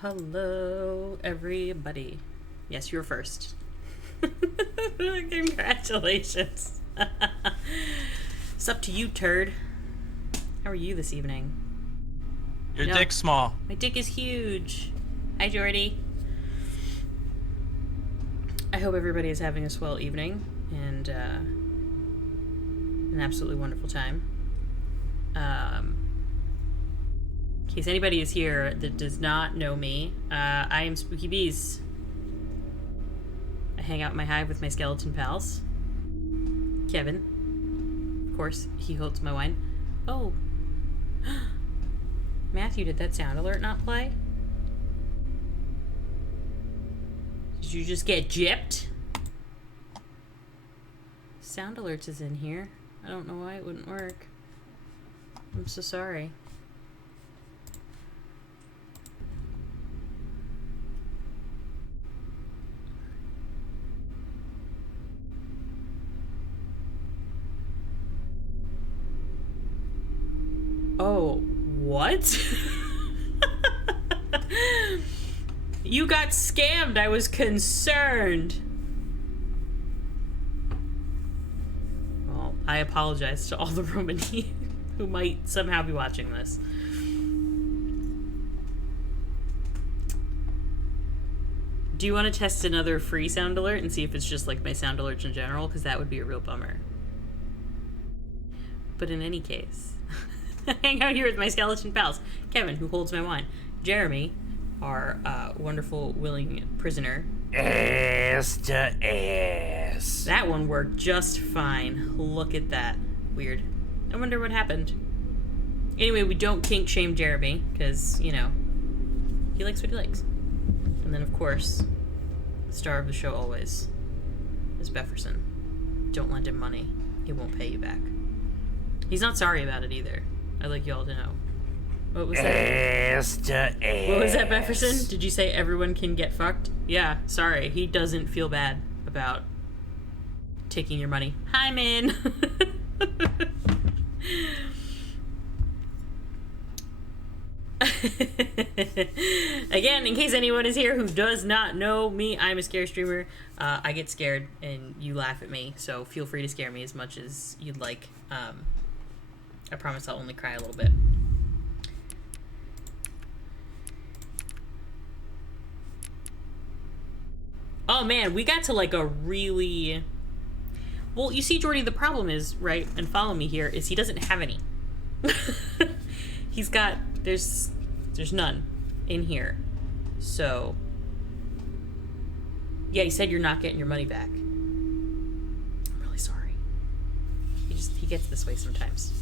Hello, everybody. Yes, you're first. Congratulations. It's up to you, turd. How are you this evening? Your dick's small. My dick is huge. Hi, Jordy. I hope everybody is having a swell evening and an absolutely wonderful time. In case anybody is here that does not know me, I am Spooky Bees. I hang out in my hive with my skeleton pals. Kevin. Of course, he holds my wine. Oh. Matthew, did that sound alert not play? Did you just get gypped? Sound alerts is in here. I don't know why it wouldn't work. I'm so sorry. Oh, what? You got scammed. I was concerned. Well, I apologize to all the Romani who might somehow be watching this. Do you want to test another free sound alert and see if it's just like my sound alerts in general? Because that would be a real bummer. But in any case, hang out here with my skeleton pals. Kevin, who holds my wine. Jeremy, our wonderful, willing prisoner. Ass to ass. That one worked just fine. Look at that. Weird. I wonder what happened. Anyway, we don't kink shame Jeremy, because, you know, he likes what he likes. And then, of course, the star of the show always is Befferson. Don't lend him money. He won't pay you back. He's not sorry about it either. I'd like you all to know. What was that? Ass to ass. What was that, Befferson? Did you say everyone can get fucked? Yeah, sorry. He doesn't feel bad about taking your money. Hi, man. Again, in case anyone is here who does not know me, I'm a scare streamer. I get scared and you laugh at me, so feel free to scare me as much as you'd like. I promise I'll only cry a little bit. Oh man, we got to like a really... Well, you see, Jordy, the problem is, right, and follow me here, is he doesn't have any. He's got... There's none in here. So... Yeah, he said you're not getting your money back. I'm really sorry. He gets this way sometimes.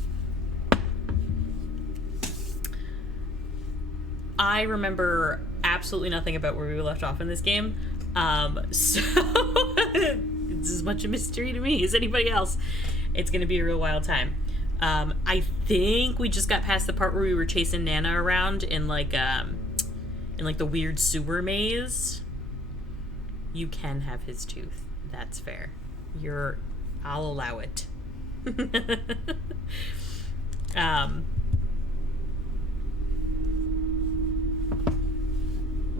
I remember absolutely nothing about where we left off in this game. So it's as much a mystery to me as anybody else. It's gonna be a real wild time. I think we just got past the part where we were chasing Nana around in like the weird sewer maze. You can have his tooth. That's fair. I'll allow it. What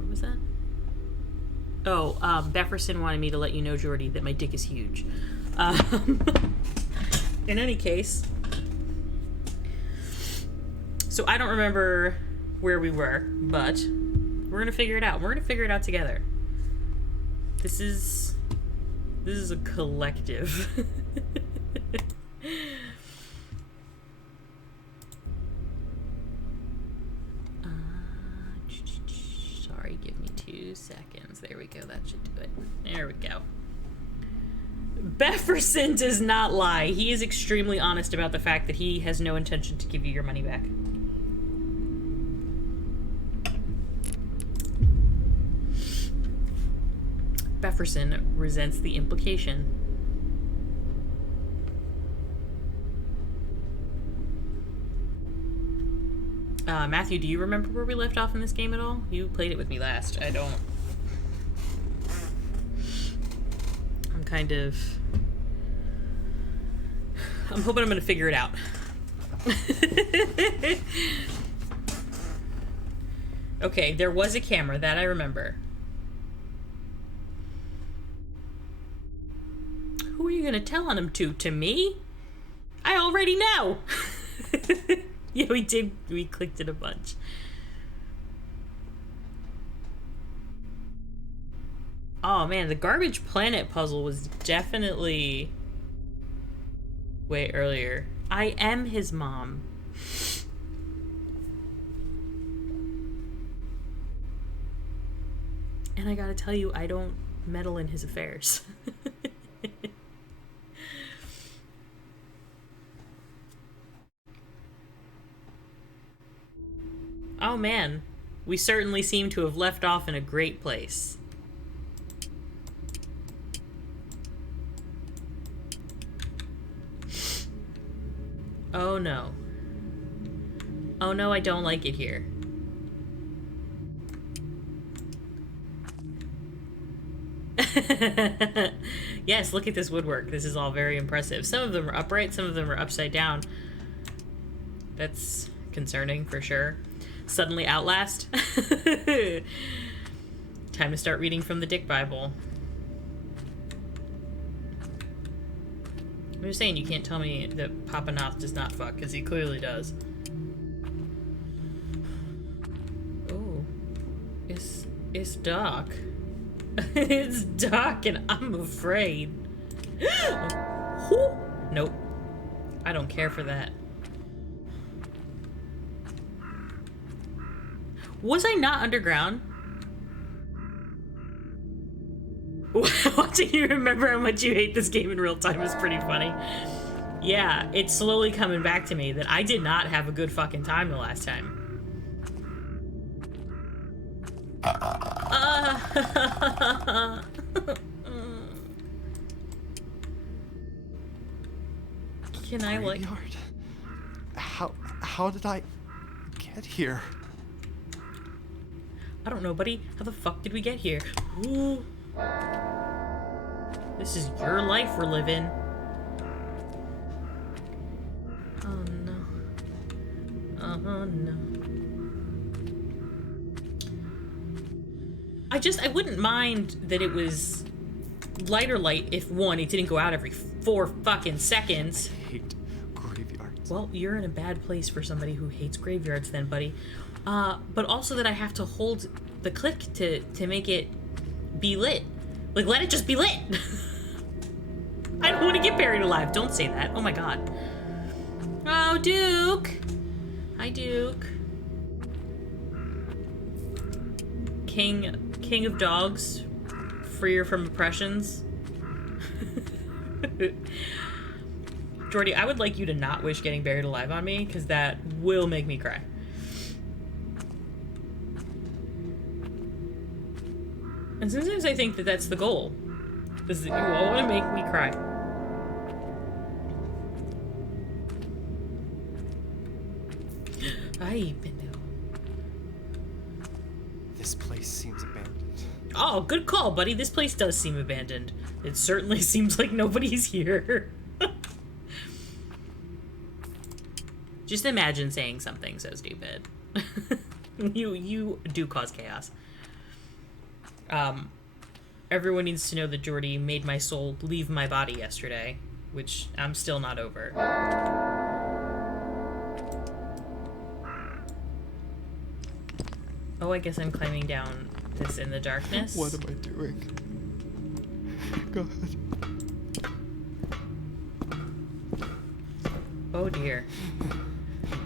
was that? Oh, Befferson wanted me to let you know, Jordy, that my dick is huge. In any case, so I don't remember where we were, but we're gonna figure it out. We're gonna figure it out together. This is a collective. Sorry, give me 2 seconds. There we go. That should do it. There we go. Befferson does not lie. He is extremely honest about the fact that he has no intention to give you your money back. Befferson resents the implication. Matthew, do you remember where we left off in this game at all? You played it with me last. I don't. I'm hoping I'm going to figure it out. Okay, there was a camera, that I remember. Who are you gonna tell on him to? To me? I already know! Yeah, we did. We clicked it a bunch. Oh man, the Garbage Planet puzzle was definitely way earlier. I am his mom. And I gotta tell you, I don't meddle in his affairs. Oh man, we certainly seem to have left off in a great place. Oh no. Oh no, I don't like it here. Yes, look at this woodwork. This is all very impressive. Some of them are upright, some of them are upside down. That's concerning for sure. Suddenly Outlast. Time to start reading from the Dick Bible. I'm just saying, you can't tell me that Papa Noth does not fuck, because he clearly does. Oh. It's dark. It's dark and I'm afraid. Nope. I don't care for that. Was I not underground? Watching you remember how much you hate this game in real time is pretty funny. Yeah, it's slowly coming back to me that I did not have a good fucking time the last time. Can I like... How did I get here? I don't know, buddy. How the fuck did we get here? Ooh. This is your life we're living. Oh no. Oh no. I wouldn't mind that it was lighter light if, one, it didn't go out every 4 fucking seconds. I hate graveyards. Well, you're in a bad place for somebody who hates graveyards then, buddy. But also that I have to hold the click to make it be lit. Like, let it just be lit! I don't want to get buried alive. Don't say that. Oh my god. Oh, Duke! Hi, Duke. King of dogs. Freer from oppressions. Jordy, I would like you to not wish getting buried alive on me, because that will make me cry. And sometimes I think that that's the goal. Is that you all want to make me cry. Ay, pendejo. This place seems abandoned. Oh, good call, buddy. This place does seem abandoned. It certainly seems like nobody's here. Just imagine saying something so stupid. You do cause chaos. Everyone needs to know that Jordy made my soul leave my body yesterday, which I'm still not over. Oh, I guess I'm climbing down this in the darkness. What am I doing? God. Oh dear.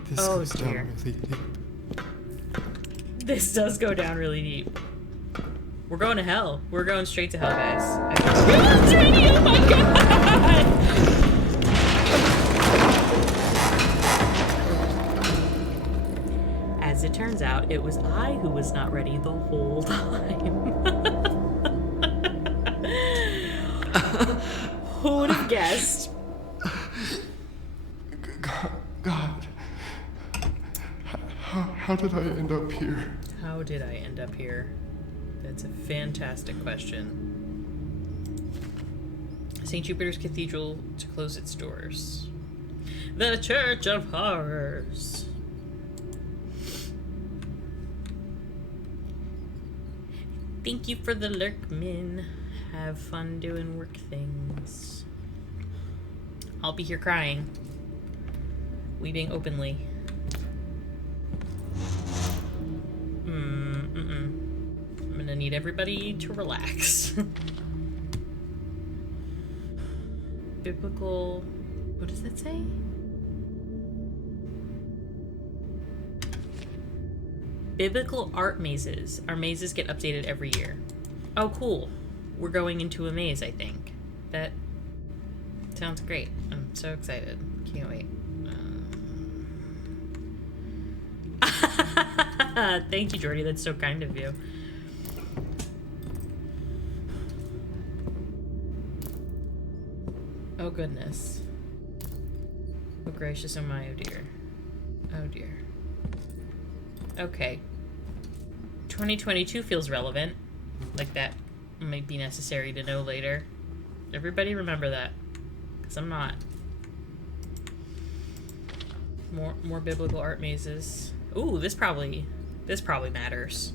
This Oh, goes dear. down really deep. This does go down really deep. We're going to hell. We're going straight to hell, guys. Oh my god! As it turns out, it was I who was not ready the whole time. Who would have guessed? God. How did I end up here? How did I end up here? That's a fantastic question. St. Jupiter's Cathedral to close its doors. The Church of Horrors. Thank you for the lurkmin. Have fun doing work things. I'll be here crying. Weeping openly. I'm gonna need everybody to relax. Biblical... What does that say? Biblical art mazes. Our mazes get updated every year. Oh, cool. We're going into a maze, I think. That sounds great. I'm so excited. Can't wait. Thank you, Jordy. That's so kind of you. Oh, goodness. Oh, gracious, oh my, oh dear. Oh, dear. Okay. 2022 feels relevant. Like that might be necessary to know later. Everybody remember that. Because I'm not. More biblical art mazes. Ooh, this probably matters.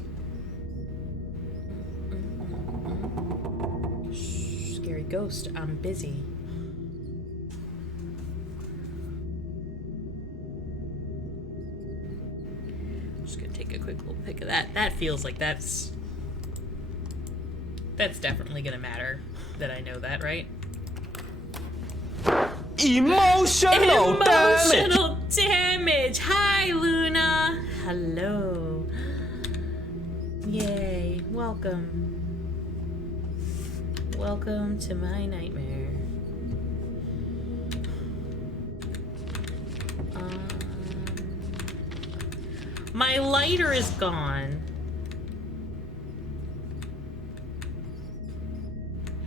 Shh, scary ghost, I'm busy. Just gonna take a quick little pic of that. That feels like that's definitely gonna matter that I know that, right? Emotional damage. Hi, Luna. Hello. Yay. Welcome. Welcome to my nightmare. My lighter is gone.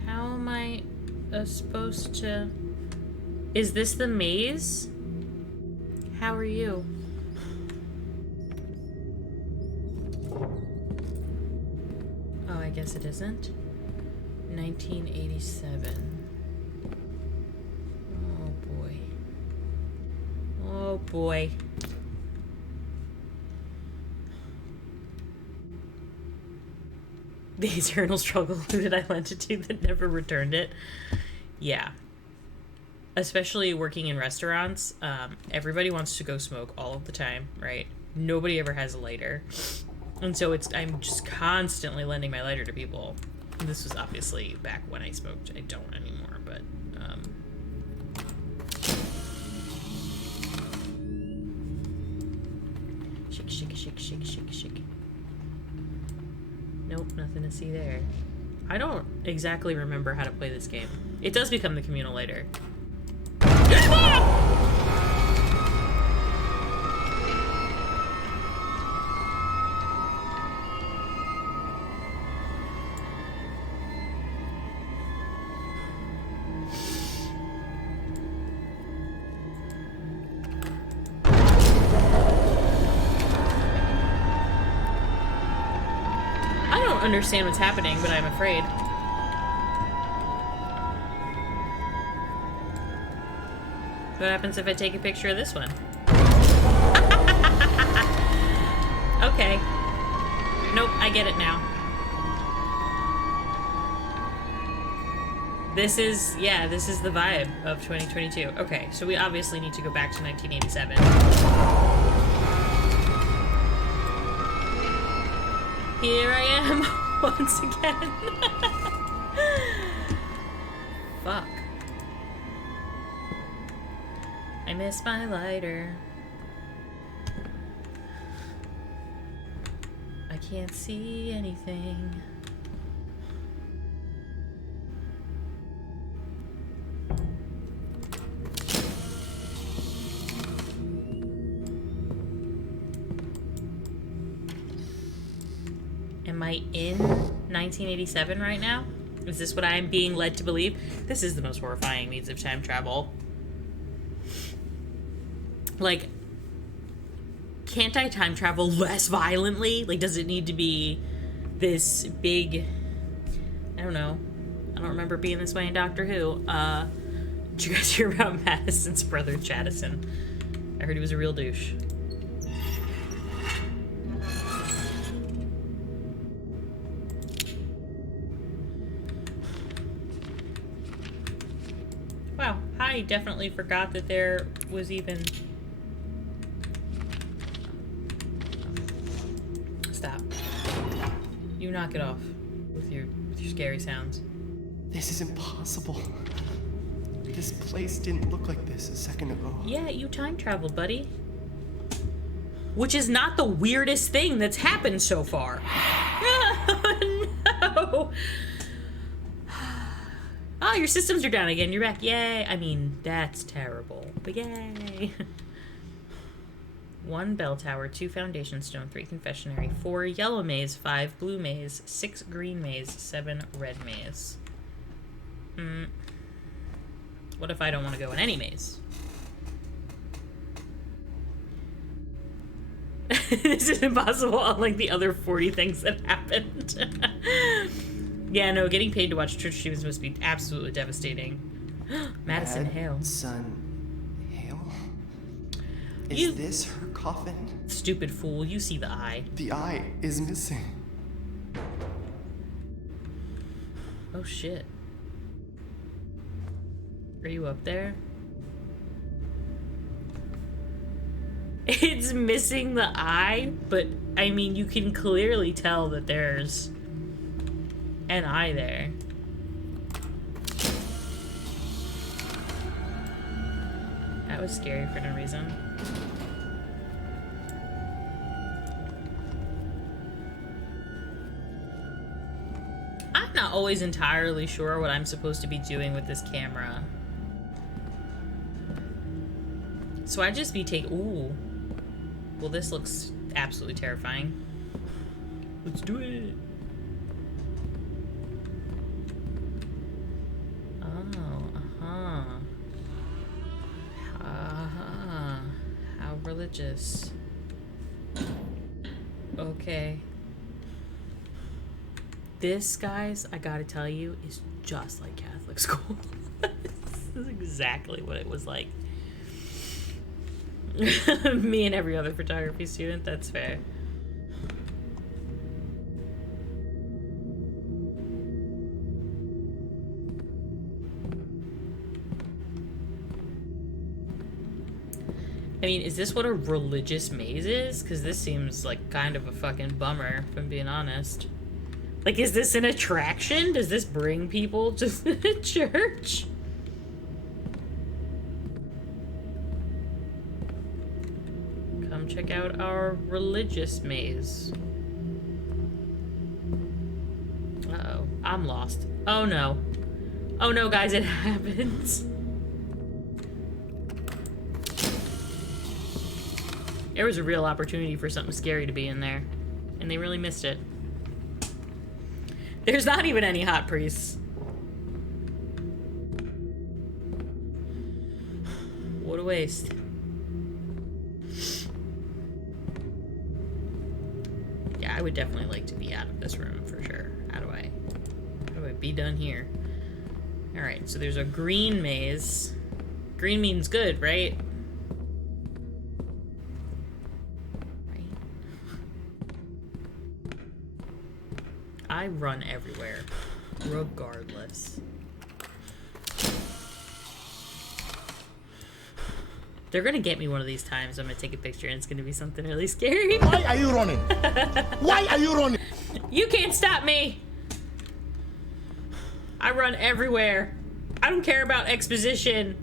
How am I supposed to... Is this the maze? How are you? Oh, I guess it isn't. 1987. Oh boy. Oh boy. The eternal struggle. Who did I lend it to that never returned it? Yeah. Especially working in restaurants, everybody wants to go smoke all of the time, right? Nobody ever has a lighter. And so I'm just constantly lending my lighter to people. This was obviously back when I smoked. I don't anymore, but, Shake, shake, shake, shake, shake, shake. Nope, nothing to see there. I don't exactly remember how to play this game. It does become the communal later. I don't understand what's happening, but I'm afraid. What happens if I take a picture of this one? Okay. Nope, I get it now. This is the vibe of 2022. Okay, so we obviously need to go back to 1987. Here I am once again. Fuck. I miss my lighter. I can't see anything. Am I in 1987 right now? Is this what I'm being led to believe? This is the most horrifying means of time travel. Like, can't I time travel less violently? Like, does it need to be this big... I don't know. I don't remember being this way in Doctor Who. Did you guys hear about Madison's brother, Madison? I heard he was a real douche. I definitely forgot that there was even... Stop. You knock it off with your scary sounds. This is impossible. This place didn't look like this a second ago. Yeah, you time traveled, buddy. Which is not the weirdest thing that's happened so far. No! Oh, your systems are down again. You're back. Yay. I mean, that's terrible. But yay. 1 bell tower, 2 foundation stone, 3 confessionary, 4 yellow maze, 5 blue maze, 6 green maze, 7 red maze. What if I don't want to go in any maze? This is impossible, unlike the other 40 things that happened. Yeah, no, getting paid to watch Twitch streams must be absolutely devastating. Madison Hale. Madison Hale? Is You- this her coffin? Stupid fool, you see the eye. The eye is missing. Oh shit. Are you up there? It's missing the eye, but I mean, you can clearly tell that there's an eye there. That was scary for no reason. I'm not always entirely sure what I'm supposed to be doing with this camera. So I just be ooh. Well, this looks absolutely terrifying. Let's do it. How religious. Okay. This, guys, I gotta tell you, is just like Catholic school. This is exactly what it was like. Me and every other photography student, that's fair. I mean, is this what a religious maze is? Because this seems like kind of a fucking bummer, if I'm being honest. Like, is this an attraction? Does this bring people to the church? Come check out our religious maze. Uh-oh. I'm lost. Oh no. Oh no, guys, it happens. There was a real opportunity for something scary to be in there, and they really missed it. There's not even any hot priests. What a waste. Yeah, I would definitely like to be out of this room for sure. How do I be done here? Alright, so there's a green maze. Green means good, right? I run everywhere, regardless. They're gonna get me one of these times. I'm gonna take a picture and it's gonna be something really scary. Why are you running? Why are you running? You can't stop me! I run everywhere. I don't care about exposition.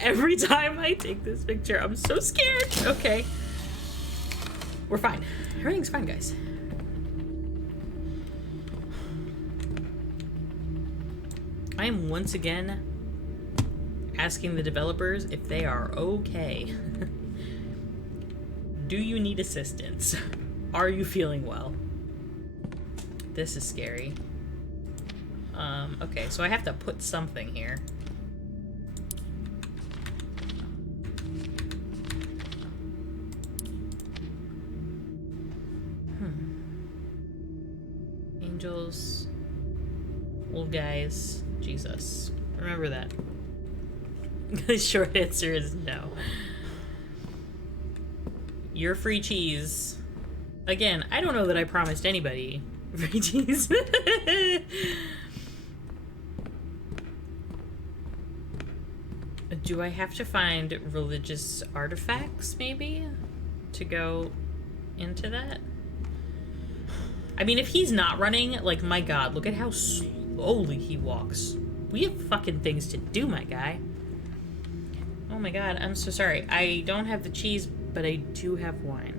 Every time I take this picture, I'm so scared. Okay. We're fine. Everything's fine, guys. I am once again asking the developers if they are okay. Do you need assistance? Are you feeling well? This is scary. Okay, so I have to put something here. Angels, old guys, Jesus. Remember that. The short answer is no. Your free cheese. Again, I don't know that I promised anybody free cheese. Do I have to find religious artifacts, maybe, to go into that? I mean, if he's not running, like, my god, look at how slowly he walks. We have fucking things to do, my guy. Oh my god, I'm so sorry. I don't have the cheese, but I do have wine.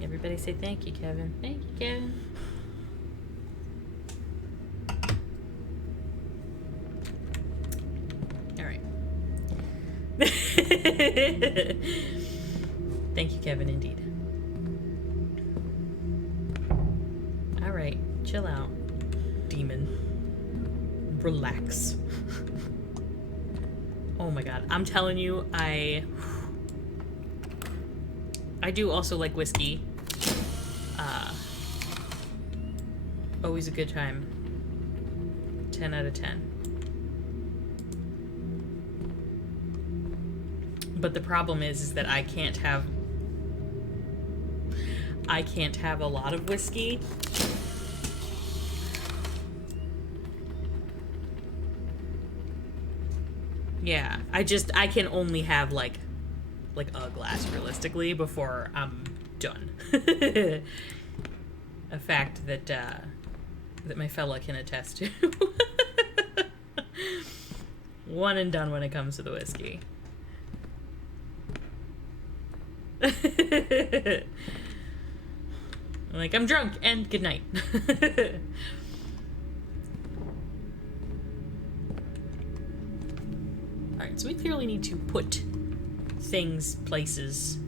Everybody say thank you, Kevin. Thank you, Kevin. Alright. Thank you, Kevin, indeed. Alright, chill out, demon. Relax. Oh my god, I'm telling you, I do also like whiskey. Always a good time. 10 out of 10. But the problem is that I can't have a lot of whiskey. Yeah, I can only have like a glass realistically before I'm done. A fact that my fella can attest to. One and done when it comes to the whiskey. Like, I'm drunk and good night. Alright, so we clearly need to put things, places.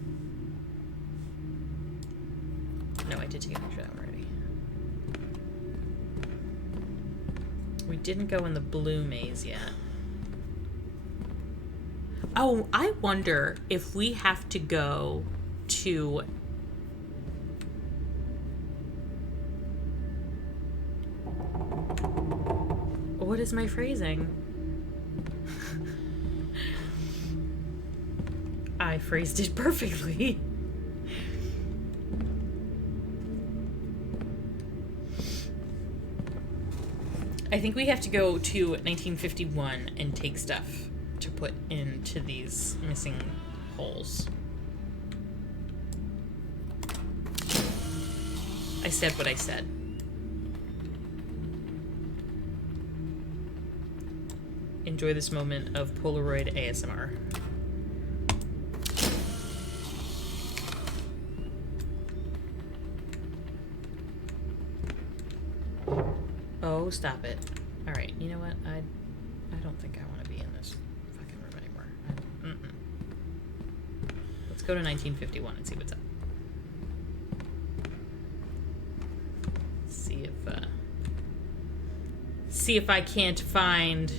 No, I did take a picture of that already. We didn't go in the blue maze yet. Oh, I wonder if we have to go to... What is my phrasing? I phrased it perfectly. I think we have to go to 1951 and take stuff to put into these missing holes. I said what I said. Enjoy this moment of Polaroid ASMR. Oh, stop it. Alright, you know what? I don't think I want to be in this fucking room anymore. Let's go to 1951 and see what's up. See if I can't find...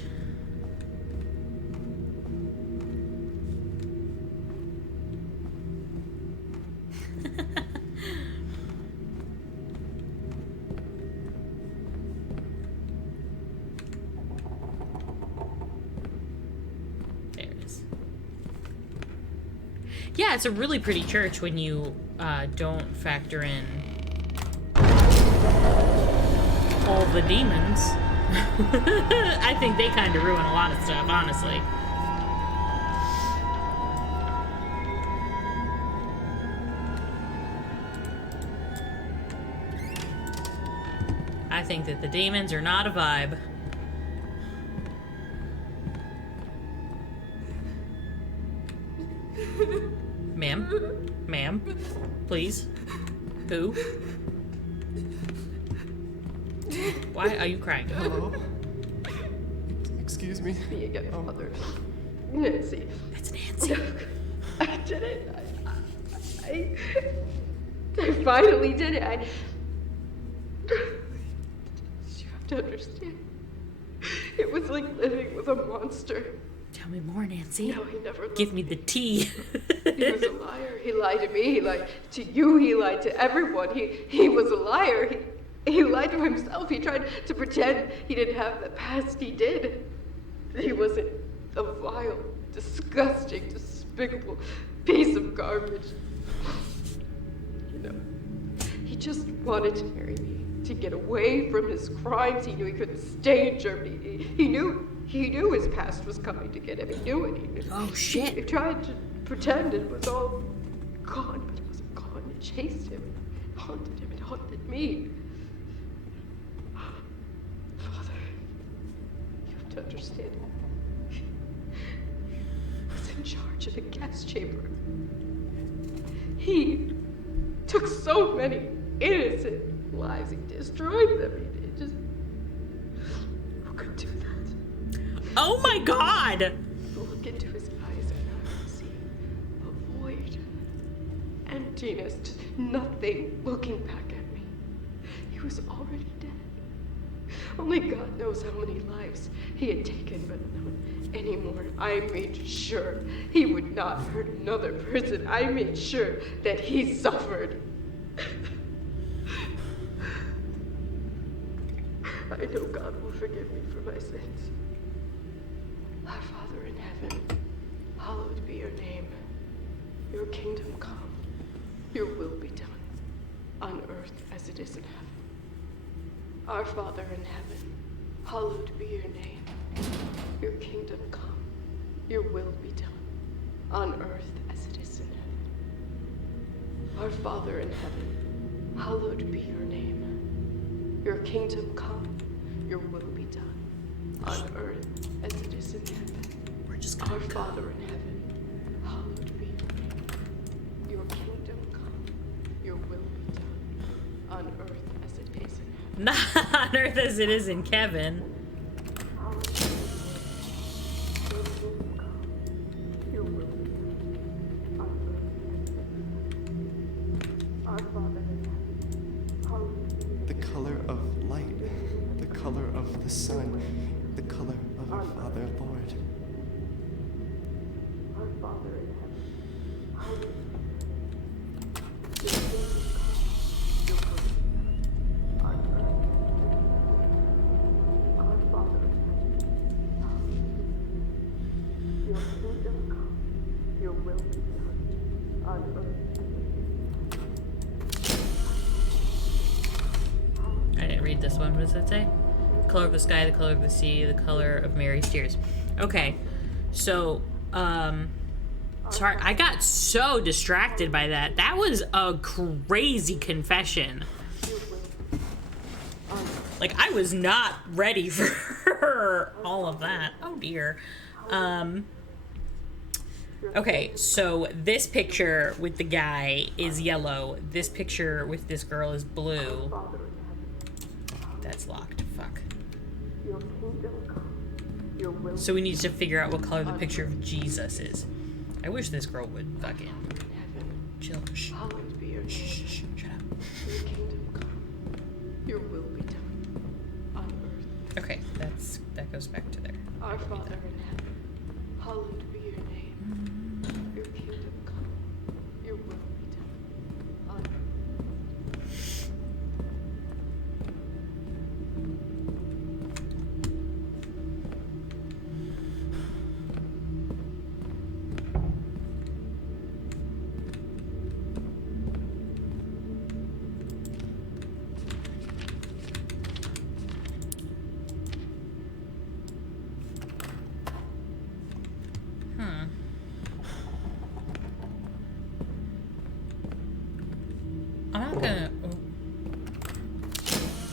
Yeah, it's a really pretty church when you don't factor in all the demons. I think they kind of ruin a lot of stuff, honestly. I think that the demons are not a vibe. Ma'am? Ma'am? Please? Who? Why are you crying? Hello? Excuse me? Me again, mother. Nancy. That's Nancy. I did it. I finally did it. You have to understand. It was like living with a monster. Tell me more, Nancy. No, he never loved Give me the tea. He was a liar. He lied to me. He lied to you. He lied to everyone. He was a liar. He lied to himself. He tried to pretend he didn't have the past. He did. He wasn't a vile, disgusting, despicable piece of garbage. You know, he just wanted to marry me, to get away from his crimes. He knew he couldn't stay in Germany. He knew his past was coming to get him. He knew it. He knew. Oh, shit. He tried to pretend it was all gone, but it wasn't gone. It chased him. It haunted him. It haunted me. Father, you have to understand. He was in charge of the gas chamber. He took so many innocent lives. He destroyed them. He just... Who could do that? Oh my god! Look into his eyes and I could see a void. Emptiness, just nothing looking back at me. He was already dead. Only God knows how many lives he had taken, but not anymore. I made sure he would not hurt another person. I made sure that he suffered. I know God will forgive me for my sins. Our Father in heaven, hallowed be your name. Your kingdom come. Your will be done, on earth as it is in heaven. Our Father in heaven, hallowed be your name. Your kingdom come. Your will be done, on earth as it is in heaven. Our Father in heaven, hallowed be your name. Your kingdom come. Your will be done, on earth as it is in heaven. We're just gonna Our go. Father in heaven, hallowed be your name. Your kingdom come. Your will be done, on earth as it is in heaven. Not on earth as it is in Kevin. Hallowed be your name. Your kingdom come. Your will be done, on earth as it is in heaven. Our Father in heaven, hallowed be your name. The color of light, the color of the sun, the color of our Father, Lord. Our Father in heaven, hallowed be your name. Your kingdom come. Your will be done, on earth as it is in heaven. Our Father in heaven, hallowed be your name. Your kingdom come. Your will be done, on earth as it is I didn't read this one. What does it say? The color of the sky, the color of the sea, the color of Mary's tears. Okay, so, sorry, I got so distracted by that. That was a crazy confession. Like, I was not ready for all of that. Oh, dear. Okay, so this picture with the guy is yellow. This picture with this girl is blue. That's locked. Fuck. Your kingdom come. Your will So we need to figure out what color the picture of Jesus is. I wish this girl would fucking in heaven, chill. Shh. hallowed be your name. Shh. Shut up. Your kingdom come. Your will be done, on earth. Okay, that goes back to there. Our Father in heaven, hallowed be your name. Your kingdom come. Your will be done, on earth.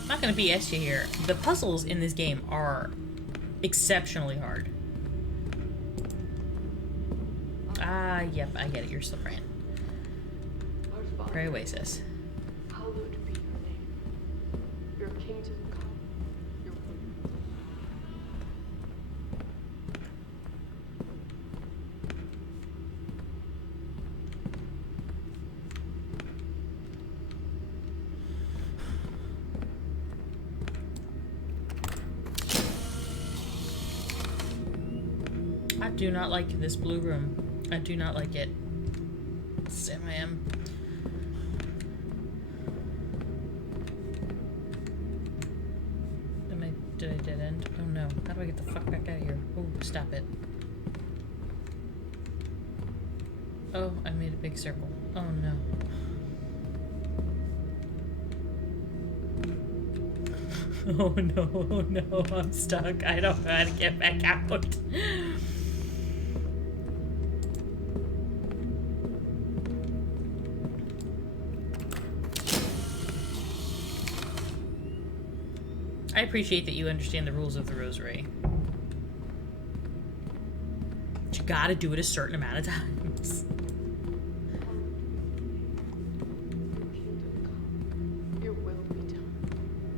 I'm not gonna BS you here. The puzzles in this game are exceptionally hard. Ah, yep, I get it. You're still praying. Our Father, Pray away, sis. hallowed be your name. Your kingdom come. Your will be done. I I do not like this blue room. I do not like it. Sam, I am. Did I dead end? Oh no. How do I get the fuck back out of here? Oh, stop it. Oh, I made a big circle. Oh no. Oh no, oh no, I'm stuck. I don't know how to get back out. I appreciate that you understand the rules of the rosary. But you gotta do it a certain amount of times. Your will be done,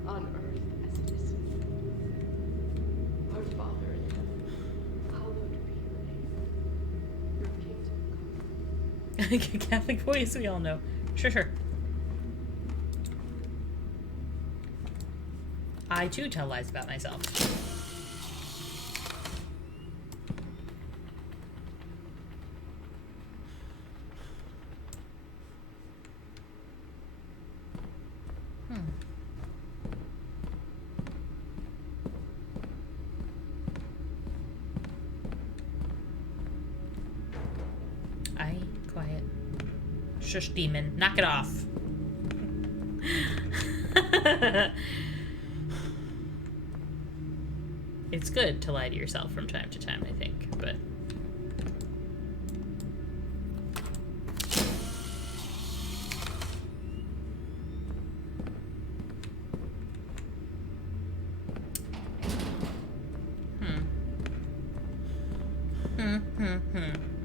on earth as it is in heaven. Our Father in heaven, hallowed be your name. Your kingdom come. Catholic voice, we all know. Sure. I too tell lies about myself. Quiet. Shush, demon. Knock it off. It's good to lie to yourself from time to time, I think, but...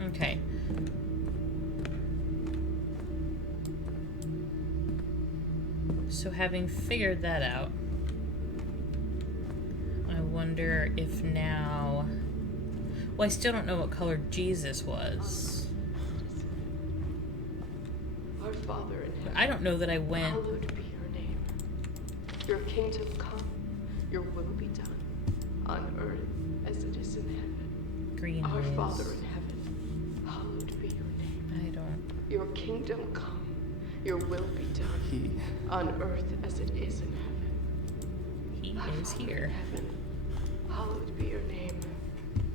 Okay. So having figured that out, I wonder if now... Well, I still don't know what color Jesus was. Our Father in heaven, I don't know that I went... hallowed be your name. Your kingdom come, your will be done, on earth as it is in heaven. Green Our is... Father in heaven, hallowed be your name. I don't... Your kingdom come, your will be done, on earth as it is in heaven. He Our is Father here. in heaven, hallowed be your name.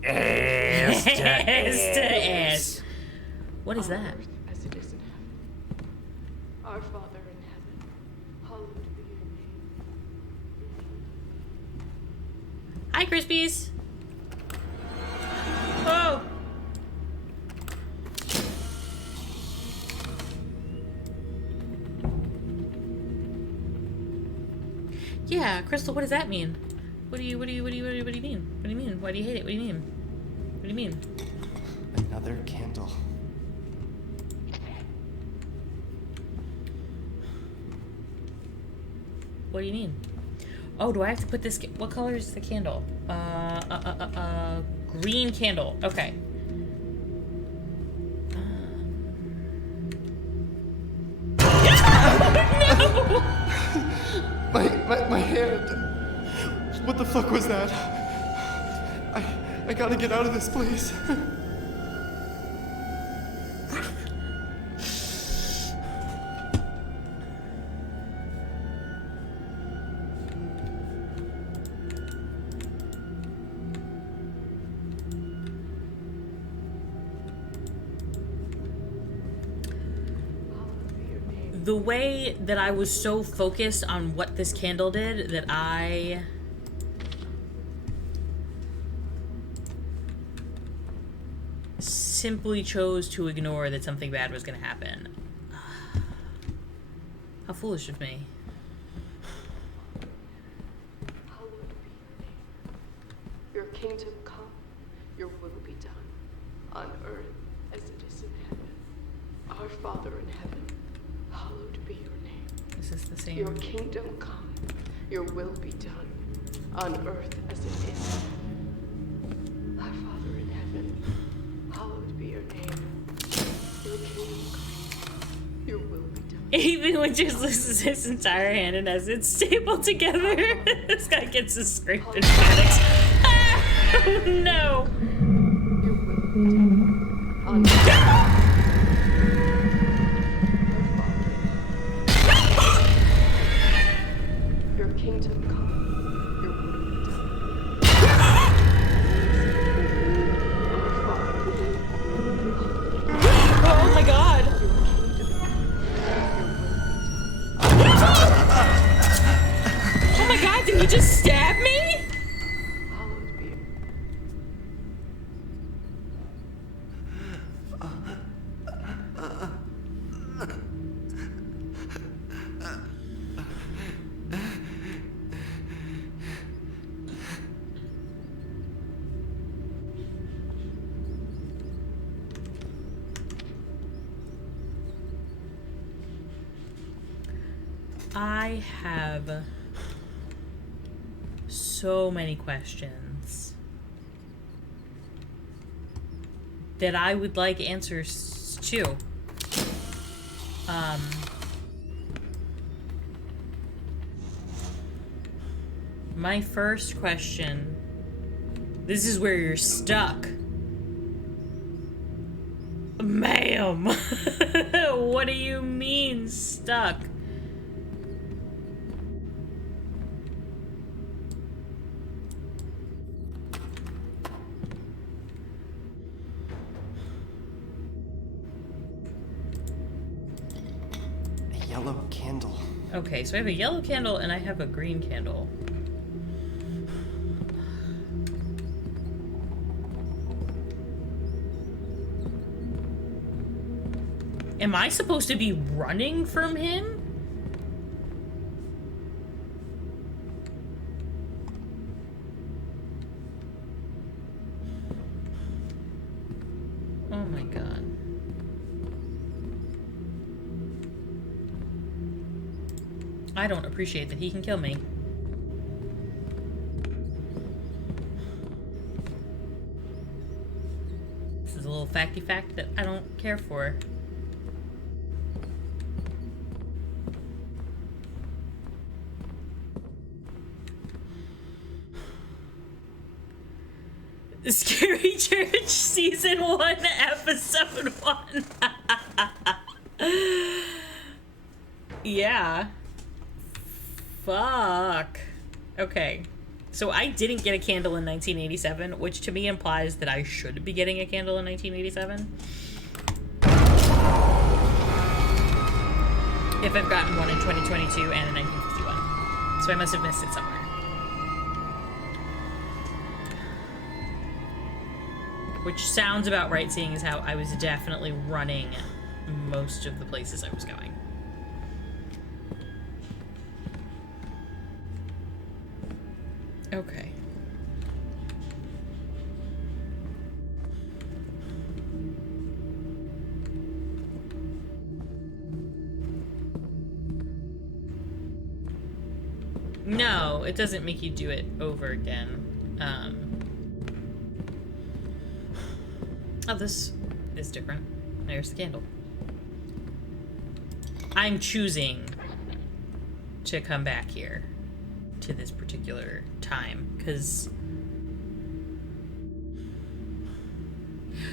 Ass to Ass to ass. ass. What is On that? earth as it is in heaven. Our Father in heaven, hallowed be your name. Hi, Crispies! Oh! Yeah, Crystal, what does that mean? What do you mean? What do you mean? Why do you hate it? What do you mean? What do you mean? Another candle. What do you mean? Oh, do I have to put this? What color is the candle? Green candle. Okay. My hand. What the fuck was that? I gotta get out of this place. The way that I was so focused on what this candle did that I simply chose to ignore that something bad was going to happen. How foolish of me. Hallowed be your name. Your kingdom come, your will be done, on earth as it is in heaven. Our Father in heaven, hallowed be your name. Is this the same? Your kingdom come, your will be done, on earth as it is in heaven. Our Father in heaven, hallowed be your name. Your kingdom come, your will be done. Even when just loses his entire hand and has it stapled together, this guy gets a scrape and panics. Ah! No! Your will On my your kingdom come, your will be done. Oh my god! Oh my god, did he just stab me? Hallowed be I have so many questions that I would like answers to. My first question, this is where you're stuck. Ma'am, what do you mean stuck? A yellow candle. Okay, so I have a yellow candle and I have a green candle. Am I supposed to be running from him? Oh my god. I don't appreciate that he can kill me. This is a little facty fact that I don't care for. Scary Church Season 1, Episode 1. Yeah. Fuck. Okay. So I didn't get a candle in 1987, which to me implies that I should be getting a candle in 1987. If I've gotten one in 2022 and in 1951. So I must have missed it somewhere. Which sounds about right, seeing as how I was definitely running most of the places I was going. Okay. No, it doesn't make you do it over again. Oh, this is different. There's the candle. I'm choosing to come back here to this particular time, because...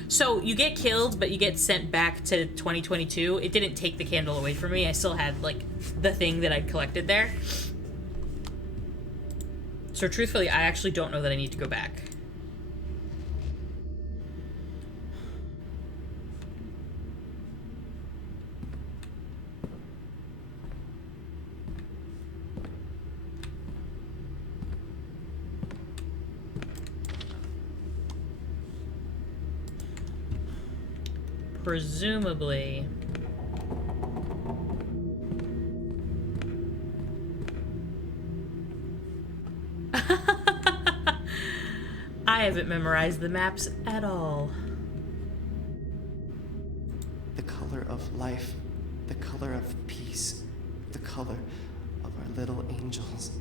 So, you get killed, but you get sent back to 2022. It didn't take the candle away from me. I still had, like, the thing that I'd collected there. So, truthfully, I actually don't know that I need to go back. Presumably... I haven't memorized the maps at all. The color of life, the color of peace, the color of our little angels.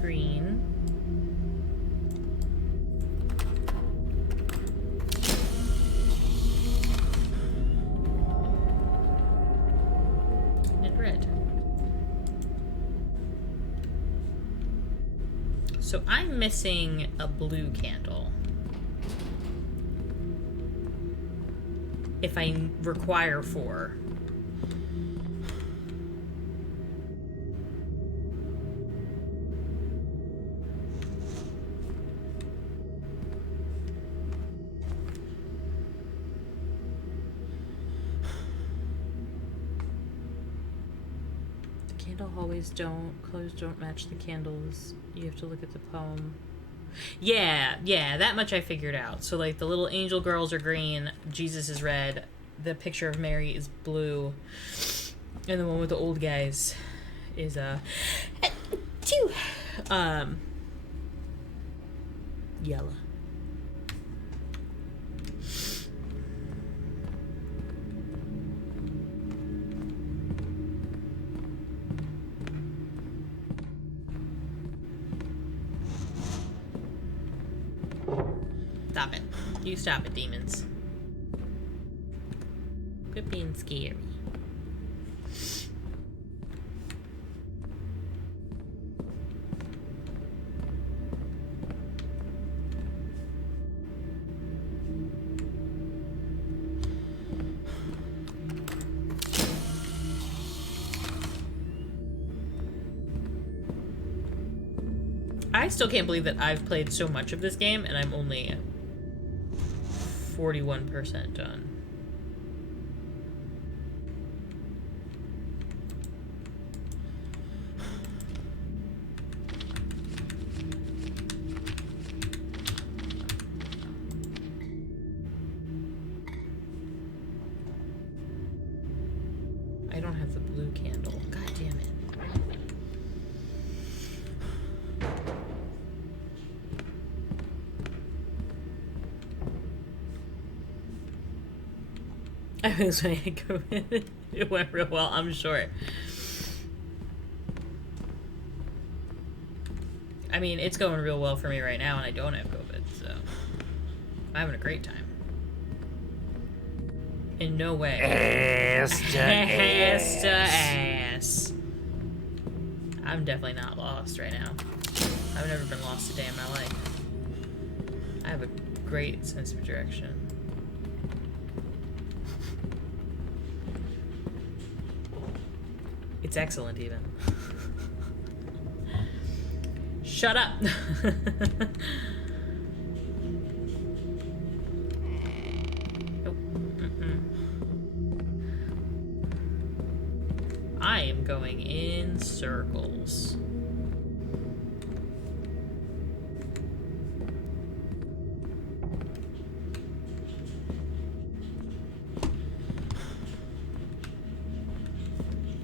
Green. And red. So I'm missing a blue candle. If I require 4. The candle hallways clothes don't match the candles. You have to look at the poem. Yeah, that much I figured out. So, like, the little angel girls are green, Jesus is red, the picture of Mary is blue, and the one with the old guys is, yellow. Stop it. You stop it, demons. Quit being scary. I still can't believe that I've played so much of this game and I'm only 41% done. I don't have the blue candle. God damn it. I was like, it went real well, I'm sure. I mean, it's going real well for me right now, and I don't have COVID, so I'm having a great time. In no way. Ass to Ass to ass. ass. I'm definitely not lost right now. I've never been lost a day in my life. I have a great sense of direction. It's excellent, even. Shut up! Nope. I am going in circles.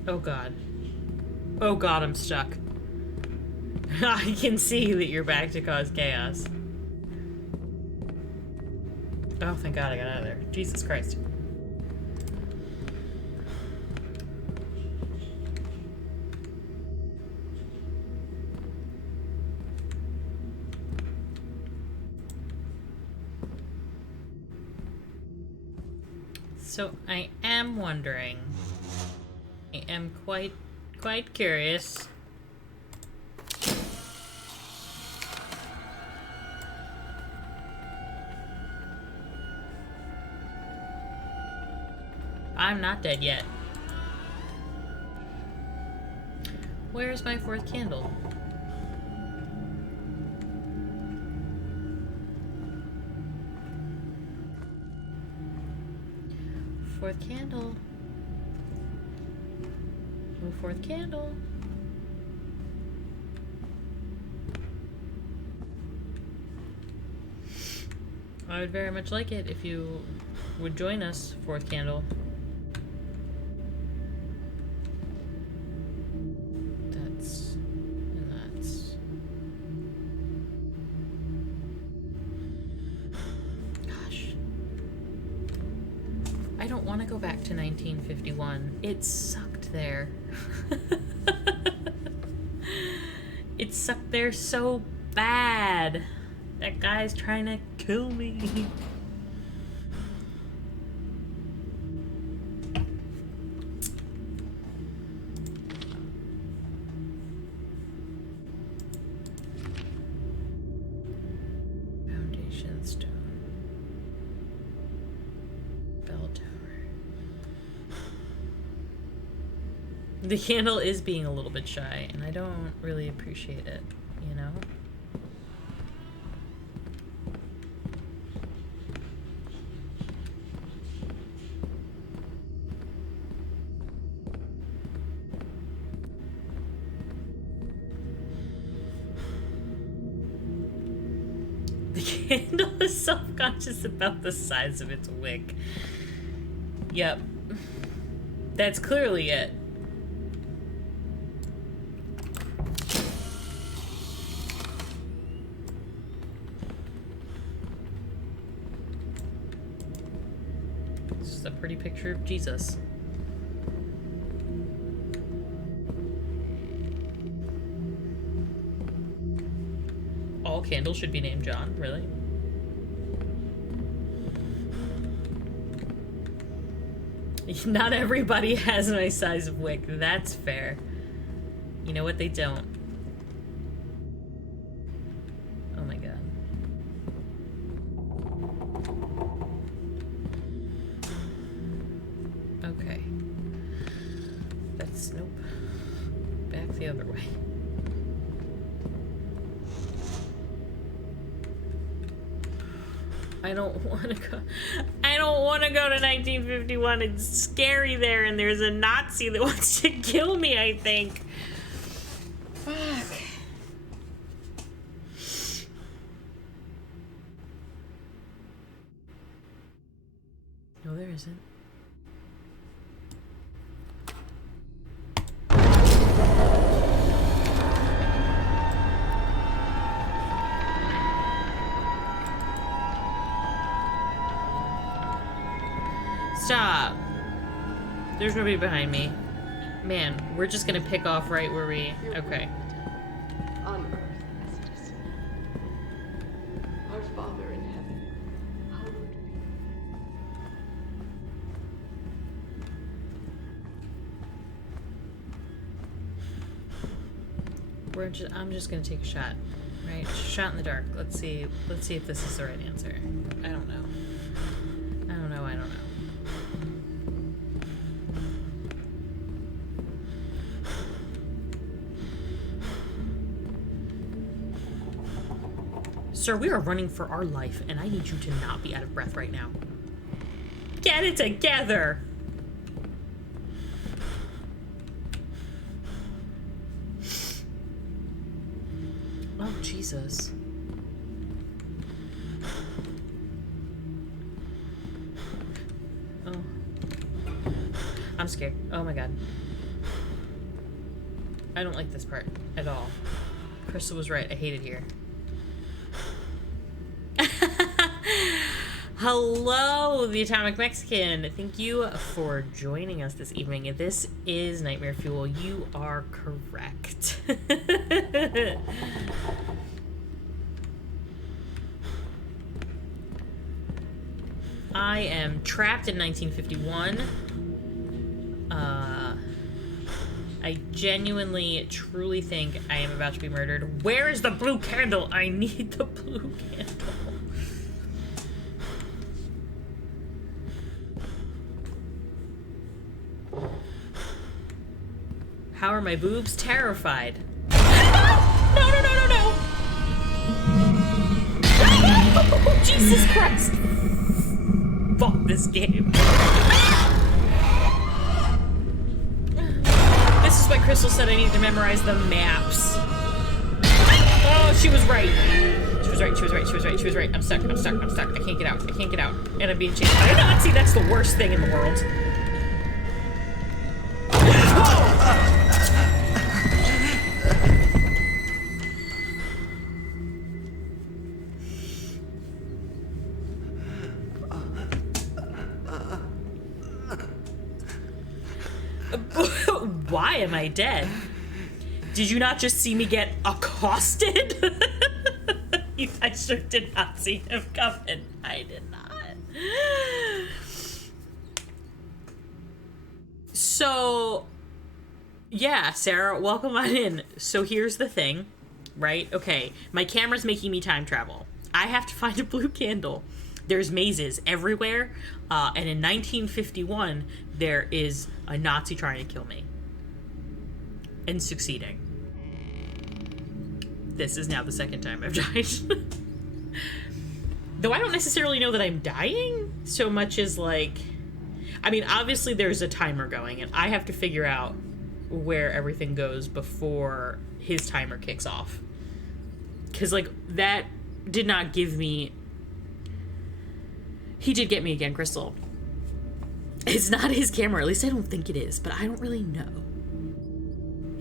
Oh god. Oh god, I'm stuck. I can see that you're back to cause chaos. Oh, thank god I got out of there. Jesus Christ. So, I am wondering... I am quite curious. I'm not dead yet. Where's my 4th candle? Fourth candle. No 4th candle. I would very much like it if you would join us, 4th candle. That's... and that's... Gosh. I don't want to go back to 1951. It sucked there. It sucked there so bad. That guy's trying to kill me. The candle is being a little bit shy, and I don't really appreciate it, you know? The candle is self-conscious about the size of its wick. Yep. That's clearly it. It's just a pretty picture of Jesus. All candles should be named John, really? Not everybody has my size of wick. That's fair. You know what? They don't. Oh my god. Okay. That's... nope. Back the other way. I don't want to go. I don't want to go to 1951. It's scary there, and there's a Nazi that wants to kill me, I think. Fuck. No, there isn't. Stop. There's nobody behind me. Man, we're just gonna pick off right where we... okay. On earth as it is. Our Father in heaven, hallowed be. I'm just gonna take a shot. Right? Shot in the dark. Let's see if this is the right answer. I don't know. I don't know. Sir, we are running for our life, and I need you to not be out of breath right now. Get it together! Oh, Jesus. Oh. I'm scared. Oh my god. I don't like this part at all. Crystal was right. I hate it here. Hello, the Atomic Mexican. Thank you for joining us this evening. This is Nightmare Fuel. You are correct. I am trapped in 1951. I genuinely, truly think I am about to be murdered. Where is the blue candle? I need the blue candle. How are my boobs? Terrified. No, no, no, no, no! Oh, Jesus Christ! Fuck this game. This is why Crystal said I needed to memorize the maps. Oh, she was right. She was right, she was right, she was right, she was right. I'm stuck, I'm stuck, I'm stuck. I can't get out, I can't get out. And I'm being chased by a Nazi. That's the worst thing in the world. Why am I dead? Did you not just see me get accosted? I sure did not see him coming. I did not. So, yeah, Sarah, welcome on in. So here's the thing, right? Okay, my camera's making me time travel. I have to find a blue candle. There's mazes everywhere, and in 1951, there is a Nazi trying to kill me. and succeeding. This is now the second time I've died. Though I don't necessarily know that I'm dying so much as, like... I mean, obviously there's a timer going, and I have to figure out where everything goes before his timer kicks off. Because, like, that did not give me... He did get me again, Crystal. It's not his camera, at least I don't think it is, but I don't really know.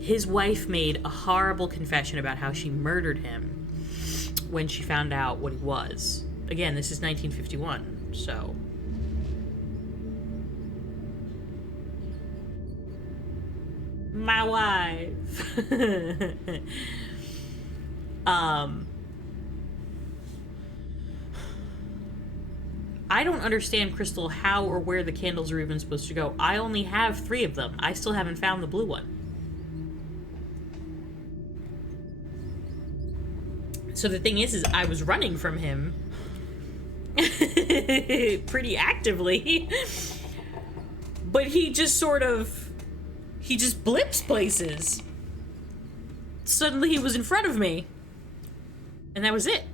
His wife made a horrible confession about how she murdered him when she found out what he was. Again, this is 1951, so... My wife. I don't understand, Crystal, how or where the candles are even supposed to go. I only have 3 of them. I still haven't found the blue one. So the thing is I was running from him pretty actively. But he just sort of... He just blips places. Suddenly he was in front of me. And that was it.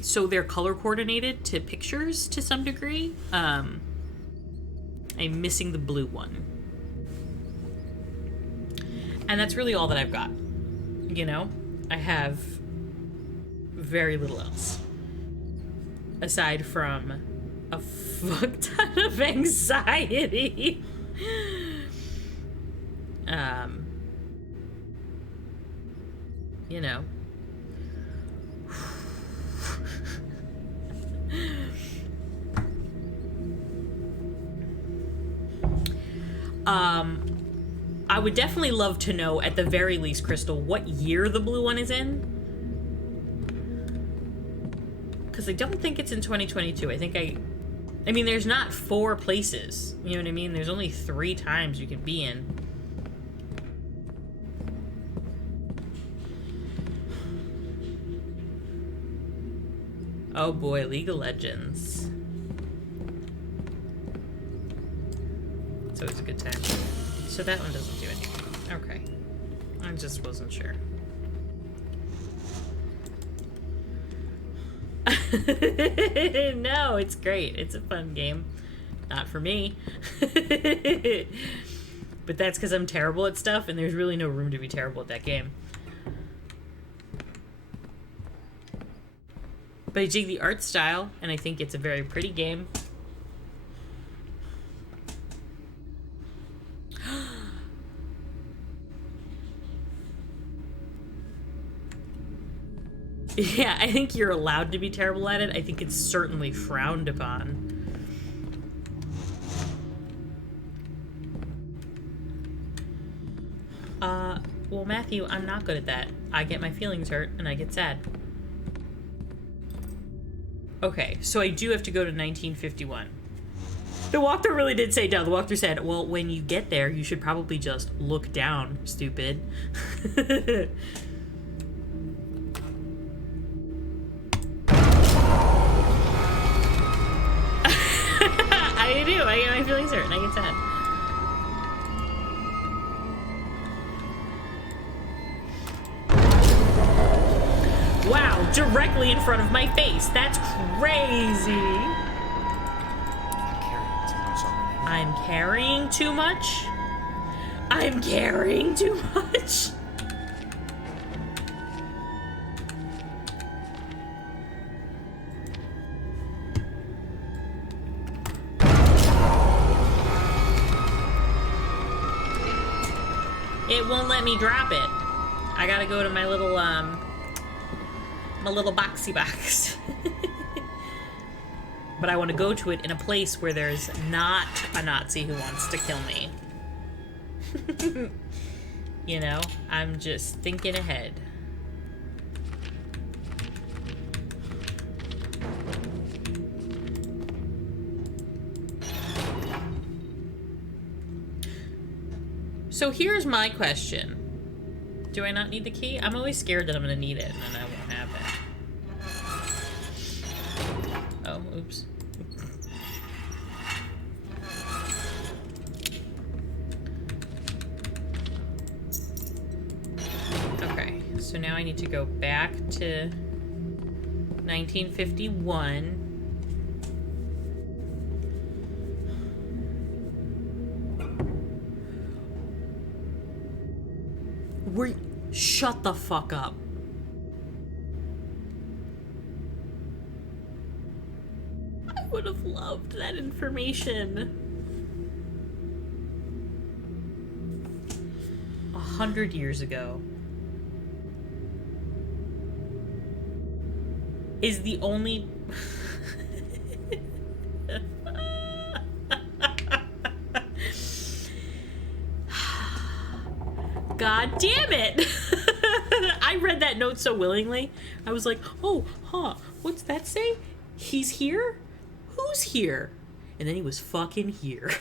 So they're color coordinated to pictures to some degree. I'm missing the blue one. And that's really all that I've got. You know? I have very little else. Aside from a fuck ton of anxiety. You know. I would definitely love to know, at the very least, Crystal, what year the blue one is in. Because I don't think it's in 2022. I mean, there's not 4 places. You know what I mean? There's only 3 times you can be in. Oh boy, League of Legends. It's always a good time. So that one doesn't do anything. Okay. I just wasn't sure. No, it's great. It's a fun game. Not for me. But that's because I'm terrible at stuff, and there's really no room to be terrible at that game. But I dig the art style, and I think it's a very pretty game. Yeah, I think you're allowed to be terrible at it. I think it's certainly frowned upon. Well, Matthew, I'm not good at that. I get my feelings hurt, and I get sad. Okay, so I do have to go to 1951. The walkthrough really did say, no, the walkthrough said, well, when you get there, you should probably just look down, stupid. I do. I get my feelings hurt and I get sad. Wow, directly in front of my face. That's crazy. I'm carrying too much. I'm carrying too much. It won't let me drop it. I gotta go to my little boxy box. But I want to go to it in a place where there's not a Nazi who wants to kill me. You know, I'm just thinking ahead. So here's my question. Do I not need the key? I'm always scared that I'm gonna need it and then I won't have it. Oh, oops. So now I need to go back to 1951. Shut the fuck up. I would have loved that information. 100 years ago. Is the only... God damn it! I read that note so willingly. I was like, oh, huh, what's that say? He's here? Who's here? And then he was fucking here.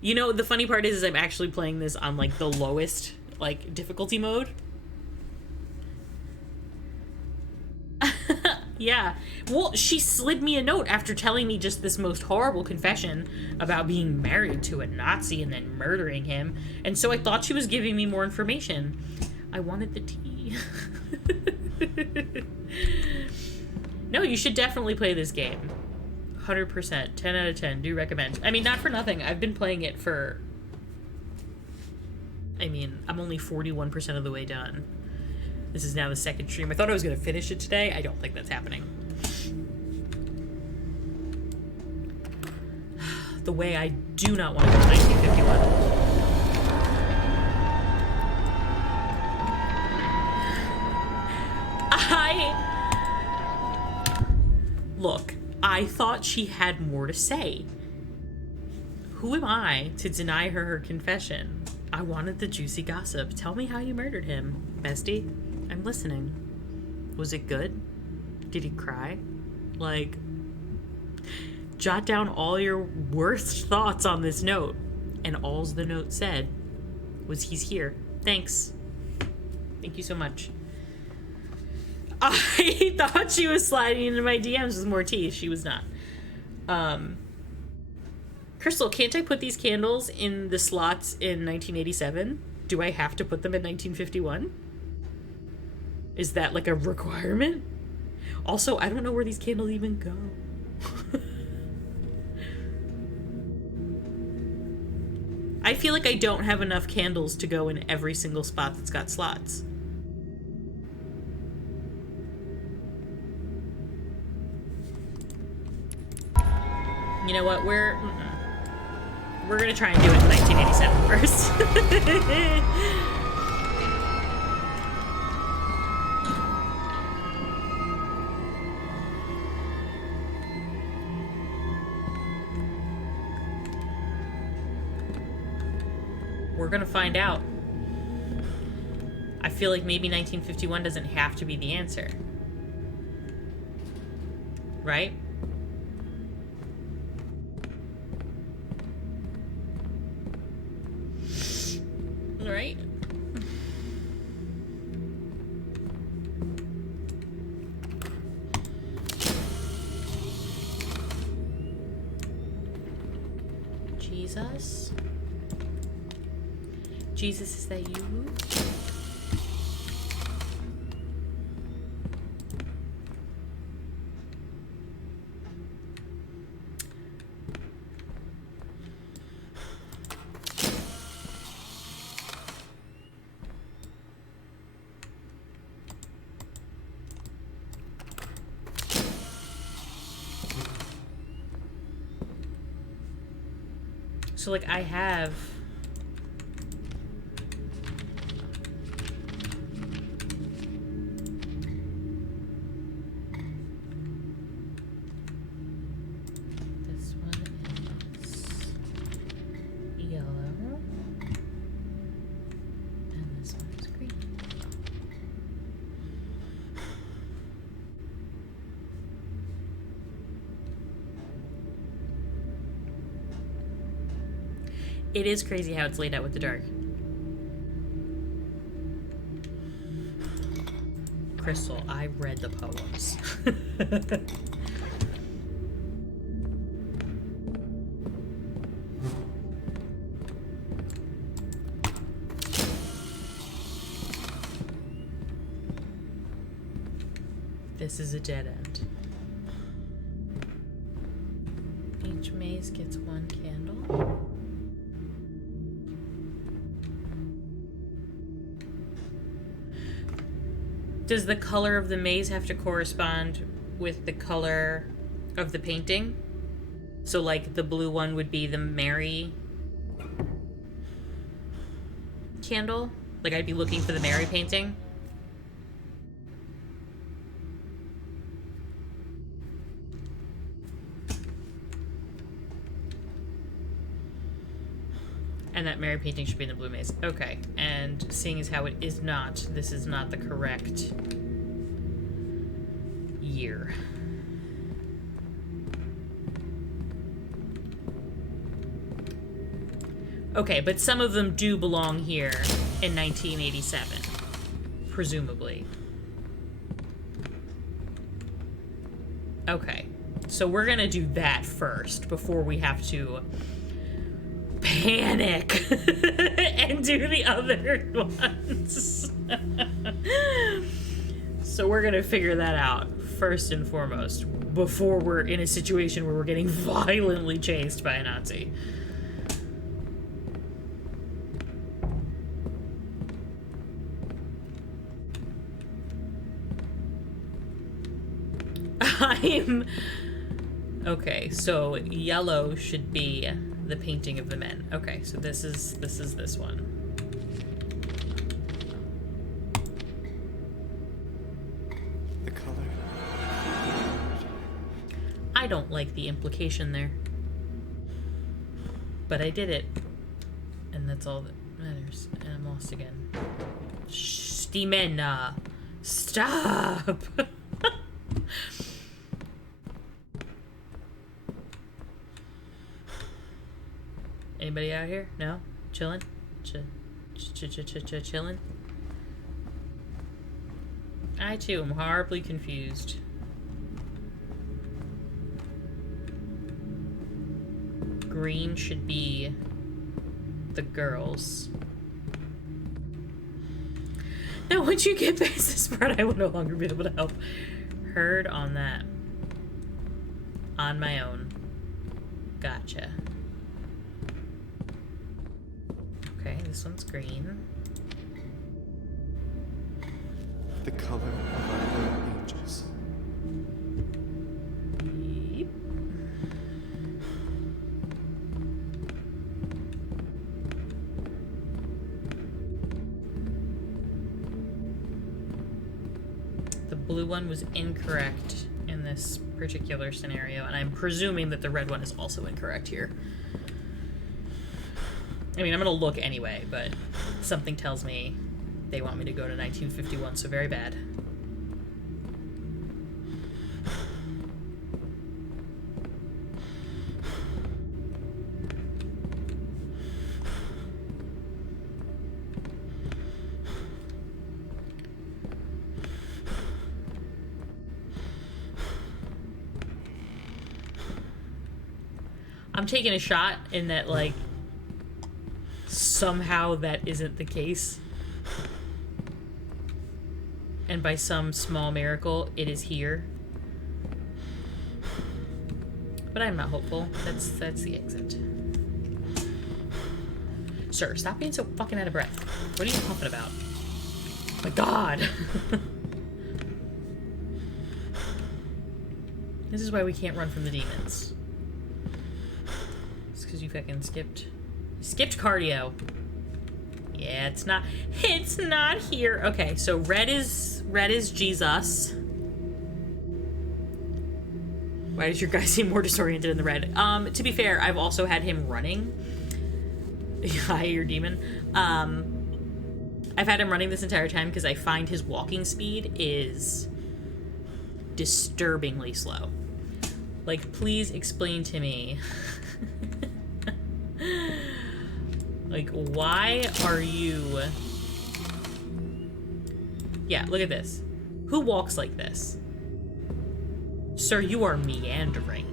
You know, the funny part is I'm actually playing this on, like, the lowest, like, difficulty mode. Yeah. Well, she slid me a note after telling me just this most horrible confession about being married to a Nazi and then murdering him. And so I thought she was giving me more information. I wanted the tea. No, you should definitely play this game. 100%. 10 out of 10. Do recommend. I mean, not for nothing. I've been playing it for... I mean, I'm only 41% of the way done. This is now the second stream. I thought I was going to finish it today. I don't think that's happening. The way I do not want to go to 1951. Look, I thought she had more to say. Who am I to deny her confession? I wanted the juicy gossip. Tell me how you murdered him, bestie. I'm listening. Was it good? Did he cry? Like, jot down all your worst thoughts on this note. And all's the note said was, he's here. Thanks. Thank you so much. I thought she was sliding into my DMs with more tea. She was not. Crystal, can't I put these candles in the slots in 1987? Do I have to put them in 1951? Is that like a requirement? Also, I don't know where these candles even go. I feel like I don't have enough candles to go in every single spot that's got slots. You know what? We're gonna try and do it in 1987 first. We're gonna find out. I feel like maybe 1951 doesn't have to be the answer. Right? Right? Jesus? Jesus, is that you? So, like, I have... This one is yellow. And this one is green. It is crazy how it's laid out with the dark. Crystal, I read the poems. This is a dead end. Each maze gets one candle. Does the color of the maze have to correspond with the color of the painting? So, like, the blue one would be the Mary candle? Like, I'd be looking for the Mary painting? And that Mary painting should be in the blue maze. Okay, and seeing as how it is not, this is not the correct year. Okay, but some of them do belong here in 1987, presumably. Okay, so we're gonna do that first before we have to panic and do the other ones. So we're gonna figure that out first and foremost before we're in a situation where we're getting violently chased by a Nazi. Okay, so yellow should be the painting of the men. Okay, so this is this one. The color. I don't like the implication there. But I did it. And that's all that matters. And I'm lost again. Stimena. Stop! Anybody out here? No? Chilling? Chilling? I too am horribly confused. Green should be the girls. Now, once you get past this part, I will no longer be able to help. Heard on that. On my own. Gotcha. Okay, this one's green. The color of our little angels. Yep. The blue one was incorrect in this particular scenario, and I'm presuming that the red one is also incorrect here. I mean, I'm gonna look anyway, but something tells me they want me to go to 1951, so very bad. I'm taking a shot in that, like, somehow that isn't the case. And by some small miracle, it is here. But I'm not hopeful. That's the exit. Sir, stop being so fucking out of breath. What are you puffing about? Oh my god. This is why we can't run from the demons. It's because you fucking skipped cardio. Yeah, it's not here. Okay, so red is Jesus. Why does your guy seem more disoriented in the red? To be fair, I've also had him running. Hi, your demon. I've had him running this entire time because I find his walking speed is disturbingly slow. Like, please explain to me. Like, why are you... Yeah, look at this. Who walks like this? Sir, you are meandering.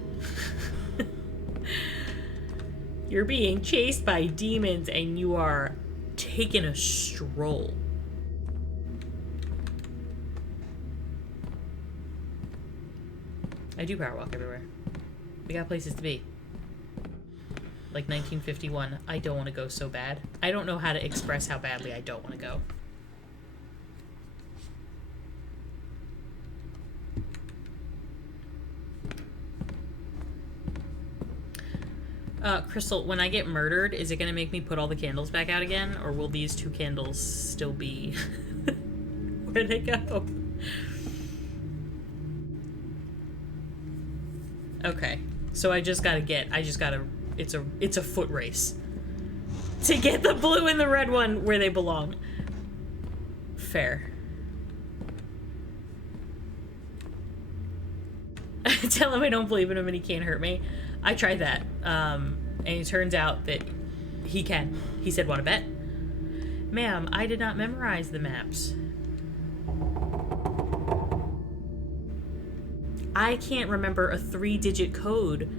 You're being chased by demons and you are taking a stroll. I do power walk everywhere. We got places to be. Like 1951. I don't want to go so bad. I don't know how to express how badly I don't want to go. Crystal, when I get murdered, is it gonna make me put all the candles back out again? Or will these 2 candles still be... Where'd they go? Okay. So it's a foot race. To get the blue and the red one where they belong. Fair. Tell him I don't believe in him and he can't hurt me. I tried that, and it turns out that he can. He said, "Want to bet?" Ma'am, I did not memorize the maps. I can't remember a 3-digit code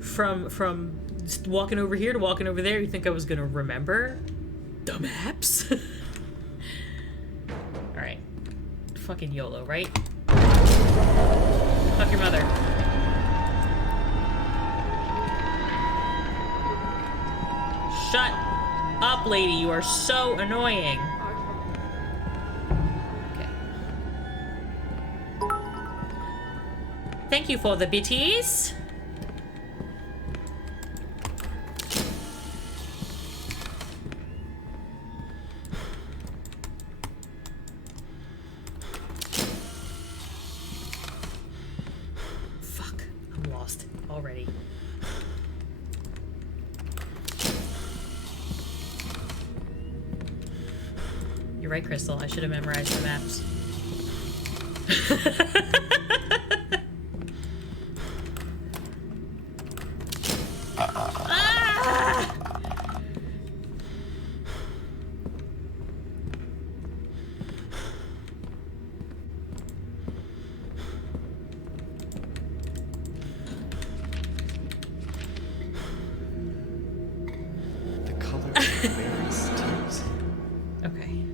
from just walking over here to walking over there. You think I was gonna remember the maps? Alright. Fucking YOLO, right? Fuck your mother. Shut up, lady. You are so annoying. Okay. Thank you for the bitties. Fuck. I'm lost already. You're right, Crystal. I should have memorized the maps. The color of Mary's tears. Okay.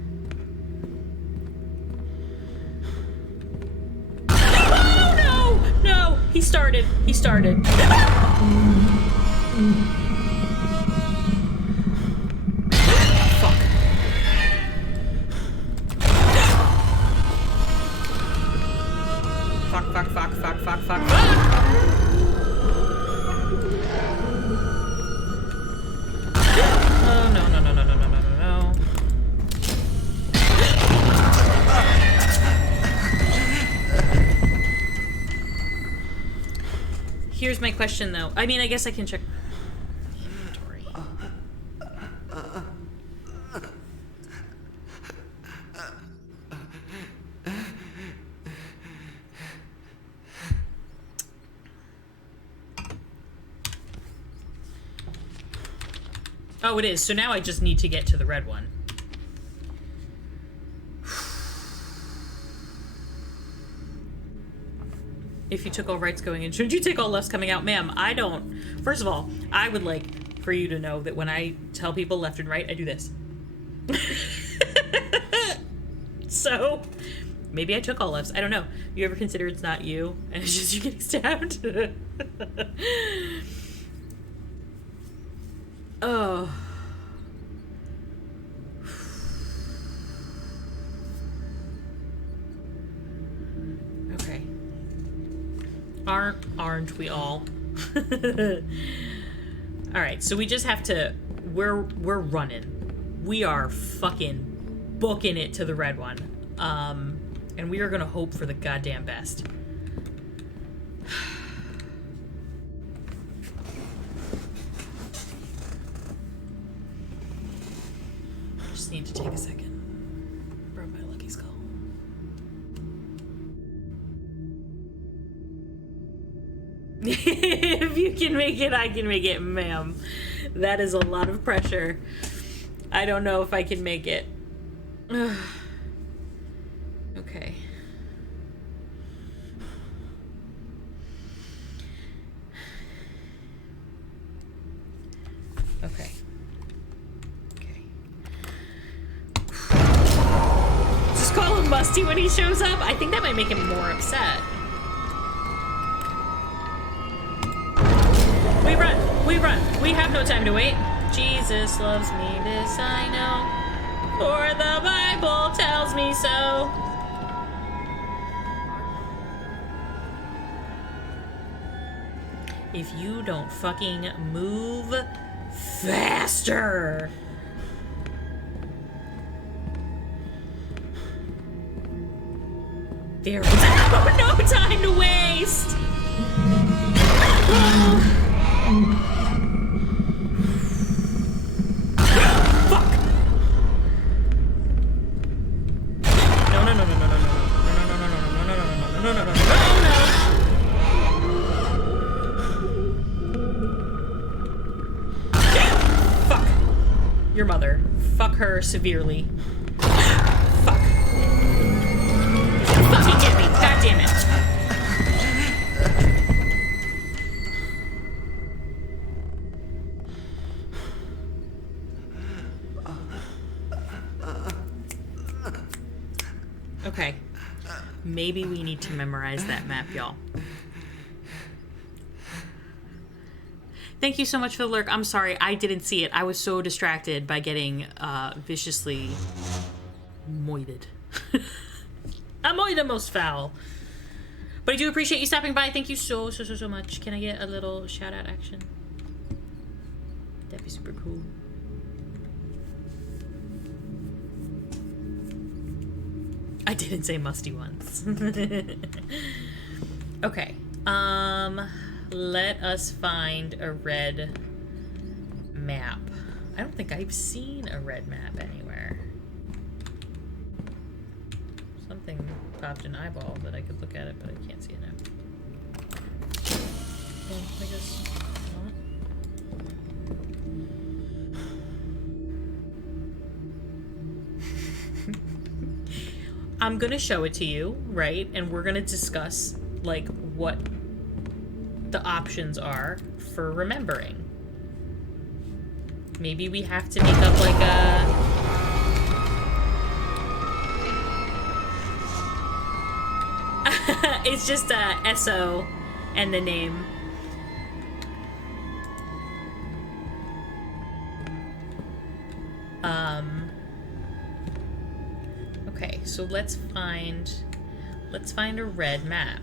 Oh, no! No! He started. He started. Fuck. Fuck, fuck, fuck, fuck, fuck, fuck, fuck! Oh, no, no, no, no, no, no, no, no, no. Here's my question, though. I mean, I guess I can check inventory. Oh, it is. So now I just need to get to the red one. If you took all rights going in, shouldn't you take all lefts coming out? Ma'am, I don't. First of all, I would like for you to know that when I tell people left and right, I do this. So, maybe I took all lefts. I don't know. You ever consider it's not you and it's just you getting stabbed? Oh. Okay. Aren't we all? Alright, so we just have to... We're running. We are fucking booking it to the red one. And we are gonna hope for the goddamn best. Just need to take a second. Broke my lucky skull. If you can make it, I can make it, ma'am. That is a lot of pressure. I don't know if I can make it. Okay. Okay. Okay. Just call him Musty when he shows up. I think that might make him more upset. We run. We have no time to wait. Jesus loves me, this I know. For the Bible tells me so. If you don't fucking move faster. There is no time to waste. Fuck. No, no, no, no, no, no, no, no, no, no, no, no, no, no, no, no, no, no, no, no. Fuck. Your mother. Fuck her severely. Fuck. Fucking get me. God damn it. Okay. Maybe we need to memorize that map, y'all. Thank you so much for the lurk. I'm sorry, I didn't see it. I was so distracted by getting viciously moited. Amoida most foul. But I do appreciate you stopping by. Thank you so much. Can I get a little shout out action? That'd be super cool. I didn't say musty once. Okay. Let us find a red map. I don't think I've seen a red map anywhere. Something popped an eyeball that I could look at it, but I can't see it now. Well, I guess not. I'm gonna show it to you, right? And we're gonna discuss, like, what the options are for remembering. Maybe we have to make up, like, it's just a SO and the name. Okay, so let's find a red map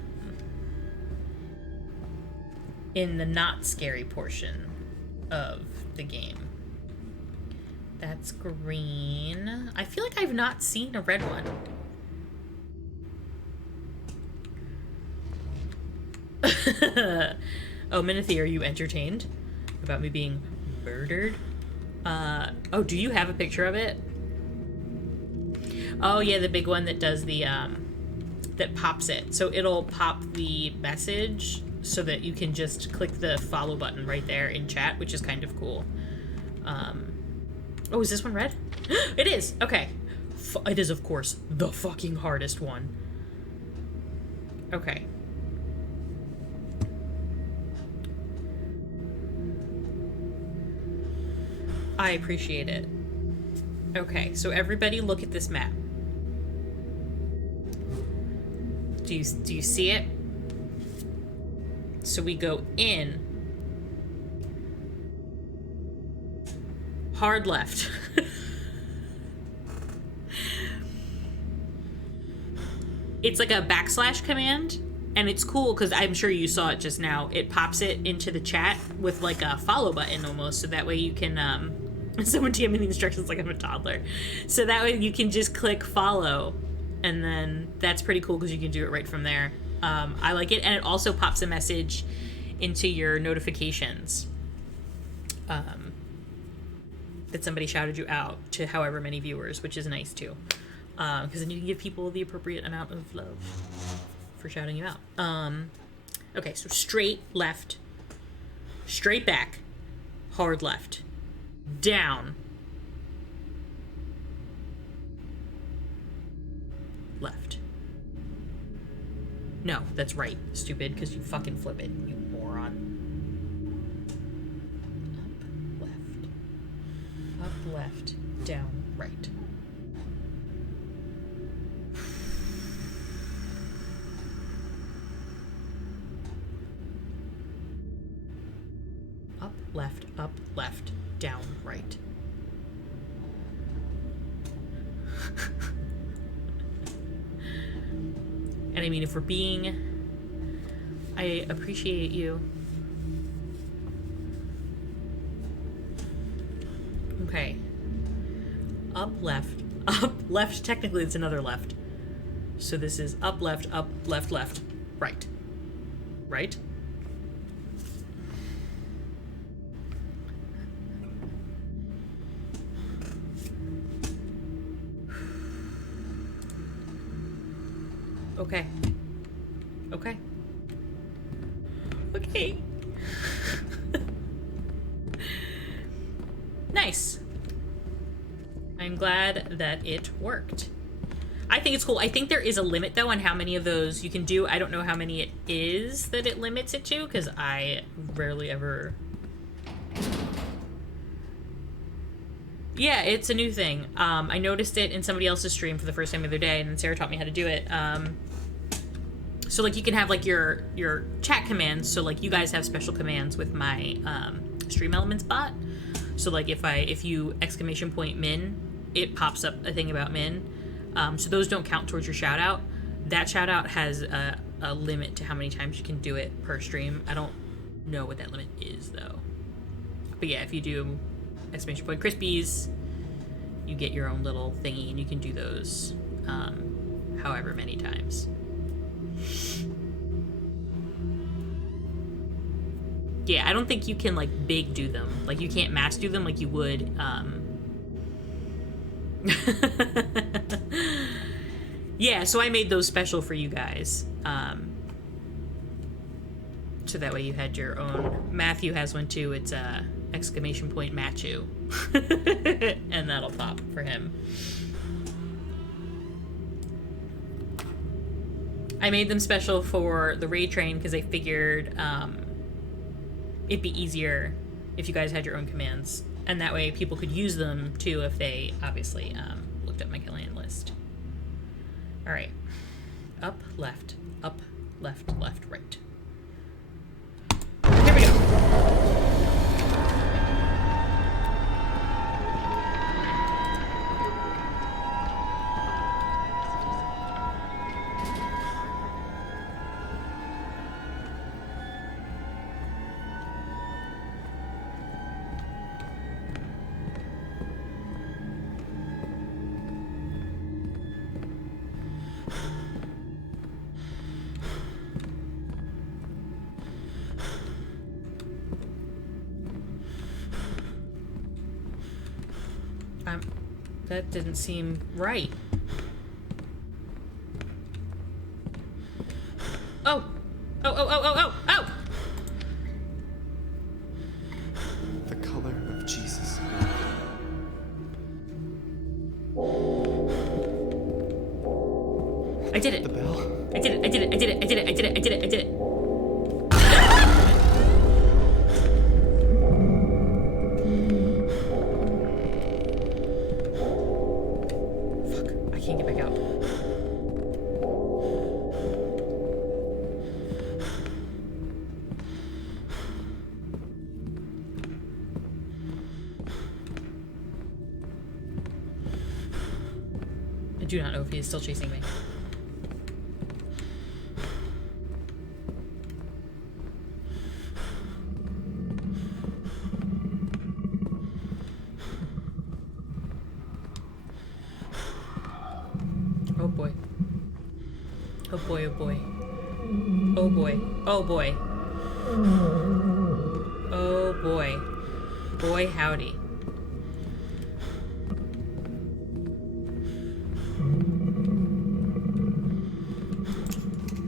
in the not scary portion of the game. That's green. I feel like I've not seen a red one. Oh, Minothy, are you entertained about me being murdered? Oh, do you have a picture of it? Oh yeah, the big one that does the, that pops it. So it'll pop the message so that you can just click the follow button right there in chat, which is kind of cool. Oh, is this one red? It is! Okay. It is, of course, the fucking hardest one. Okay. I appreciate it. Okay, so everybody look at this map. Do you see it? So we go in. Hard left. It's like a backslash command, and it's cool because I'm sure you saw it just now. It pops it into the chat with like a follow button almost, so that way you can someone DMing the instructions like I'm a toddler. So that way you can just click follow, and then that's pretty cool because you can do it right from there. I like it, and it also pops a message into your notifications that somebody shouted you out to however many viewers, which is nice too, because then you can give people the appropriate amount of love for shouting you out. Okay, so straight left, straight back, hard left, down, left. No, that's right, stupid, because you fucking flip it, you moron. Up, left, down, right. Up, left, left, down, right. And I mean, if we're being... I appreciate you. Okay. Up, left. Technically, it's another left. So this is up, left, right. Right? Okay. Okay. Okay. Nice. I'm glad that it worked. I think it's cool. I think there is a limit, though, on how many of those you can do. I don't know how many it is that it limits it to, because I rarely ever... Yeah, it's a new thing. I noticed it in somebody else's stream for the first time the other day, and then Sarah taught me how to do it. So, like, you can have, like, your chat commands. So, like, you guys have special commands with my Stream Elements bot. So, like, if you exclamation point min, it pops up a thing about min. So those don't count towards your shout out. That shout out has a limit to how many times you can do it per stream. I don't know what that limit is, though. But yeah, if you do exclamation point Crispies, you get your own little thingy, and you can do those however many times. Yeah, I don't think you can, like, big do them. Like, you can't mass do them like you would, yeah, so I made those special for you guys. So that way you had your own. Matthew has one too. It's exclamation point Matchu. And that'll pop for him. I made them special for the raid train because I figured it'd be easier if you guys had your own commands. And that way people could use them too if they obviously looked at my command list. All right. Up, left, right. Here we go. That didn't seem right. Oh! Oh! The color of Jesus. I did it. The bell. I did it. Can't get back out. I do not know if he is still chasing me. Oh boy. Oh boy, oh boy. Oh boy. Oh boy. Oh boy. Boy howdy.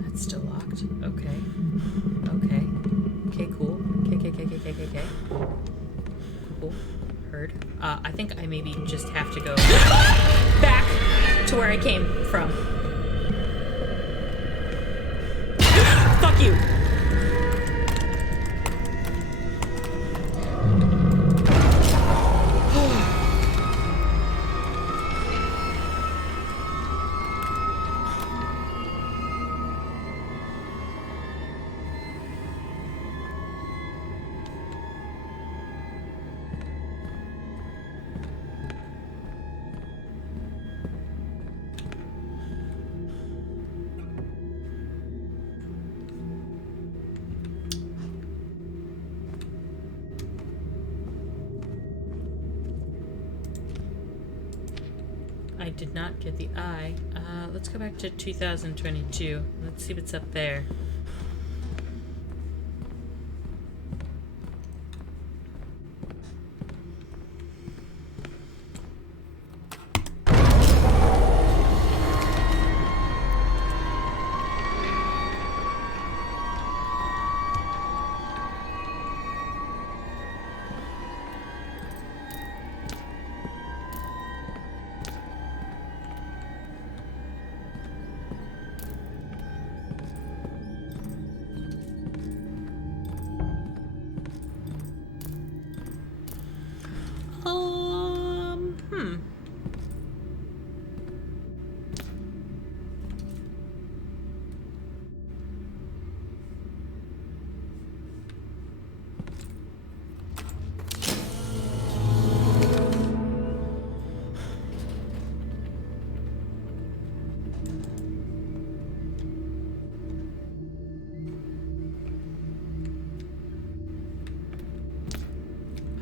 That's still locked. Okay. Okay. Okay, cool. Okay. Cool. Heard. I think I maybe just have to go back to where I came from. Fuck you! I did not get the eye. Let's go back to 2022. Let's see what's up there.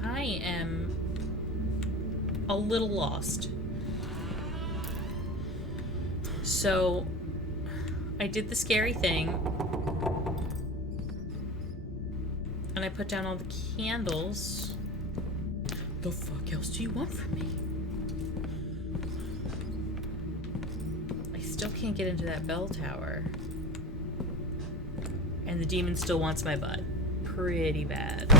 I am a little lost. So, I did the scary thing, and I put down all the candles. The fuck else do you want from me? I still can't get into that bell tower. And the demon still wants my butt. Pretty bad.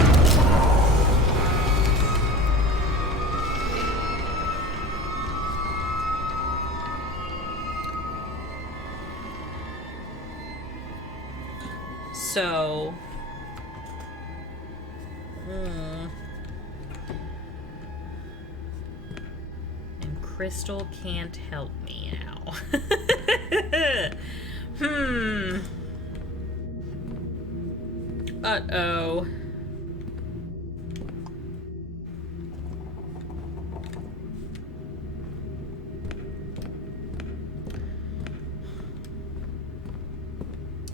So, and Crystal can't help me now. Uh-oh.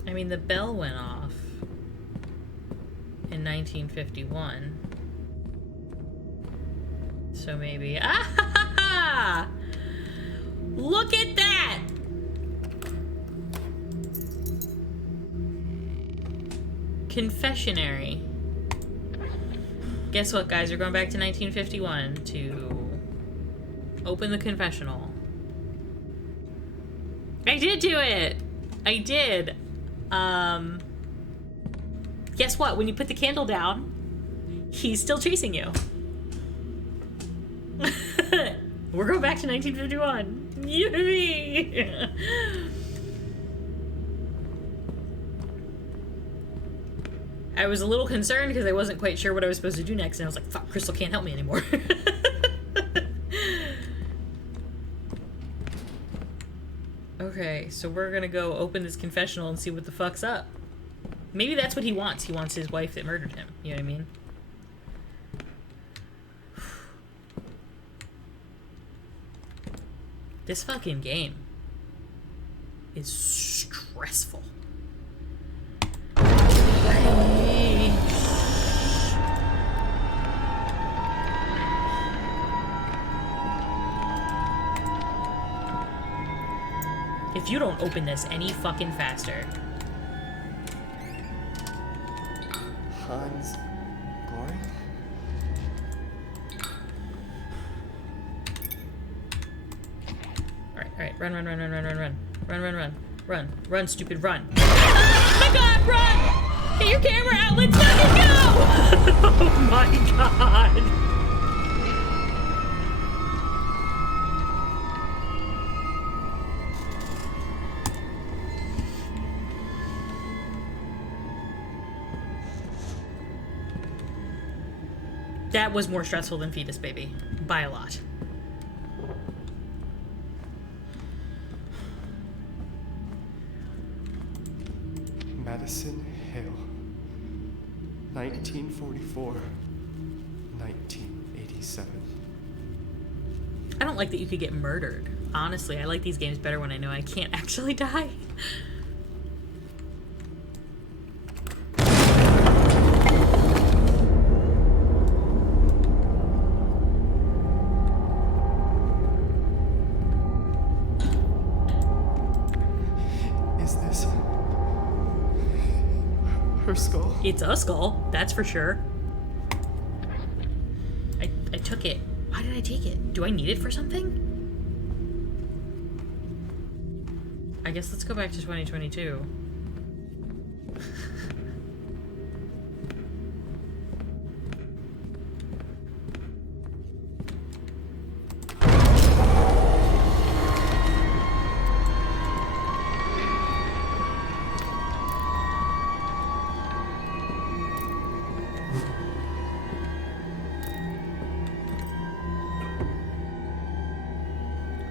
I mean, the bell went off in 1951. So maybe... Ah! Look at that! Confessionary. Guess what, guys? We're going back to 1951 to open the confessional. I did do it! I did. Guess what? When you put the candle down, he's still chasing you. We're going back to 1951. Yippee! I was a little concerned because I wasn't quite sure what I was supposed to do next, and I was like, fuck, Crystal can't help me anymore. Okay, so we're gonna go open this confessional and see what the fuck's up. Maybe that's what he wants. He wants his wife that murdered him. You know what I mean? This fucking game is stressful. If you don't open this any fucking faster. Hans Goring? Alright, run, stupid, run. Oh my god, run! Get your camera out, let's fucking go! Oh my god. That was more stressful than Fetus Baby. By a lot. Madison Hill. 1944. 1987. I don't like that you could get murdered. Honestly, I like these games better when I know I can't actually die. It's a skull, that's for sure. I took it. Why did I take it? Do I need it for something? I guess let's go back to 2022.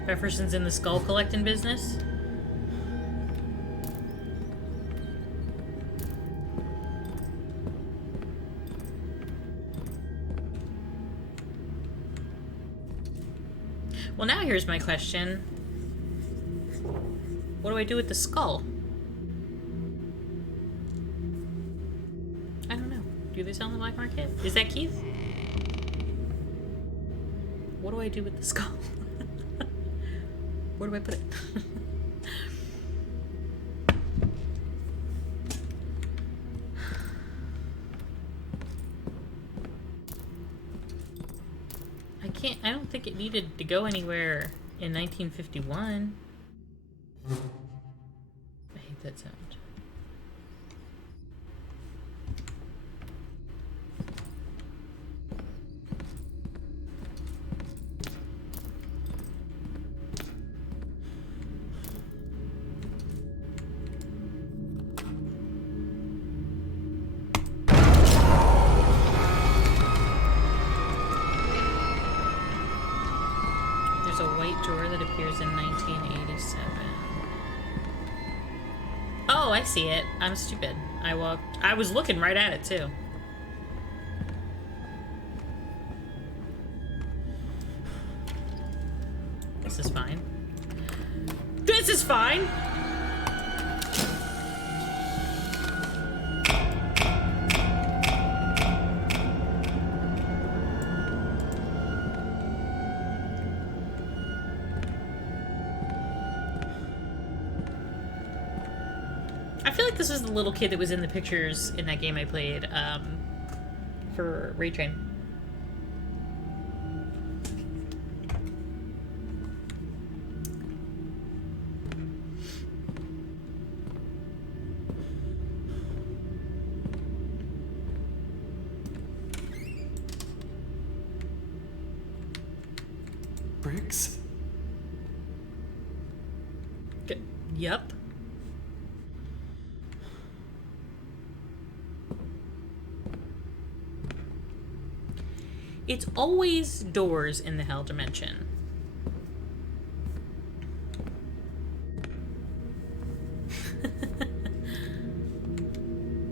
Befferson's in the skull collecting business. Well, now here's my question. What do I do with the skull? I don't know. Do they sell on the black market? Is that Keith? What do I do with the skull? Where do I put it? I don't think it needed to go anywhere in 1951. I hate that sound. There's a white drawer that appears in 1987. Oh, I see it. I'm stupid. I was looking right at it, too. This is fine. This is fine! I feel like this was the little kid that was in the pictures in that game I played, for Raid Train. Bricks? Yup. It's always doors in the Hell Dimension.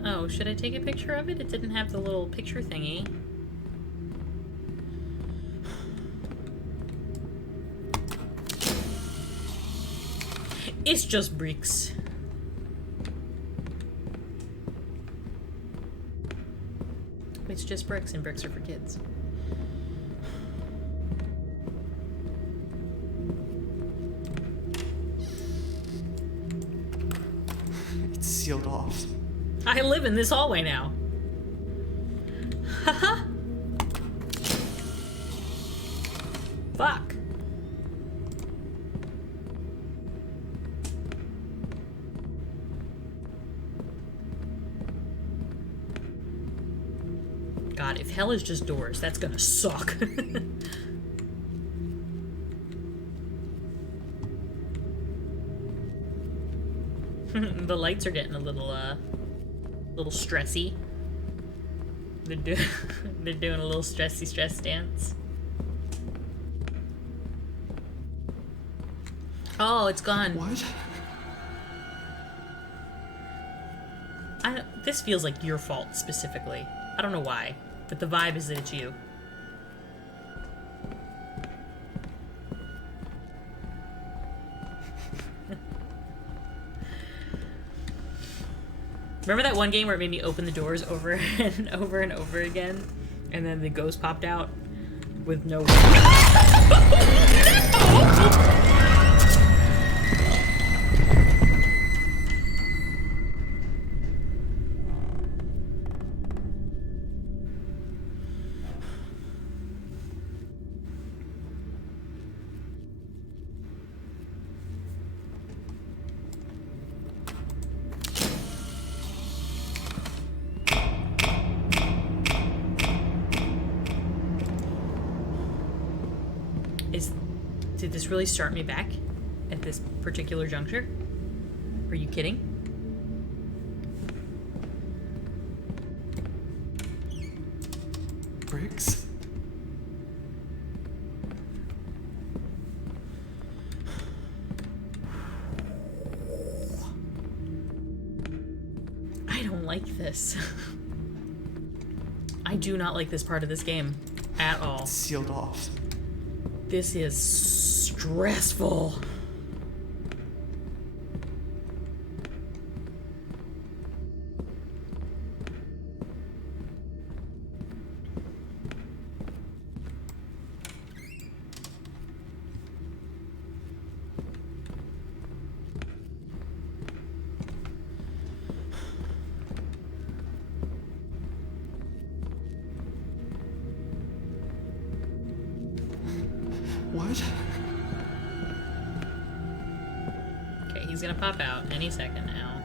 Oh, should I take a picture of it? It didn't have the little picture thingy. It's just bricks. It's just bricks, and bricks are for kids. It's sealed off. I live in this hallway now. Haha. Fuck. God, if hell is just doors, that's gonna suck. The lights are getting a little stressy. They're doing a little stress dance. Oh, it's gone. What? This feels like your fault specifically. I don't know why, but the vibe is that it's you. Remember that one game where it made me open the doors over and over and over again, and then the ghost popped out with no... Did this really start me back at this particular juncture? Are you kidding? Briggs? I don't like this. I do not like this part of this game at all. It's sealed off. This is stressful. What? Okay, he's gonna pop out any second now.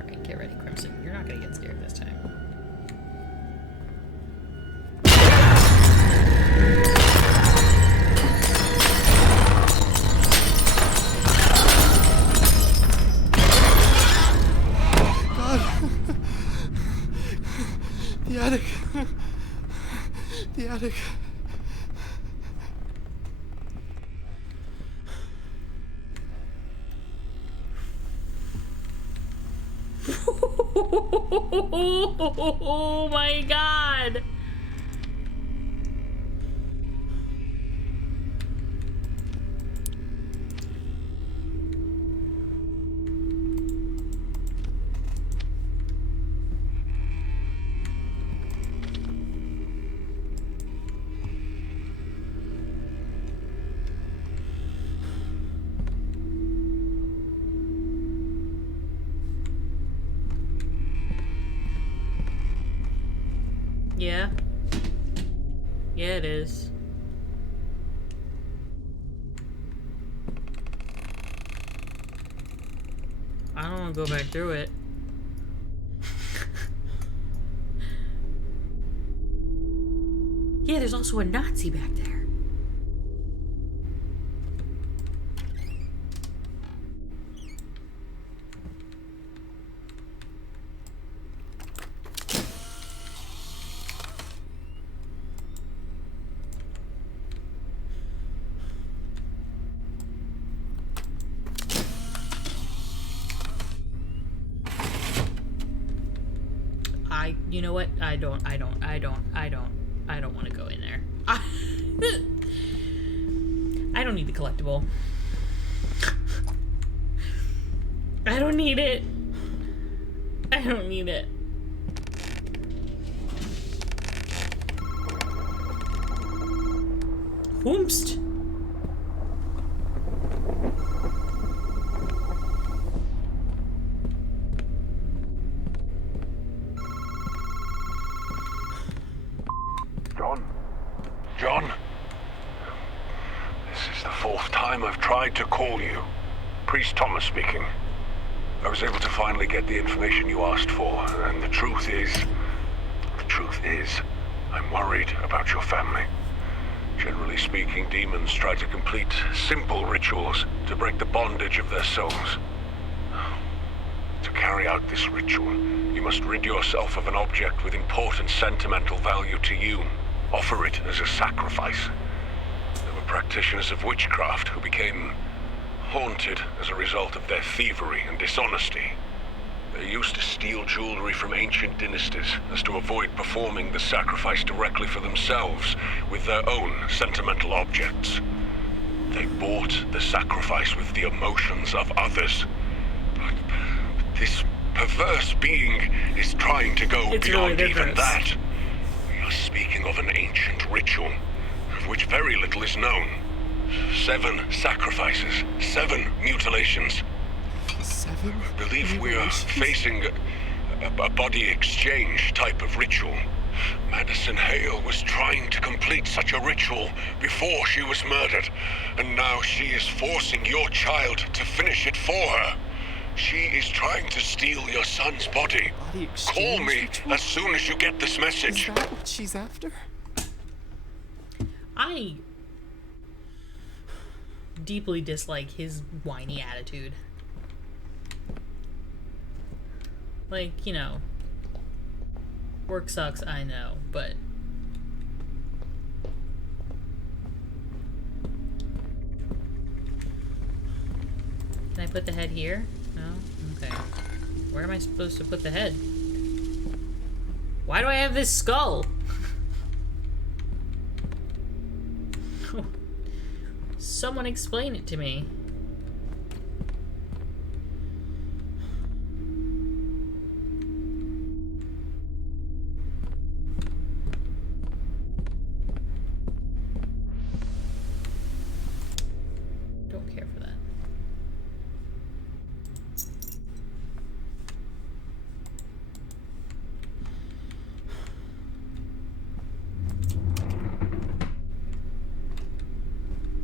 Alright, get ready, Crimson. You're not gonna get scared this time. God. The attic. The attic. Oh my god! Yeah. Yeah, it is. I don't want to go back through it. Yeah, there's also a Nazi back there. You know what? I don't want to go in there. I don't need the collectible. I don't need it. I don't need it. Whoomst. John? This is the fourth time I've tried to call you. Priest Thomas speaking. I was able to finally get the information you asked for, and the truth is, I'm worried about your family. Generally speaking, demons try to complete simple rituals to break the bondage of their souls. To carry out this ritual, you must rid yourself of an object with important sentimental value to you. Offer it as a sacrifice. There were practitioners of witchcraft who became haunted as a result of their thievery and dishonesty. They used to steal jewelry from ancient dynasties as to avoid performing the sacrifice directly for themselves with their own sentimental objects. They bought the sacrifice with the emotions of others. But this perverse being is trying to go beyond even that. We are speaking of an ancient ritual, of which very little is known. 7 sacrifices, 7 mutilations. 7? I believe we are facing a body exchange type of ritual. Madison Hale was trying to complete such a ritual before she was murdered, and now she is forcing your child to finish it for her. She is trying to steal your son's body. Body Call exchange me ritual? as soon as you get this message. Is that what she's after? I deeply dislike his whiny attitude. Like, you know, work sucks, I know, but can I put the head here? No? Okay. Where am I supposed to put the head? Why do I have this skull? Someone explain it to me. Don't care for that.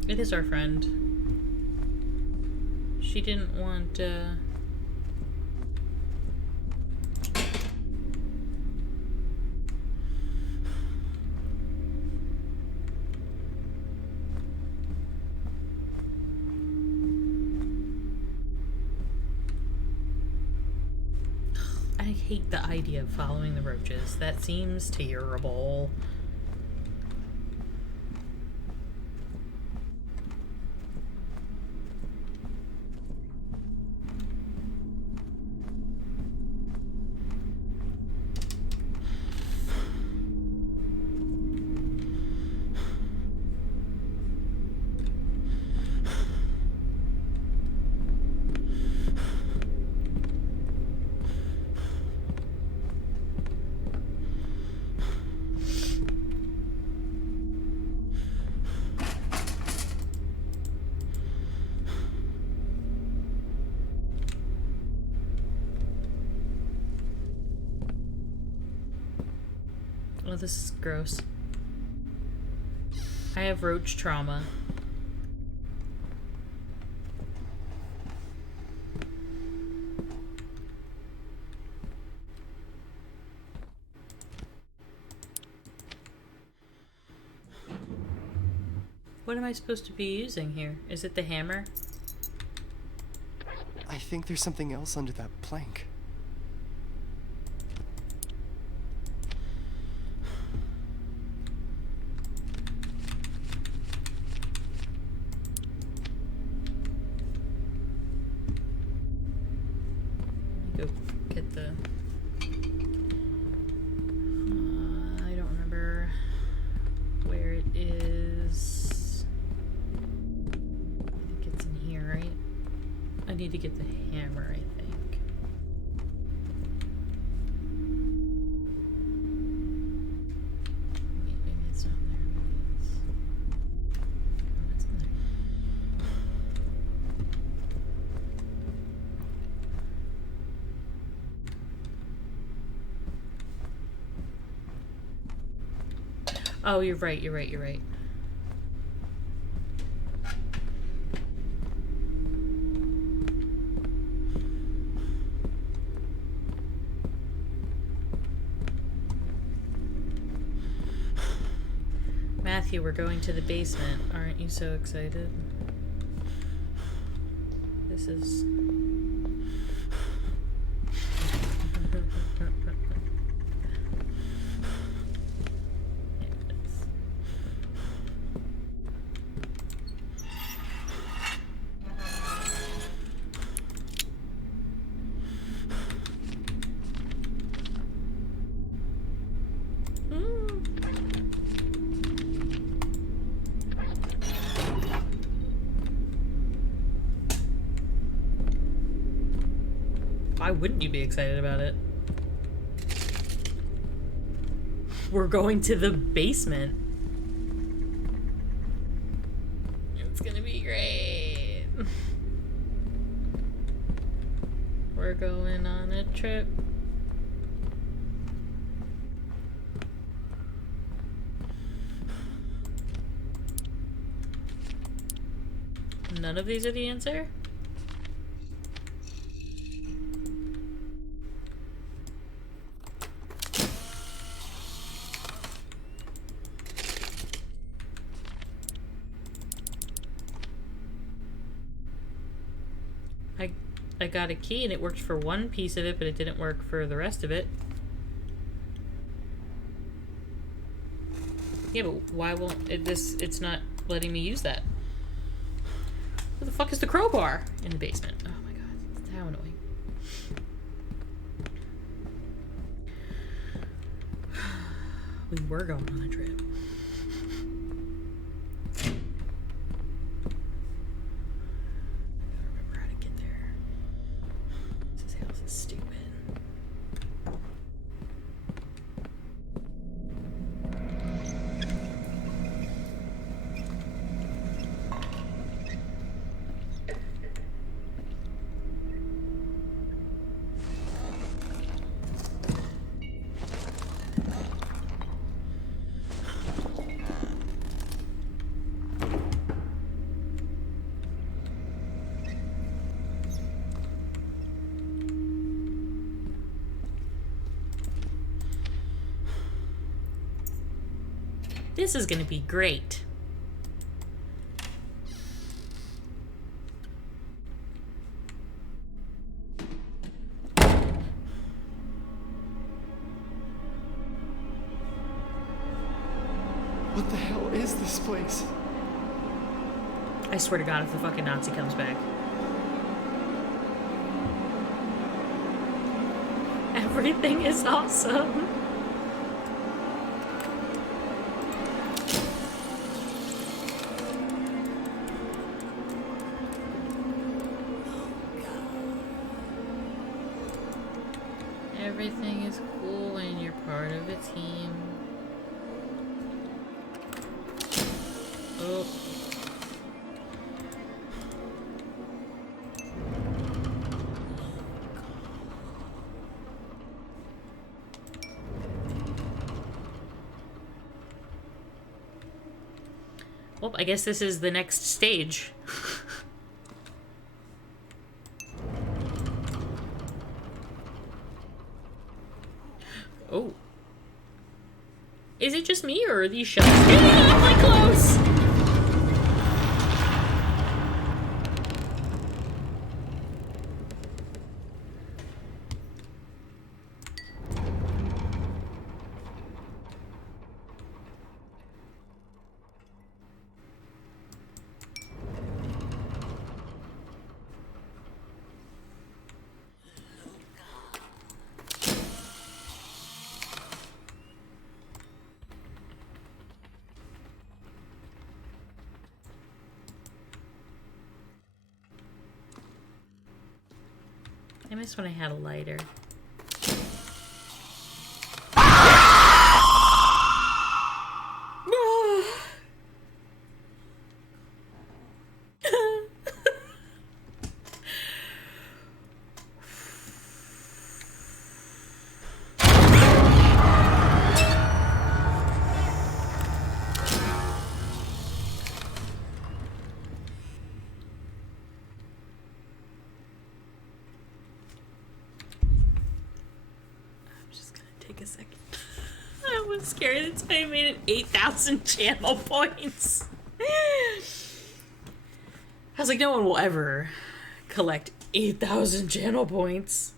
It is our friend. She didn't want, I hate the idea of following the roaches. That seems terrible. Oh, this is gross. I have roach trauma. What am I supposed to be using here? Is it the hammer? I think there's something else under that plank. Go get the... I don't remember where it is. I think it's in here, right? I need to get the hammer, I think. Maybe it's not there. Maybe it's... Oh, it's in there. Oh, you're right, you're right, you're right. Matthew, we're going to the basement. Aren't you so excited? This is... Why wouldn't you be excited about it? We're going to the basement. It's gonna be great. We're going on a trip. None of these are the answer? I got a key and it worked for one piece of it, but it didn't work for the rest of it. Yeah, but why won't it it's not letting me use that? Where the fuck is the crowbar in the basement? Oh my god, how annoying. We were going on a trip. This is gonna be great. What the hell is this place? I swear to God, if the fucking Nazi comes back. Everything is awesome. Everything is cool when you're part of a team. Oh. Well, I guess this is the next stage. Oh. Is it just me, or are these shells getting awfully close? I miss when I had a lighter. A second. I was scared. That's why I made it 8,000 channel points. I was like, no one will ever collect 8,000 channel points.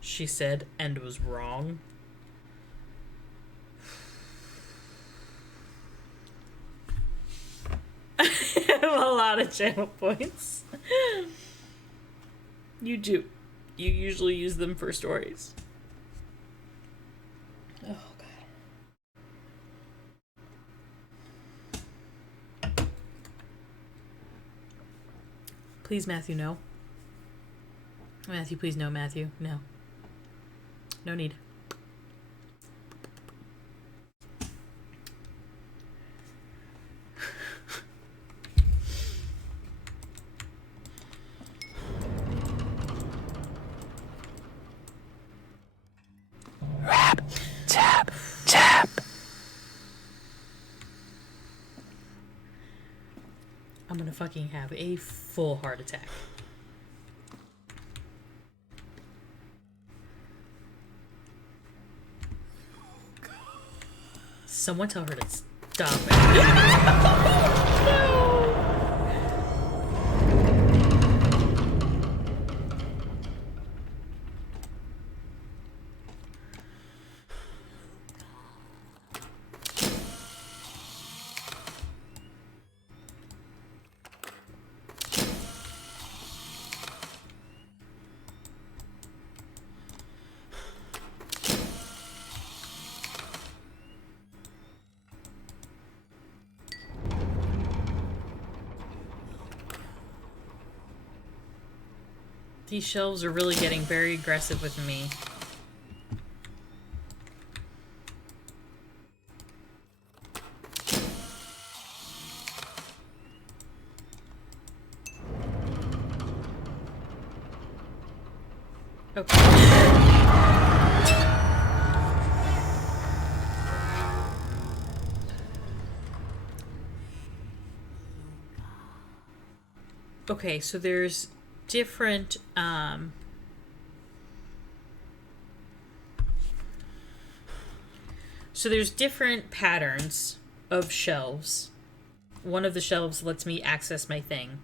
She said, and was wrong. I have a lot of channel points. You do. You usually use them for stories. Oh, God. Please, Matthew, no. Matthew, please, no, Matthew. No. No need. I'm gonna fucking have a full heart attack. Someone tell her to stop it. No! These shelves are really getting very aggressive with me. Okay. Okay, so there's different, so there's different patterns of shelves. One of the shelves lets me access my thing.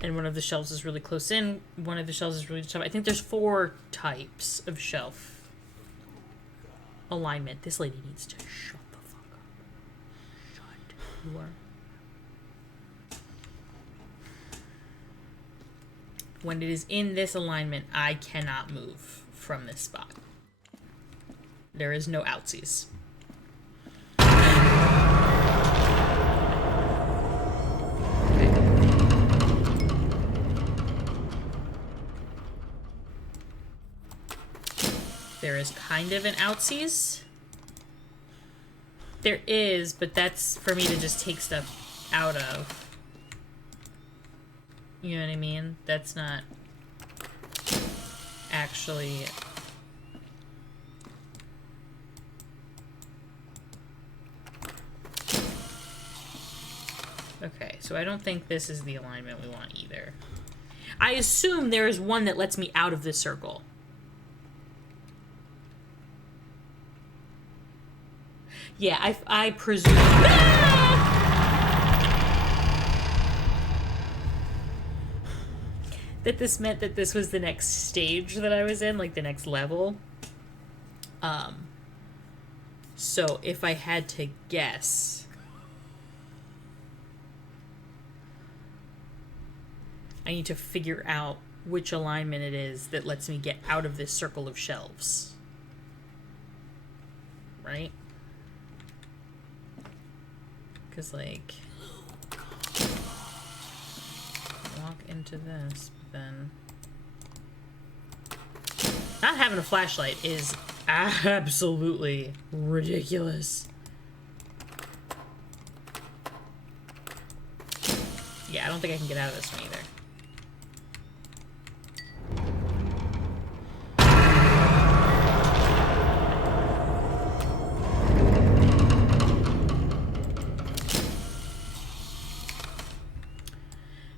And one of the shelves is really close in. One of the shelves is really tough. I think there's 4 types of shelf alignment. This lady needs to shut the fuck up. Shut. You are. When it is in this alignment, I cannot move from this spot. There is no outsies. There is kind of an outsies. There is, but that's for me to just take stuff out of. You know what I mean? That's not actually... Okay, so I don't think this is the alignment we want either. I assume there is one that lets me out of this circle. Yeah, I presume... that this meant that this was the next stage that I was in, like the next level. So if I had to guess, I need to figure out which alignment it is that lets me get out of this circle of shelves. Right? Because, like, walk into this, but then... Not having a flashlight is absolutely ridiculous. Yeah, I don't think I can get out of this one either.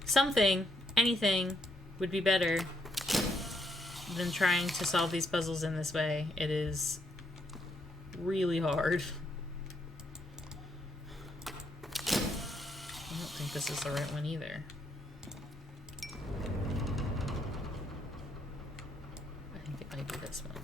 Something, anything, would be better than trying to solve these puzzles in this way. It is really hard. I don't think this is the right one either. I think it might be this one.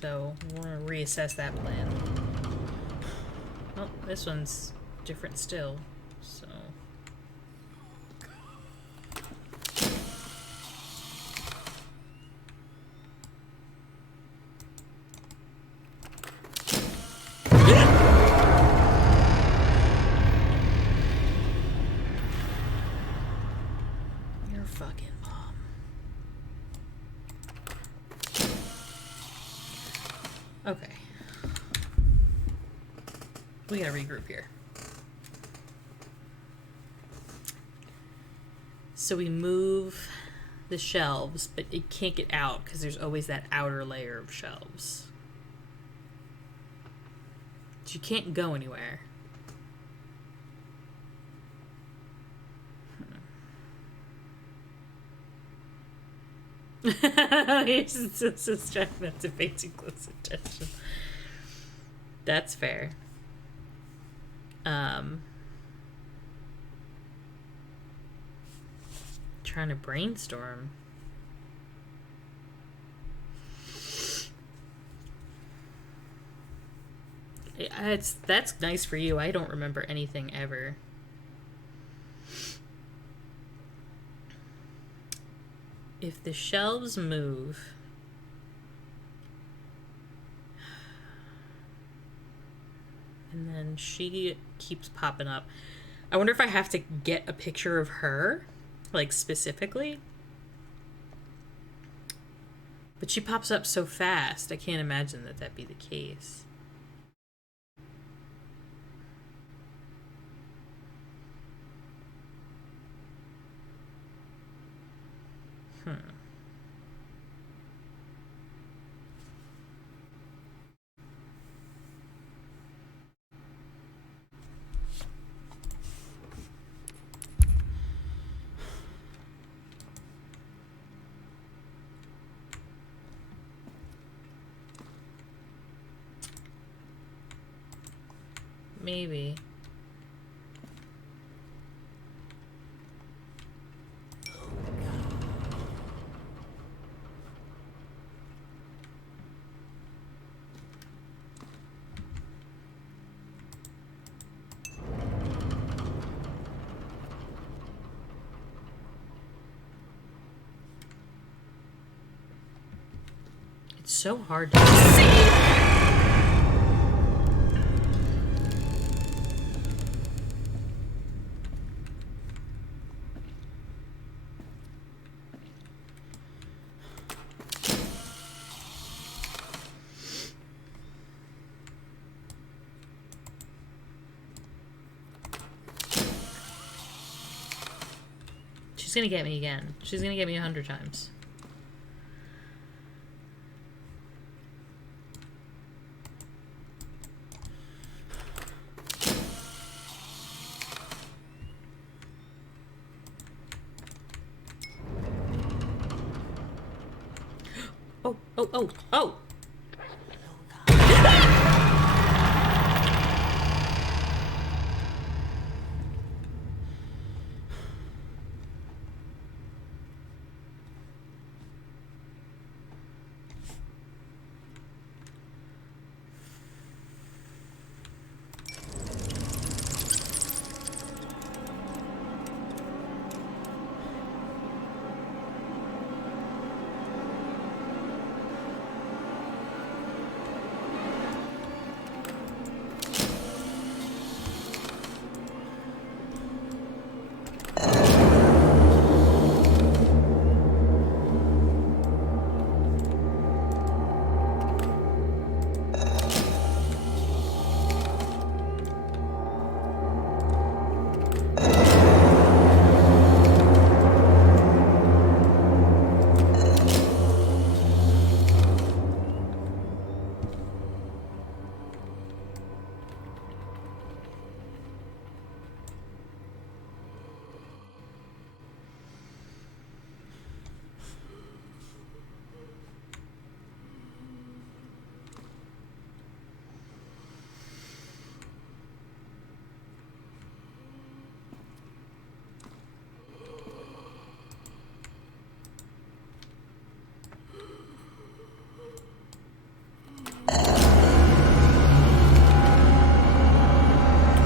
So we'll want to reassess that plan. Oh, this one's different still, so... You're fucking mom. Okay. We gotta regroup here. So we move the shelves, but it can't get out because there's always that outer layer of shelves. So you can't go anywhere. He's just trying not to pay too close attention. That's fair. Trying to brainstorm. That's nice for you. I don't remember anything ever. If the shelves move, and then she keeps popping up. I wonder if I have to get a picture of her, like specifically. But she pops up so fast, I can't imagine that that'd be the case. Maybe. It's so hard to see. She's gonna get me again. She's gonna get me 100 times. Oh!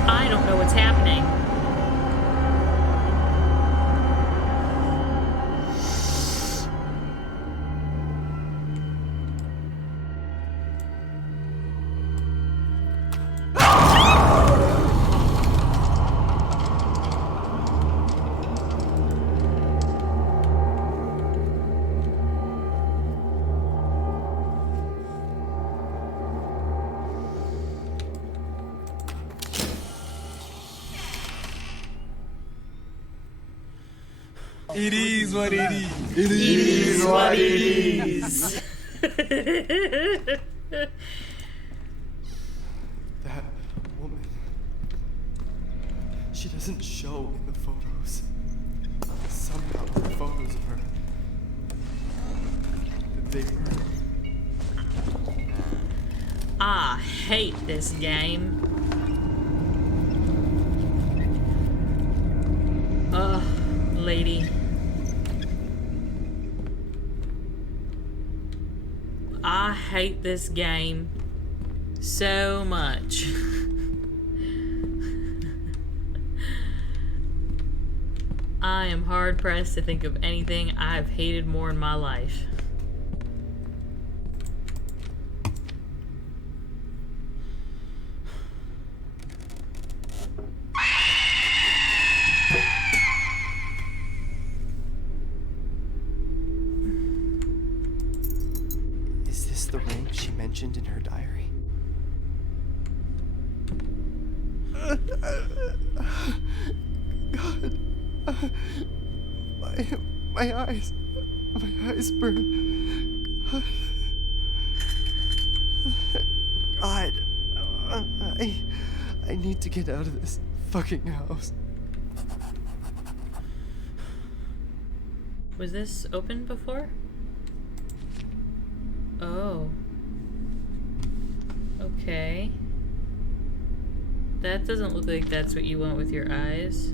I don't know what's happening. It is what it is. It is what it is. That woman. She doesn't show in the photos. Somehow the photos of her. They burn. I hate this game. Ugh, lady. I hate this game so much. I am hard pressed to think of anything I've hated more in my life. Is this the ring she mentioned in her diary? God. My eyes. My eyes burn. God. I need to get out of this fucking house. Was this open before? Oh. Okay. That doesn't look like that's what you want with your eyes.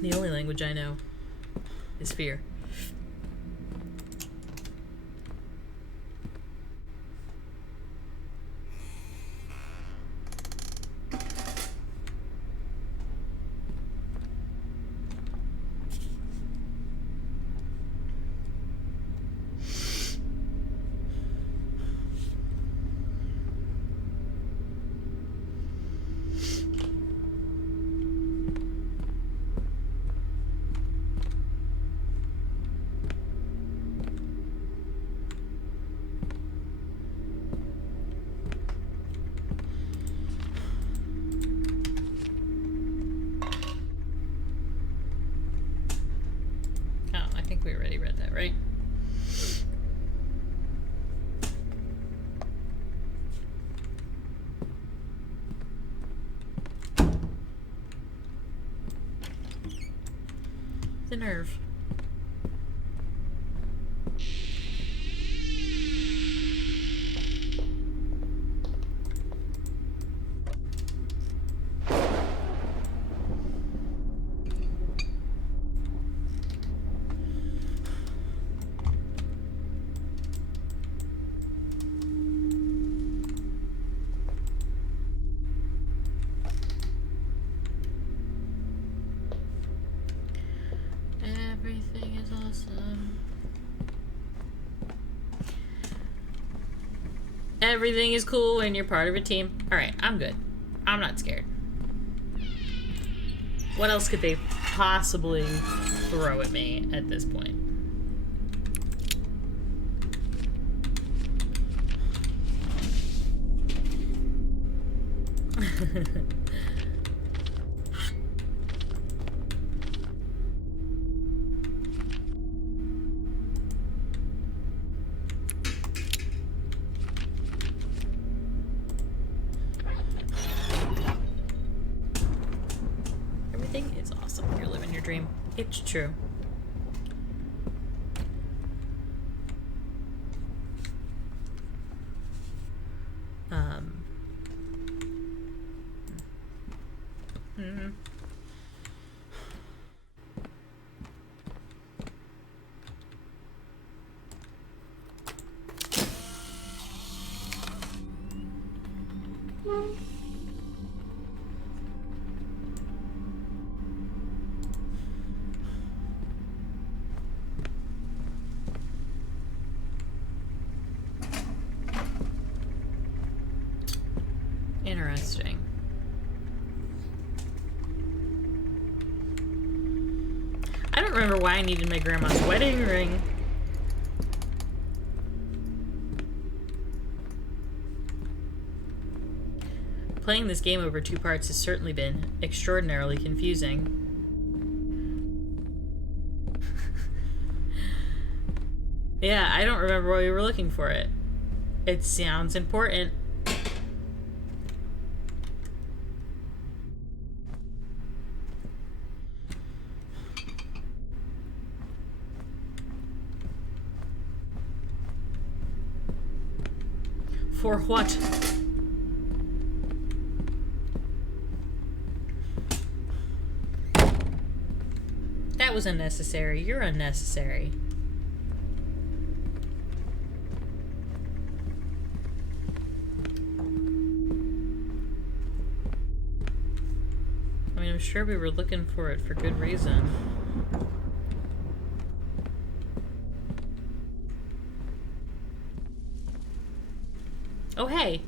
The only language I know is fear. We already read that, right? The nerve. Everything is awesome. Everything is cool when you're part of a team. Alright, I'm good. I'm not scared. What else could they possibly throw at me at this point? Everything is awesome when you're living your dream. It's true. don't remember why I needed my grandma's wedding ring. Playing this game over 2 parts has certainly been extraordinarily confusing. Yeah, I don't remember why we were looking for it. It sounds important. For what? That was unnecessary. You're unnecessary. I mean, I'm sure we were looking for it for good reason. Oh, hey.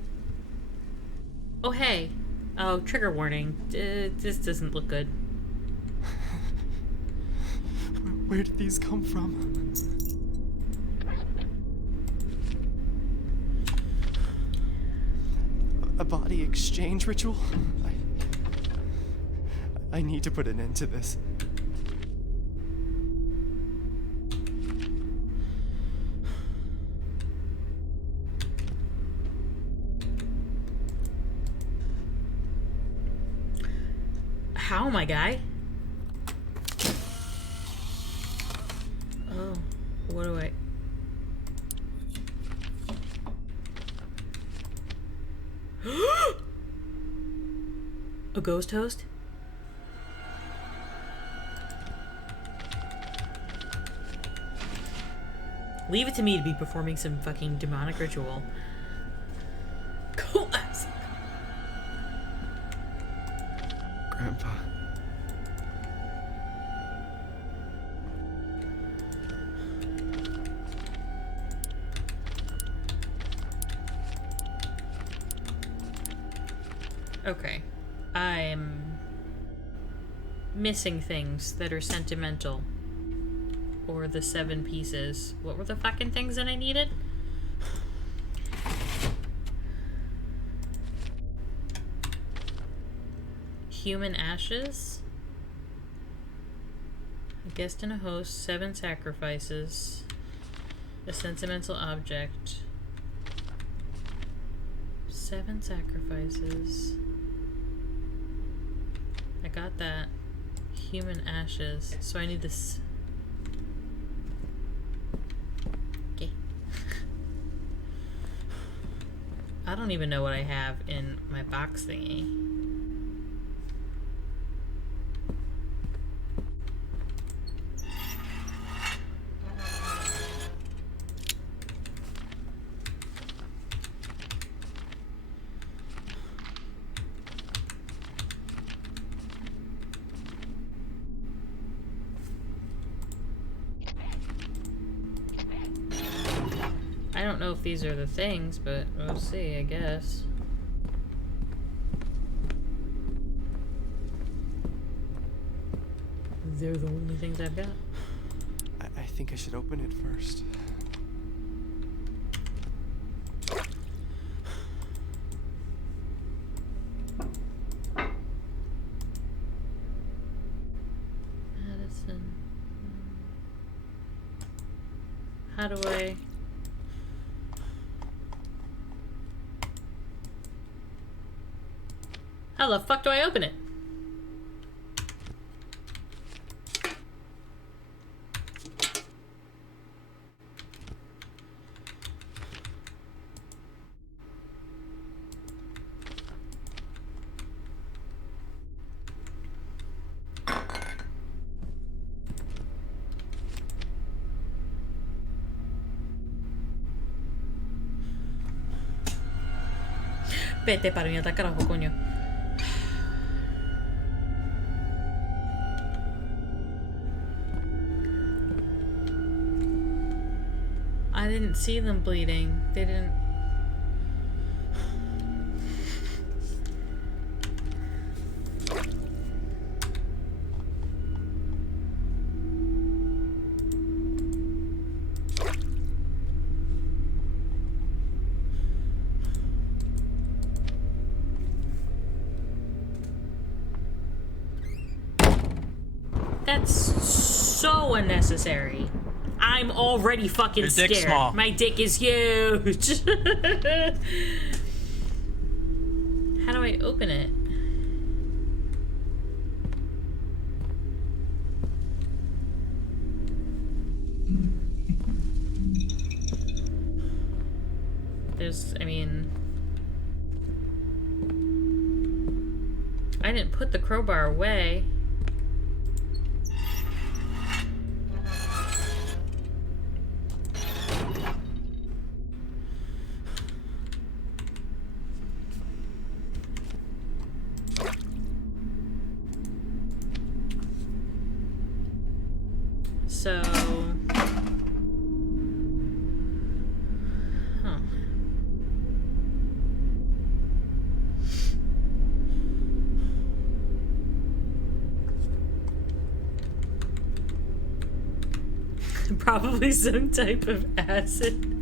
Oh, hey. Oh, trigger warning. This doesn't look good. Where did these come from? A body exchange ritual? I need to put an end to this. How, my guy? Oh, what do I... A ghost host? Leave it to me to be performing some fucking demonic ritual. Classic. Grandpa. Okay. I'm missing things that are sentimental. Or the 7 pieces. What were the fucking things that I needed? Human ashes? A guest and a host, 7 sacrifices, a sentimental object, 7 sacrifices. I got that. Human ashes. So I need this. Okay. I don't even know what I have in my box thingy. I don't know if these are the things, but we'll see, I guess. They're the only things I've got. I think I should open it first. Madison. How do I... How the fuck do I open it? Vete para mí, carajo, coño. I didn't see them bleeding. They didn't... That's so unnecessary. I'm already fucking Your scared. dick's small. My dick is huge. How do I open it? I mean... I didn't put the crowbar away. So... Huh. Probably some type of acid.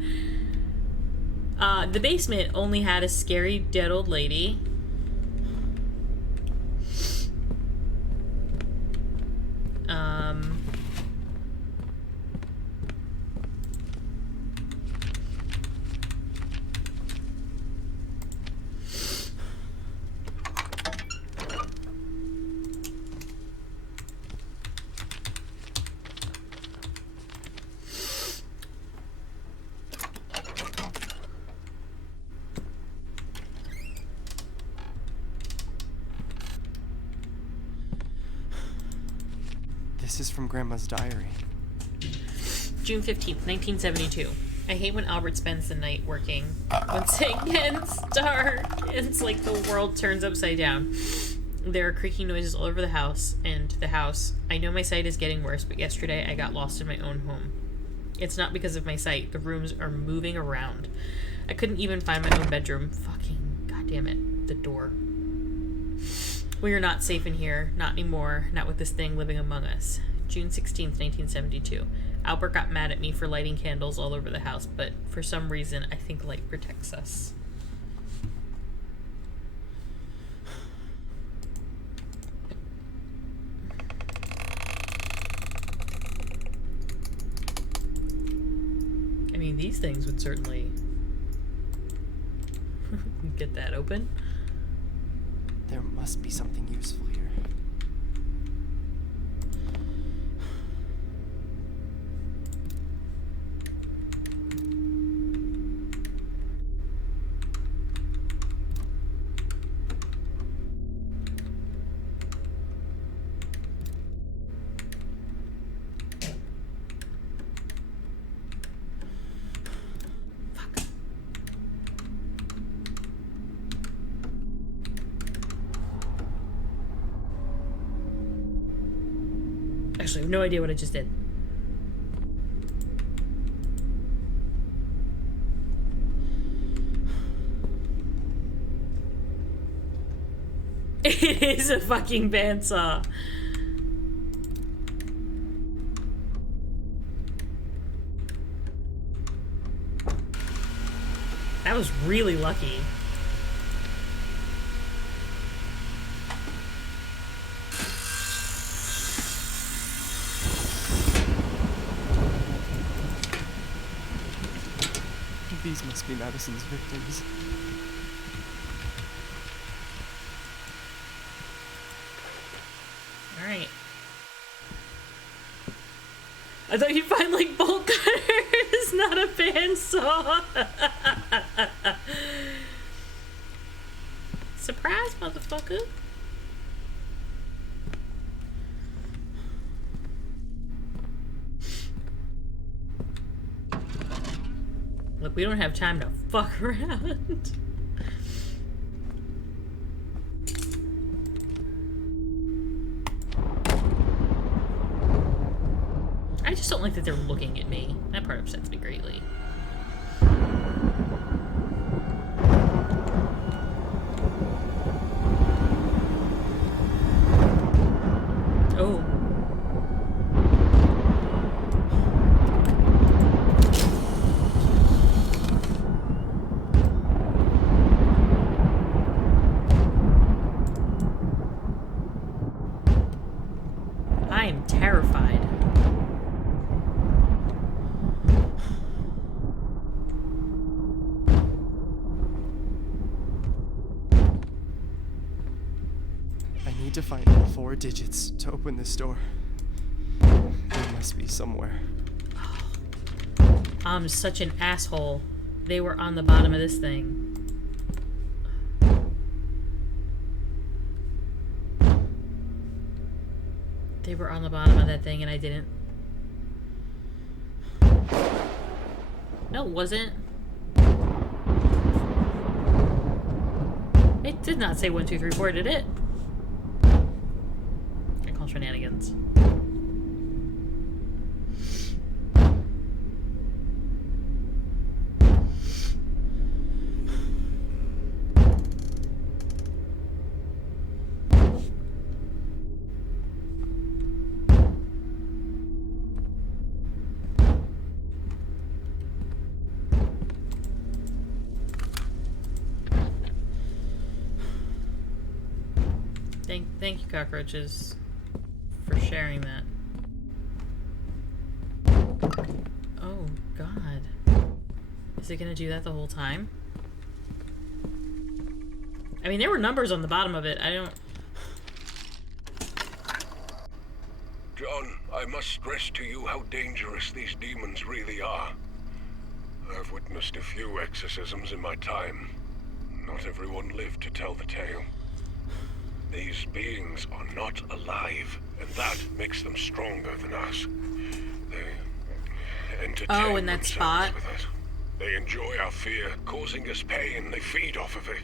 The basement only had a scary dead old lady. This is from Grandma's diary. June 15th, 1972. I hate when Albert spends the night working. Once it gets dark, it's like the world turns upside down. There are creaking noises all over the house, I know my sight is getting worse, but yesterday I got lost in my own home. It's not because of my sight. The rooms are moving around. I couldn't even find my own bedroom. Fucking goddamn it. The door. We are not safe in here. Not anymore. Not with this thing living among us. June 16th, 1972. Albert got mad at me for lighting candles all over the house, but for some reason, I think light protects us. I mean, these things would certainly get that open. There must be something useful here. Actually, I have no idea what I just did. It is a fucking bandsaw. That was really lucky. These must be Madison's victims. Alright. I thought you'd find, like, bolt cutters, not a bandsaw. Surprise, motherfucker. Look, we don't have time to fuck around. I just don't like that they're looking at me. That part upsets me greatly. Oh. I am need to find 4 digits to open this door. They must be somewhere. I'm such an asshole. They were on the bottom of this thing. They were on the bottom of that thing and I didn't. No, it wasn't. It did not say 1, 2, 3, 4, did it? I call shenanigans. Thank you, cockroaches, for sharing that. Oh, God. Is it gonna do that the whole time? I mean, there were numbers on the bottom of it. I don't... John, I must stress to you how dangerous these demons really are. I've witnessed a few exorcisms in my time. Not everyone lived to tell the tale. These beings are not alive, and that makes them stronger than us. They entertain in that themselves spot? with us. They enjoy our fear, causing us pain. They feed off of it.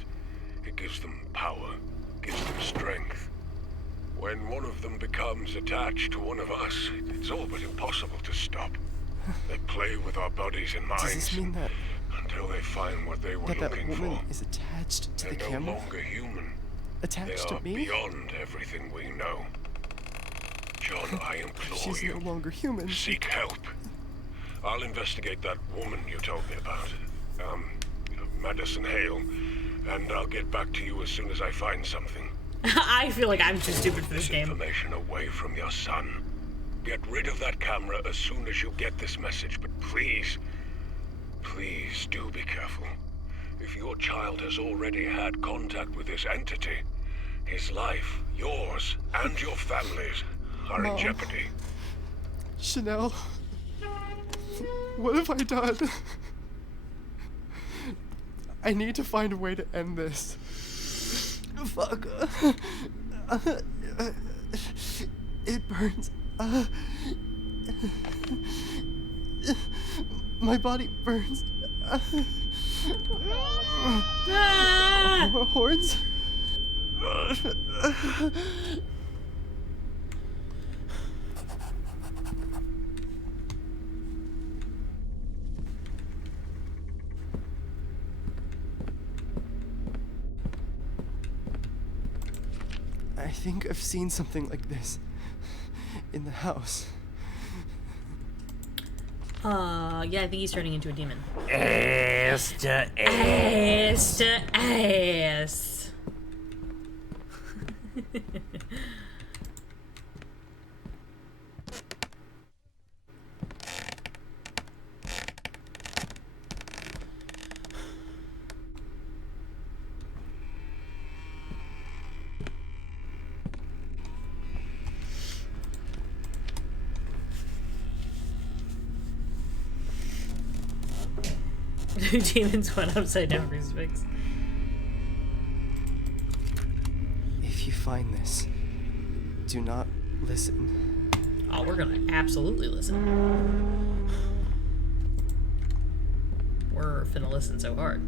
It gives them power, gives them strength. When one of them becomes attached to one of us, it's all but impossible to stop. They play with our bodies and minds. Does this mean that until they find what they were that looking woman for? is attached to They're the no camera? longer human. Attached They to are me? beyond everything we know. John, I implore She's you. no longer human. Seek help. I'll investigate that woman you told me about. Madison Hale. And I'll get back to you as soon as I find something. I feel like I'm too stupid for this This game. information away from your son. Get rid of that camera as soon as you get this message, but please, please do be careful. If your child has already had contact with this entity, his life, yours, and your family's are in Mom. jeopardy. Chanel, what have I done? I need to find a way to end this. Fuck. It burns. My body burns. Horns? I think I've seen something like this in the house. Yeah, I think he's turning into a demon. Ass to Ass to ass. Demons went upside down crucifix. If you find this, do not listen. Oh, we're gonna absolutely listen. We're finna listen so hard.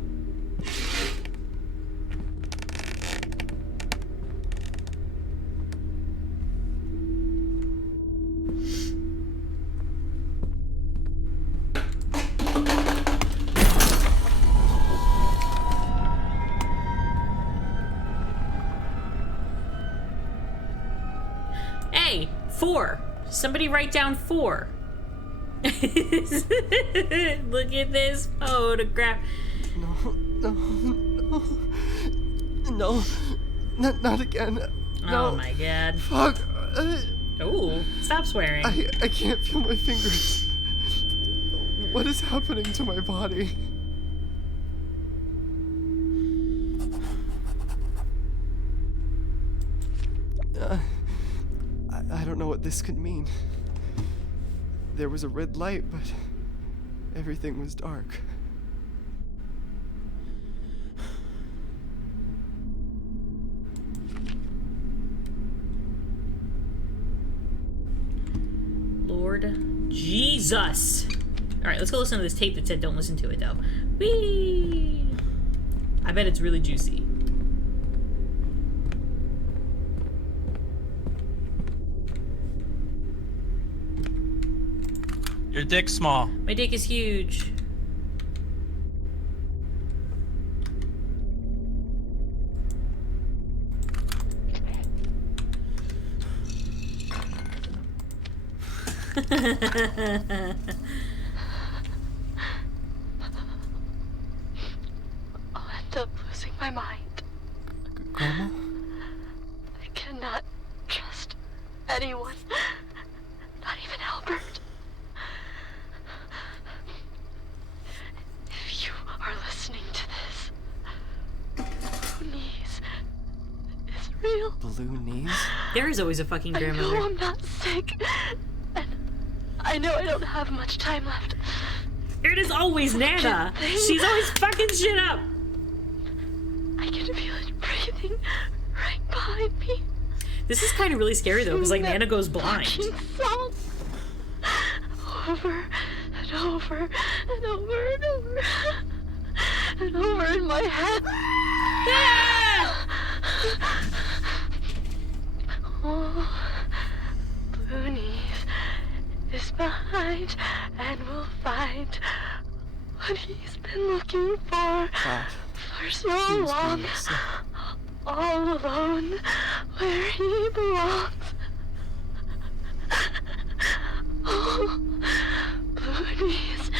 Hey, 4. Somebody write down 4. Look at this photograph. No, not again. No. Oh my god. Fuck. Ooh, stop swearing. I can't feel my fingers. What is happening to my body? what this could mean. There was a red light, but everything was dark. Lord Jesus. Alright, let's go listen to this tape that said don't listen to it, though. Whee! I bet it's really juicy. Your dick's small. My dick is huge. I'll end up losing my mind. Grandma? I cannot trust anyone. Not even Albert. If you are listening to this, Blue Knees is real. Blue knees? There is always a fucking I know grandmother. I'm not sick. And I know I don't have much time left. It is always Nana. She's always fucking shit up. I can feel it breathing right behind me. This is kind of really scary though, because like That Nana goes blind. fucking song. Over and over and over and over and over in my head. Oh, Blue Knees is behind and will find what he's been looking for so long. All alone where he belongs. Oh, Blue Knees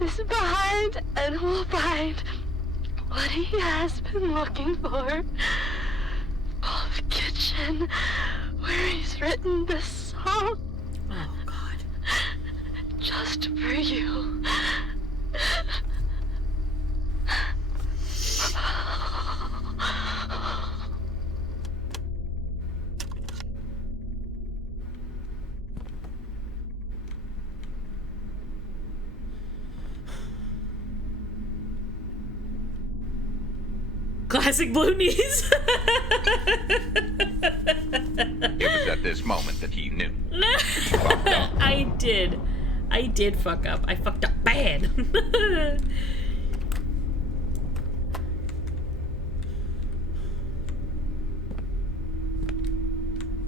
is behind and will find what he has been looking for. Paul's kitchen, where he's written this song. Oh God. Just for you. Classic Blue Knees. It was at this moment that he knew. He fucked up. I did fuck up. I fucked up bad.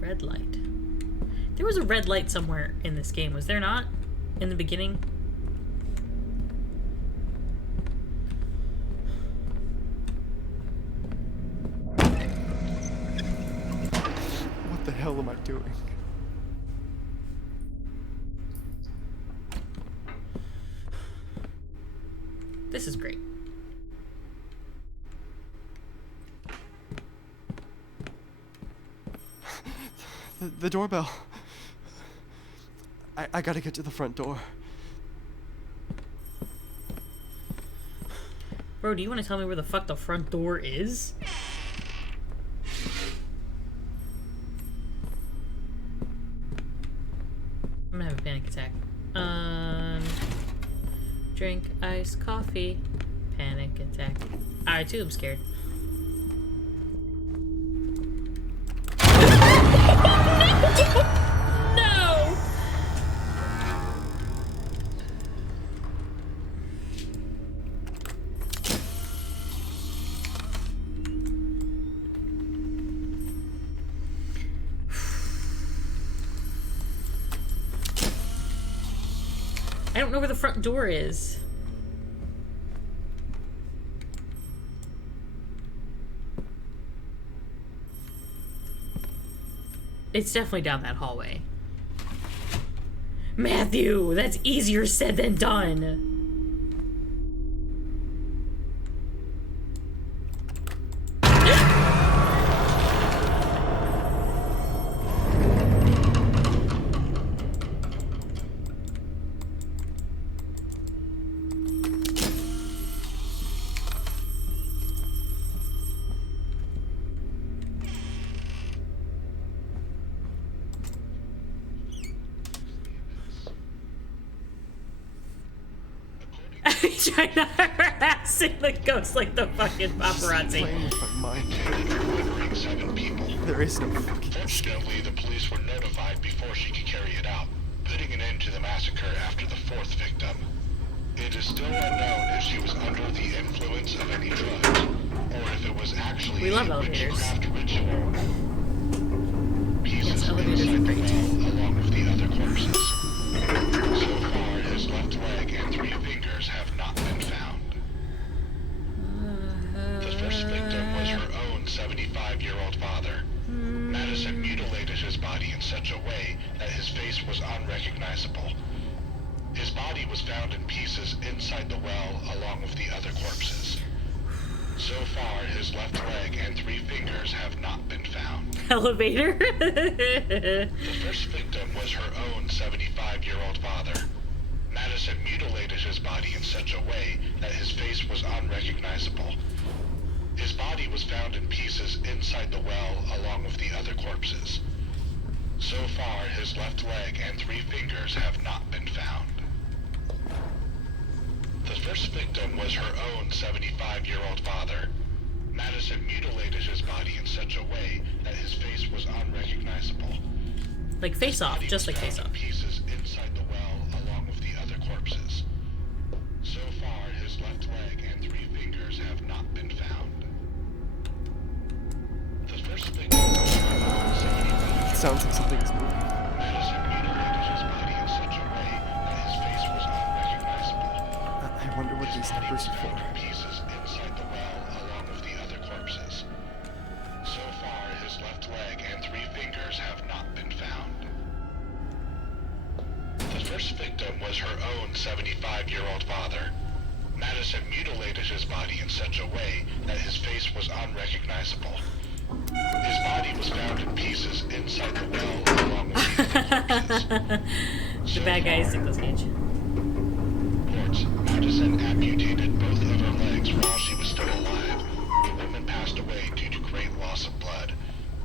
Red light. There was a red light somewhere in this game, was there not? In the beginning? What the hell am I doing? This is great. The doorbell. I gotta get to the front door. Bro, do you want to tell me where the fuck the front door is? I'm gonna have a panic attack. Drink iced coffee. Panic attack. Alright, too, I'm scared. No! I don't know where the front door is. It's definitely down that hallway. Matthew, that's easier said than done. Try not harassing the ghost like the fucking paparazzi. Playing with my mind. Murdering 7 people. There is no fucking escape. Fortunately, the police were notified before she could carry it out, putting an end to the massacre after the 4th victim. It is still unknown if she was under the influence of any drugs, or if it was actually We love a elevators. witchcraft ritual. Pieces Yes, elevators are inside the great. well, along with the other corpses. So far, his left leg and 3 fingers have not been found. The first victim was her own 75-year-old father. Madison mutilated his body in such a way that his face was unrecognizable. His body was found in pieces inside the well along with the other corpses. So far, his left leg and 3 fingers have not been found. Elevator? The first victim was her own 75-year-old father. Madison mutilated his body in such a way that his face was unrecognizable. His body was found in pieces inside the well along with the other corpses. So far, his left leg and 3 fingers have not been found. The first victim was her own 75-year-old father. Madison mutilated his body in such a way that his face was unrecognizable. Like Face Off, Body just was like Face found Off. in pieces inside the well along with the other corpses. So far, his left leg and 3 fingers have not been found. The first victim was her own 75-year-old It sounds like something is moving. Madison mutilated his body in such a way that his face was unrecognizable. I wonder what these numbers are for. Pieces inside the well along with the other corpses. So far, his left leg and 3 fingers have not been found. The first victim was her own 75-year-old father. Madison mutilated his body in such a way that his face was unrecognizable. His body was found in pieces inside the well along with the other corpses. The bad guys take the stage. Reports, Madison amputated both of her legs while she was still alive. The woman passed away due to great loss of blood.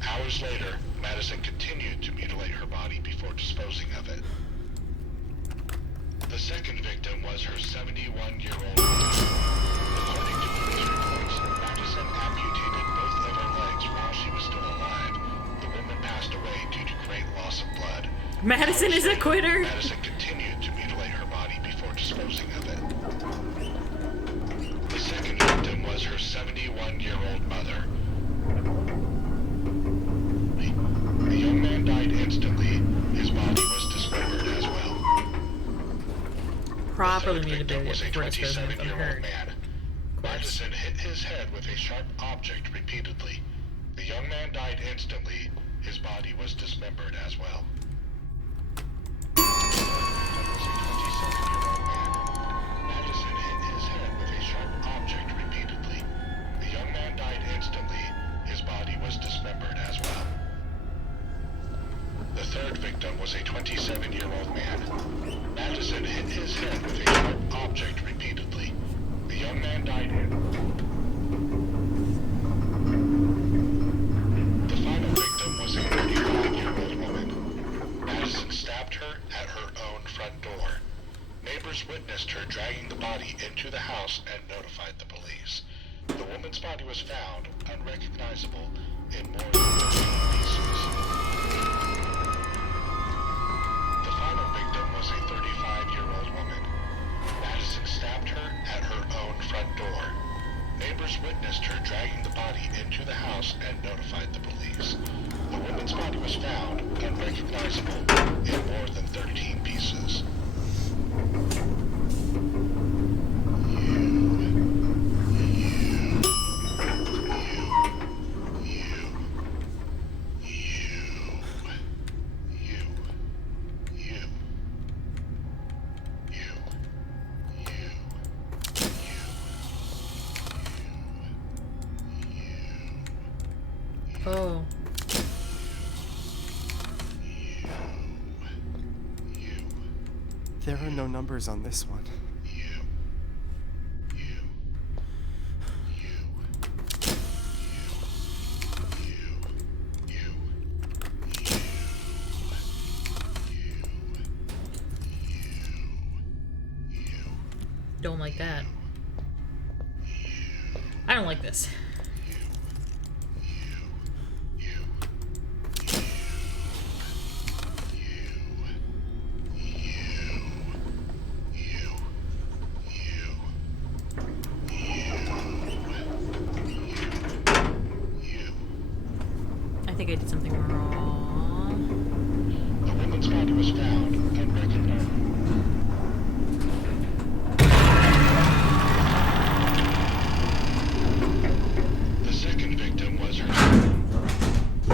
Hours later, Madison continued to mutilate her body before disposing of it. The second victim was her 71-year-old mother. According to police reports, Madison amputated both of her legs while she was still alive. The woman passed away due to great loss of blood. Madison is a quitter. Madison continued to mutilate her body before disposing of it. The second victim was her 71-year-old mother. The young man died instantly. His body was dismembered as well. Properly The third victim mutilated was a before disposing of them. 27-year-old Her. man. Madison hit his head with a sharp object repeatedly. The young man died instantly. His body was dismembered as well. The third victim was a 27-year-old man. Madison hit his head with a sharp object repeatedly. The young man died instantly. His body was dismembered as well. The third victim was a 27-year-old man. Madison hit his head with a sharp object repeatedly. The young man died The final victim was a 35-year-old woman. Madison stabbed her at her own front door. Neighbors witnessed her dragging the body into the house and notified the police. The woman's body was found, unrecognizable, in more than 13 pieces. The final victim was a 35-year-old woman. Madison stabbed her at her own front door. Neighbors witnessed her dragging the body into the house and notified the police. The woman's body was found, unrecognizable, in more than 13 pieces. Oh. There are no numbers on this one. Don't like that. I don't like this. I think I did something wrong. A woman's body was found and recognized. The second victim was her.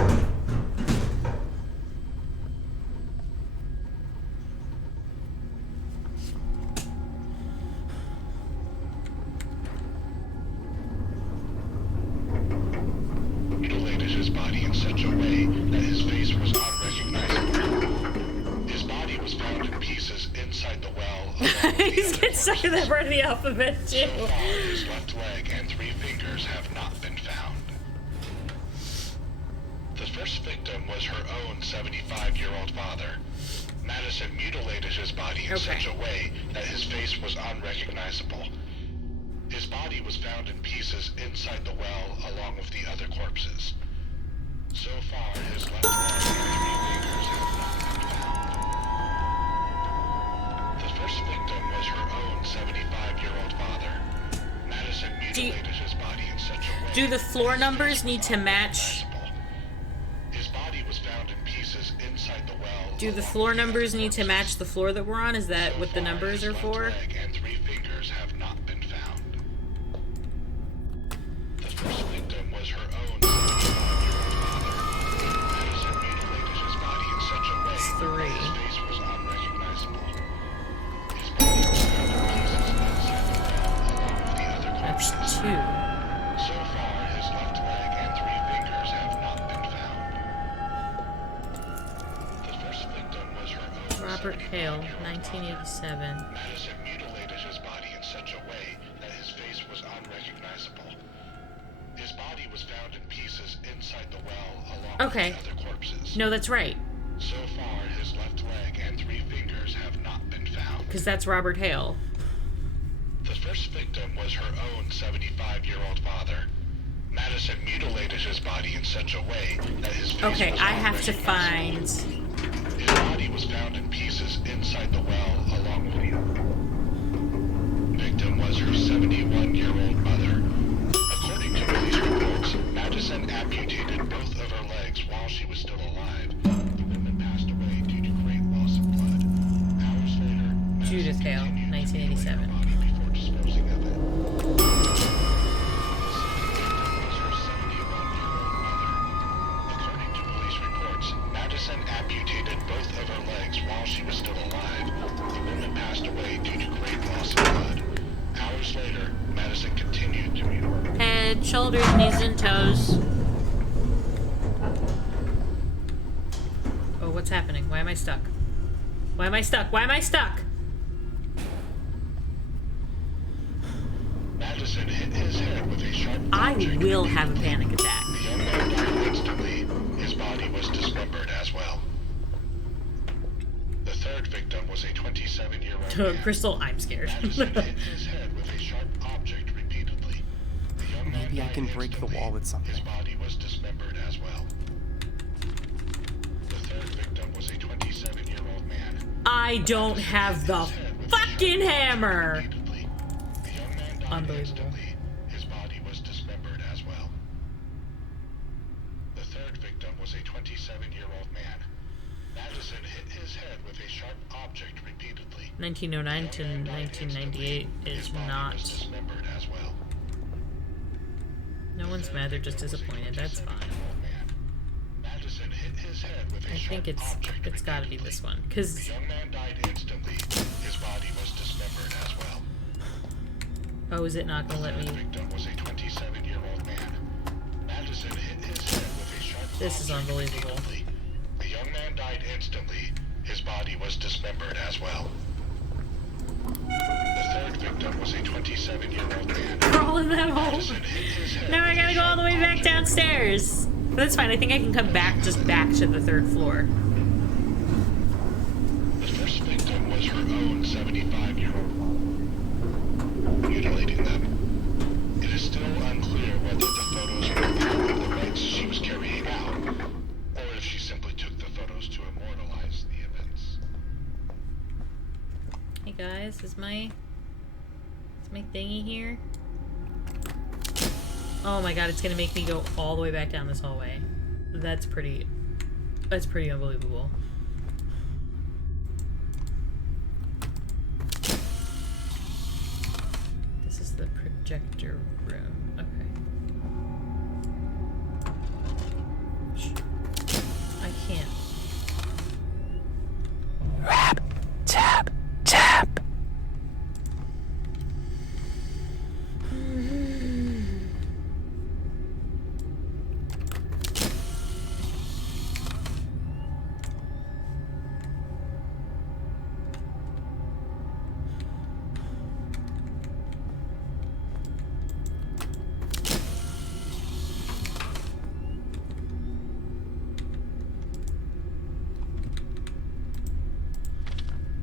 Mutilated his body in such a way that his face was unrecognizable. His body was found in pieces inside the well. Along with the He's other getting stuck in that corpses. part of the alphabet too. So far, his left leg and 3 fingers have not been found. The first victim was her own 75-year-old father. Madison mutilated his body in such a way that his face was unrecognizable. His body was found in pieces inside the well along with the other corpses. So far, his left leg and 3 fingers have not been found. The first victim was her own 75-year-old father. Madison mutilated his body in such a way. Do the floor numbers need to match? His body was found in pieces inside the well. Do the floor numbers need to match the floor that we're on? Is that what the numbers are for? His left leg and 3 fingers have not been found. The first victim was her own 75-year-old father. Madison mutilated his body in such a way It's that 3. his face was unrecognizable. His body was found in pieces inside the well along with the other That's corpses. 2. So far, his left leg and 3 fingers have not been found. The first victim was her own Robert Hale, 75-year-old 1987. father. Madison mutilated his body in such a way that his face was unrecognizable. His body was found in pieces inside the well along Okay. with the other corpses. No, that's right. So far, his left leg and 3 fingers have not been found. Because that's Robert Hale. The first victim was her own 75-year-old father. Madison mutilated his body in such a way that his face Okay, was I have to unrecognizable. find... His body was found in pieces inside the well along with the victim was her 71-year-old mother. According to police reports, Madison amputated both of her legs while she was still alive. The woman passed away due to great loss of blood. Hours later, Madison Judith Hale, continued to 1987. mutilate her body before disposing of it. According to police reports, Madison amputated both of her legs while she was still alive. The woman passed away due to great loss of blood. Hours later, Madison continued to mutilate. Head, shoulders, knees, and toes. Oh, what's happening? Why am I stuck? Why am I stuck? Why am I stuck? Madison hit his head with a sharp I object. will have a panic attack. The young man died instantly. His body was dismembered as well. The third victim was a 27-year-old man. Crystal, I'm scared. Madison hit his head with a sharp object repeatedly. The young man Maybe I died can break the instantly. wall with something. His body was dismembered as well. The third victim was a 27-year-old man. I don't have the fucking hammer. Repeatedly. The young man died Unbelievable. instantly. His body was dismembered as well. The third victim was a 27-year-old man. Madison hit his head with a sharp object repeatedly. 1909 to 1998 is not... Dismembered as well. No one's mad, they're just disappointed. That's fine. Madison hit his head with a I think it's gotta be this one. Because... The young man died instantly. His body was dismembered as well. Oh, is it not gonna let The me... victim was a 27-year-old man. Madison hit his head with a sharp This is object unbelievable. repeatedly. The young man died instantly. His body was dismembered as well. The third victim was a 27-year-old man. Crawl in that hole. Madison hit his head Now I with gotta a go all sharp the way back object. downstairs. But that's fine, I think I can come back, just back to the third floor. The first victim was her own 75-year-old. guys? Is my thingy here? Oh my god, it's gonna make me go all the way back down this hallway. That's pretty unbelievable. This is the projector room. Okay. I can't. Rap, tap, tap.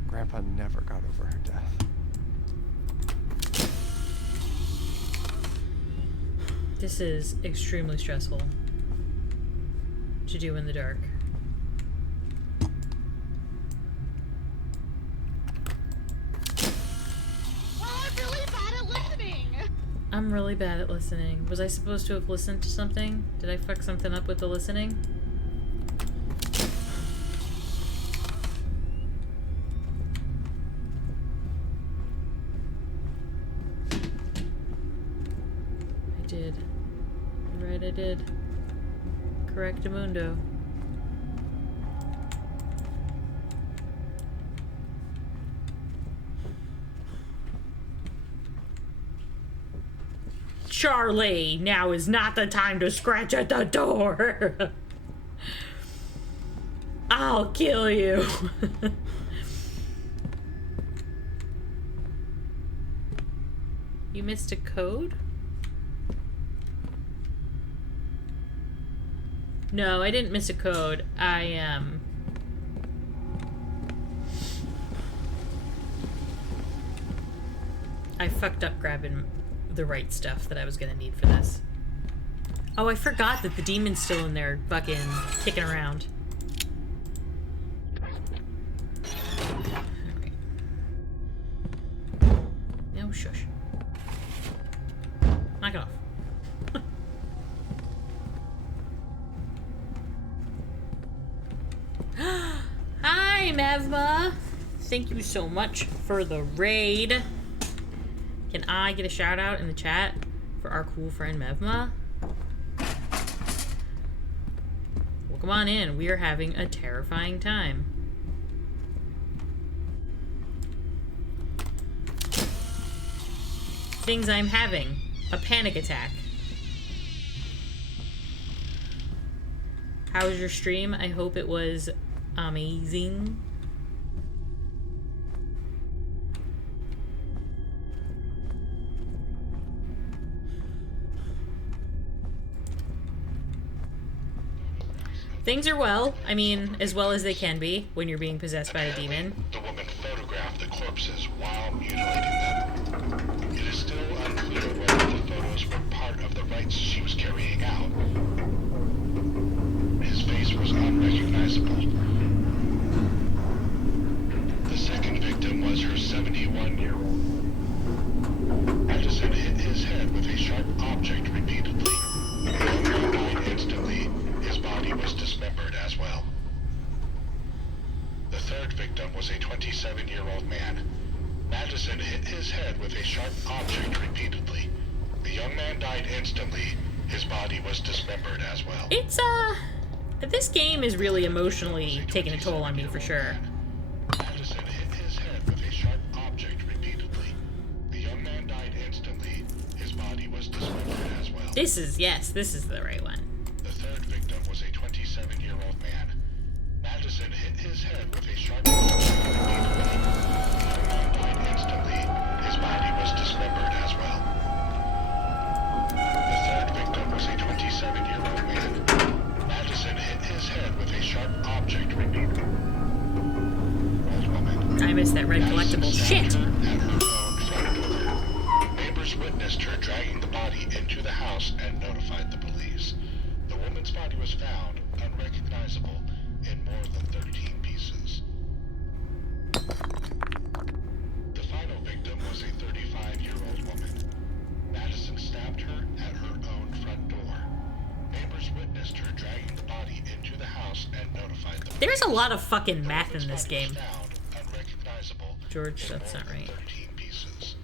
Grandpa never got over her death. This is extremely stressful to do in the dark. Well, I'm really bad at listening. I'm really bad at listening. Was I supposed to have listened to something? Did I fuck something up with the listening? I did. Right, I did. Correctamundo. Charlie, now is not the time to scratch at the door. I'll kill you. You missed a code? No, I didn't miss a code. I fucked up grabbing the right stuff that I was gonna need for this. Oh, I forgot that the demon's still in there fucking kicking around. Alright. No, shush. Knock it off. Hi, Mevma! Thank you so much for the raid. Can I get a shout out in the chat for our cool friend Mevma? Well, come on in. We are having a terrifying time. Things I'm having. A panic attack. How was your stream? I hope it was amazing. Things are well. I mean, as well as they can be when you're being possessed by a demon. The woman photographed the corpses while mutilating them. It is still unclear whether the photos were part of the rites she was carrying out. His face was unrecognizable. The second victim was her 71-year-old. Madison hit his head with a sharp object repeatedly. The young man died instantly. His body was dismembered as well. The third victim was a 27-year-old man. Madison hit his head with a sharp object repeatedly. The young man died instantly. His body was dismembered as well. It's, this game is really emotionally taking a toll on me for sure. Madison hit his head with a sharp object repeatedly. The young man died instantly. His body was dismembered as well. This is the right one. The third victim was a 27-year-old man. Madison hit his head with a sharp object repeatedly. The young man died instantly. His body was dismembered as well. The third victim was a 27-year-old man. Madison hit his head with a sharp object repeatedly. Old woman. I missed that red collectible. Shit! At her own front door. Neighbors witnessed her dragging the body into the house and notified the police. The woman's body was found unrecognizable in more than 13 pieces. The There's a lot of fucking math in this game. Unrecognizable. George, that's not right. 13 pieces.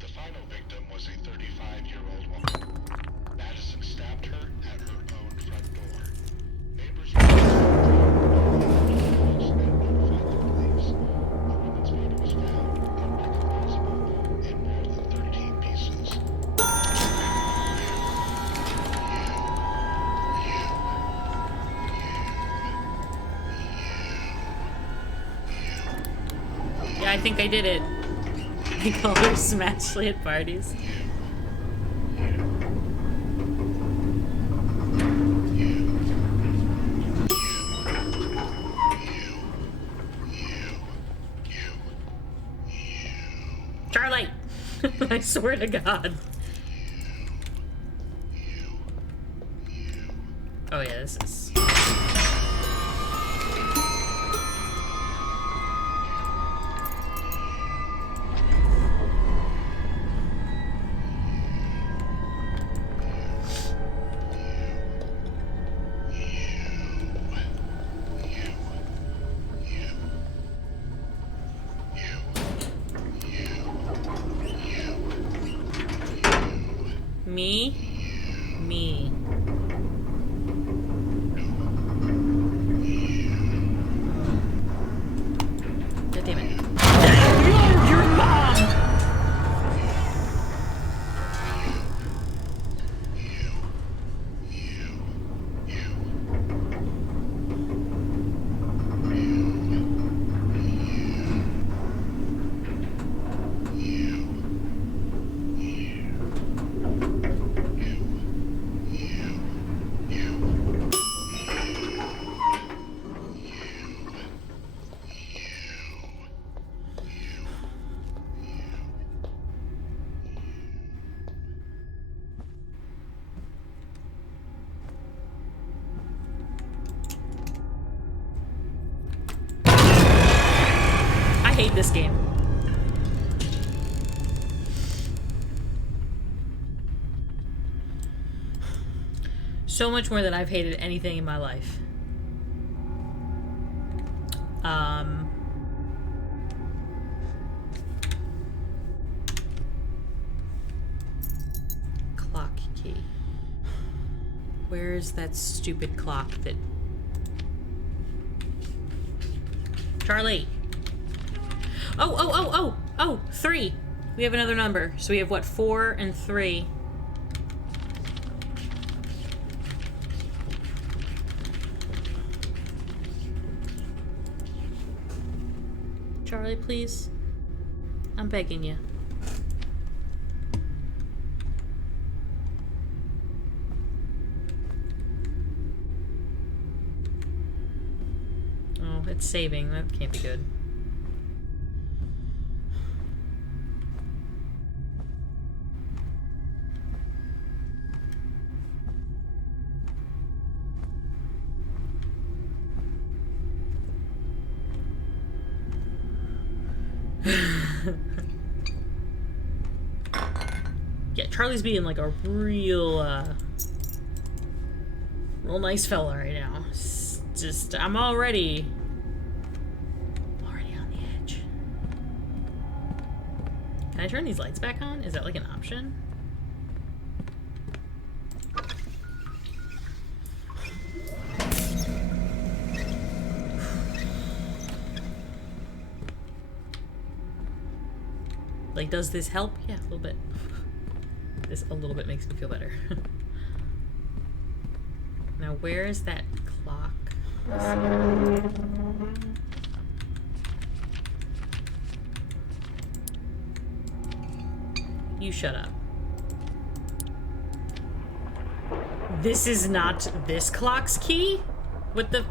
The final victim was a 35-year-old woman. Madison stabbed her at her own front door. Neighbors notified the police. The woman's body was found unrecognizable in more than 13 pieces. Yeah, I think I did it. They call her smash lit parties. Charlie! I swear to God. Oh yeah, this is... Me? Me. God damn it. You're your mom! I hate this game. So much more than I've hated anything in my life. Clock key. Where's that stupid clock that... Charlie! Oh, 3. We have another number. So we have what, 4 and 3. Charlie, please. I'm begging you. Oh, it's saving. That can't be good. Yeah, Charlie's being like a real nice fella right now. Just, I'm already on the edge. Can I turn these lights back on? Is that like an option? Like, does this help? Yeah, a little bit. This a little bit makes me feel better. Now, where is that clock? You shut up. This is not this clock's key? What the...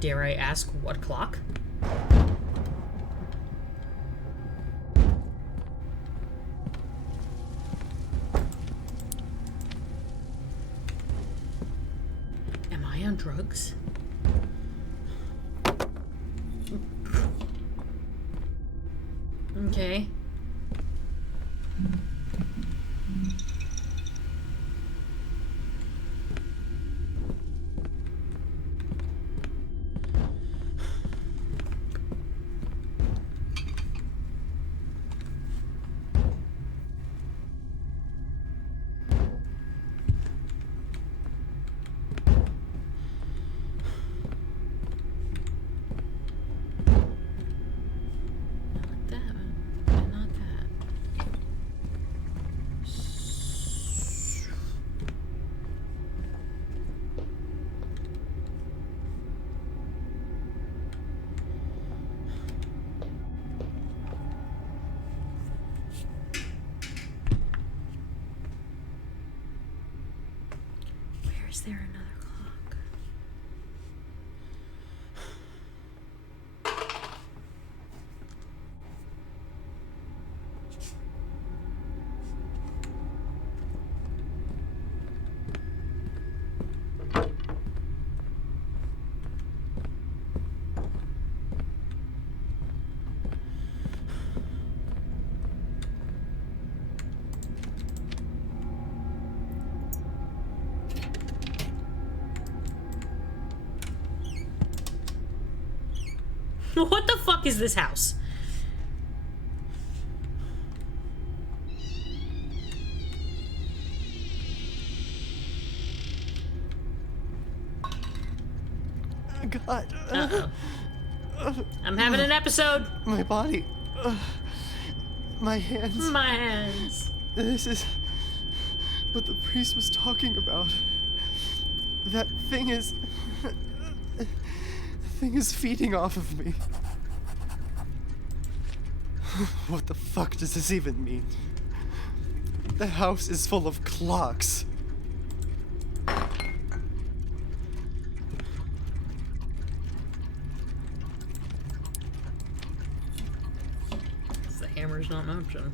dare I ask what clock? Am I on drugs? Okay. Is there another clock? What the fuck is this house? God. Uh-oh. I'm having an episode. My body. My hands. My hands. This is what the priest was talking about. That thing is... the thing is feeding off of me. What the fuck does this even mean? The house is full of clocks. The hammer's not an option.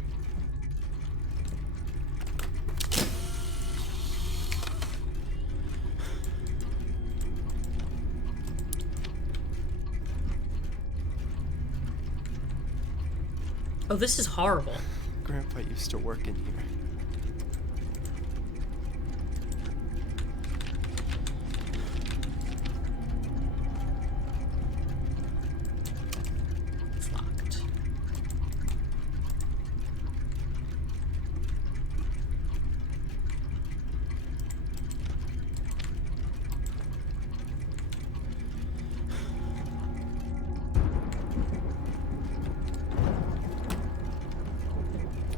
Oh, this is horrible. Grandpa used to work in here. It's locked.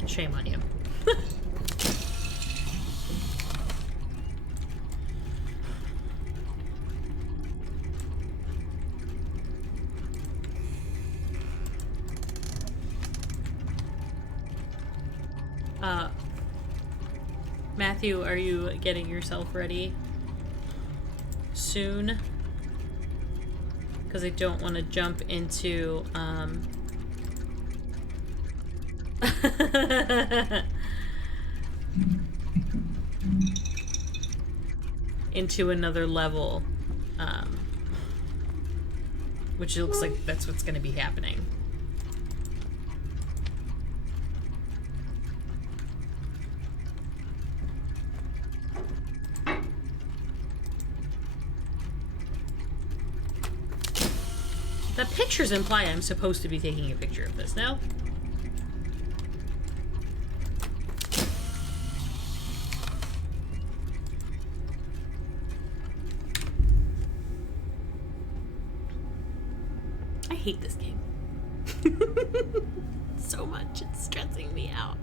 Shame on you. Matthew, are you getting yourself ready soon? Because I don't want to jump into, into another level, which it looks like that's what's going to be happening. The pictures imply I'm supposed to be taking a picture of this now. I hate this game. So much. It's stressing me out.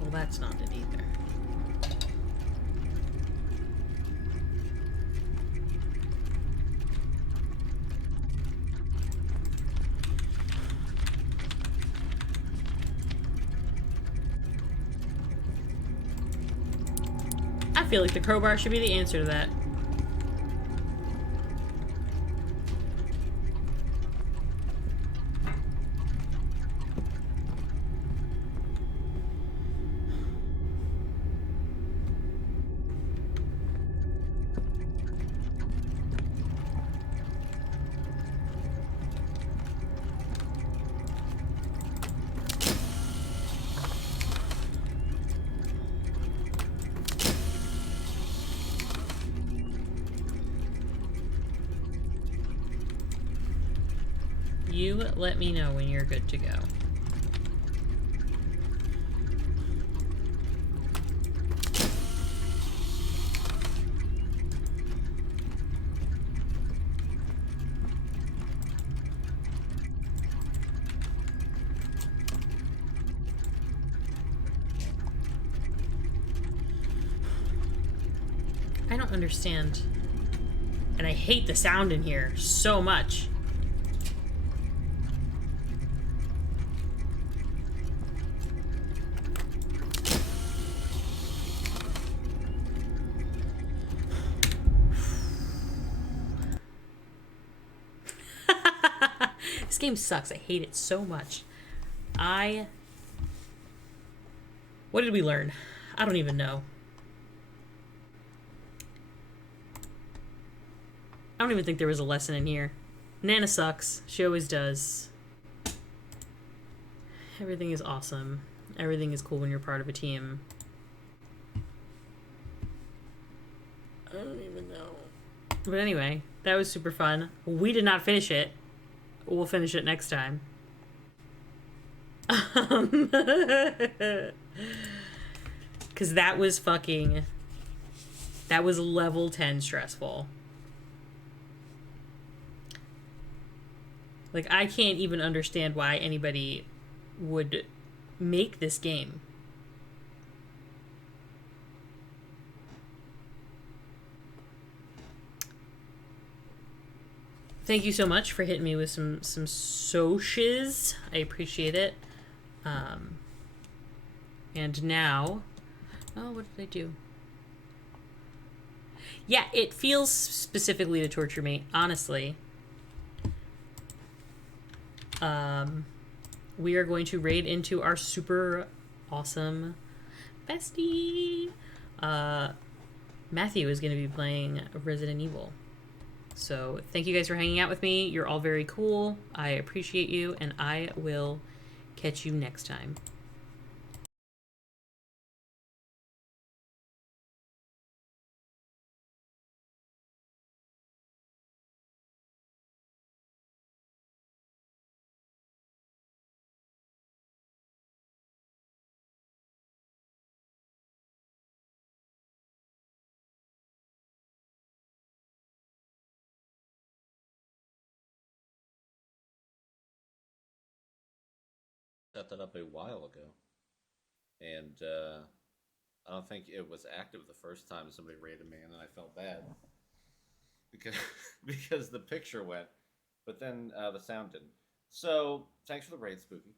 Well, that's not it either. I feel like the crowbar should be the answer to that. You let me know when you're good to go. I don't understand. And I hate the sound in here so much. This game sucks. I hate it so much. What did we learn? I don't even know. I don't even think there was a lesson in here. Nana sucks. She always does. Everything is awesome. Everything is cool when you're part of a team. I don't even know. But anyway, that was super fun. We did not finish it. We'll finish it next time. Because that was fucking... That was level 10 stressful. Like, I can't even understand why anybody would make this game. Thank you so much for hitting me with some socias. I appreciate it. And now... Oh, what did I do? Yeah, it feels specifically to torture me, honestly. We are going to raid into our super awesome bestie. Matthew is going to be playing Resident Evil. So thank you guys for hanging out with me. You're all very cool. I appreciate you, and I will catch you next time. Set that up a while ago, and I don't think it was active the first time somebody raided me, and then I felt bad because because the picture went, but then the sound didn't. So thanks for the raid, Spooky.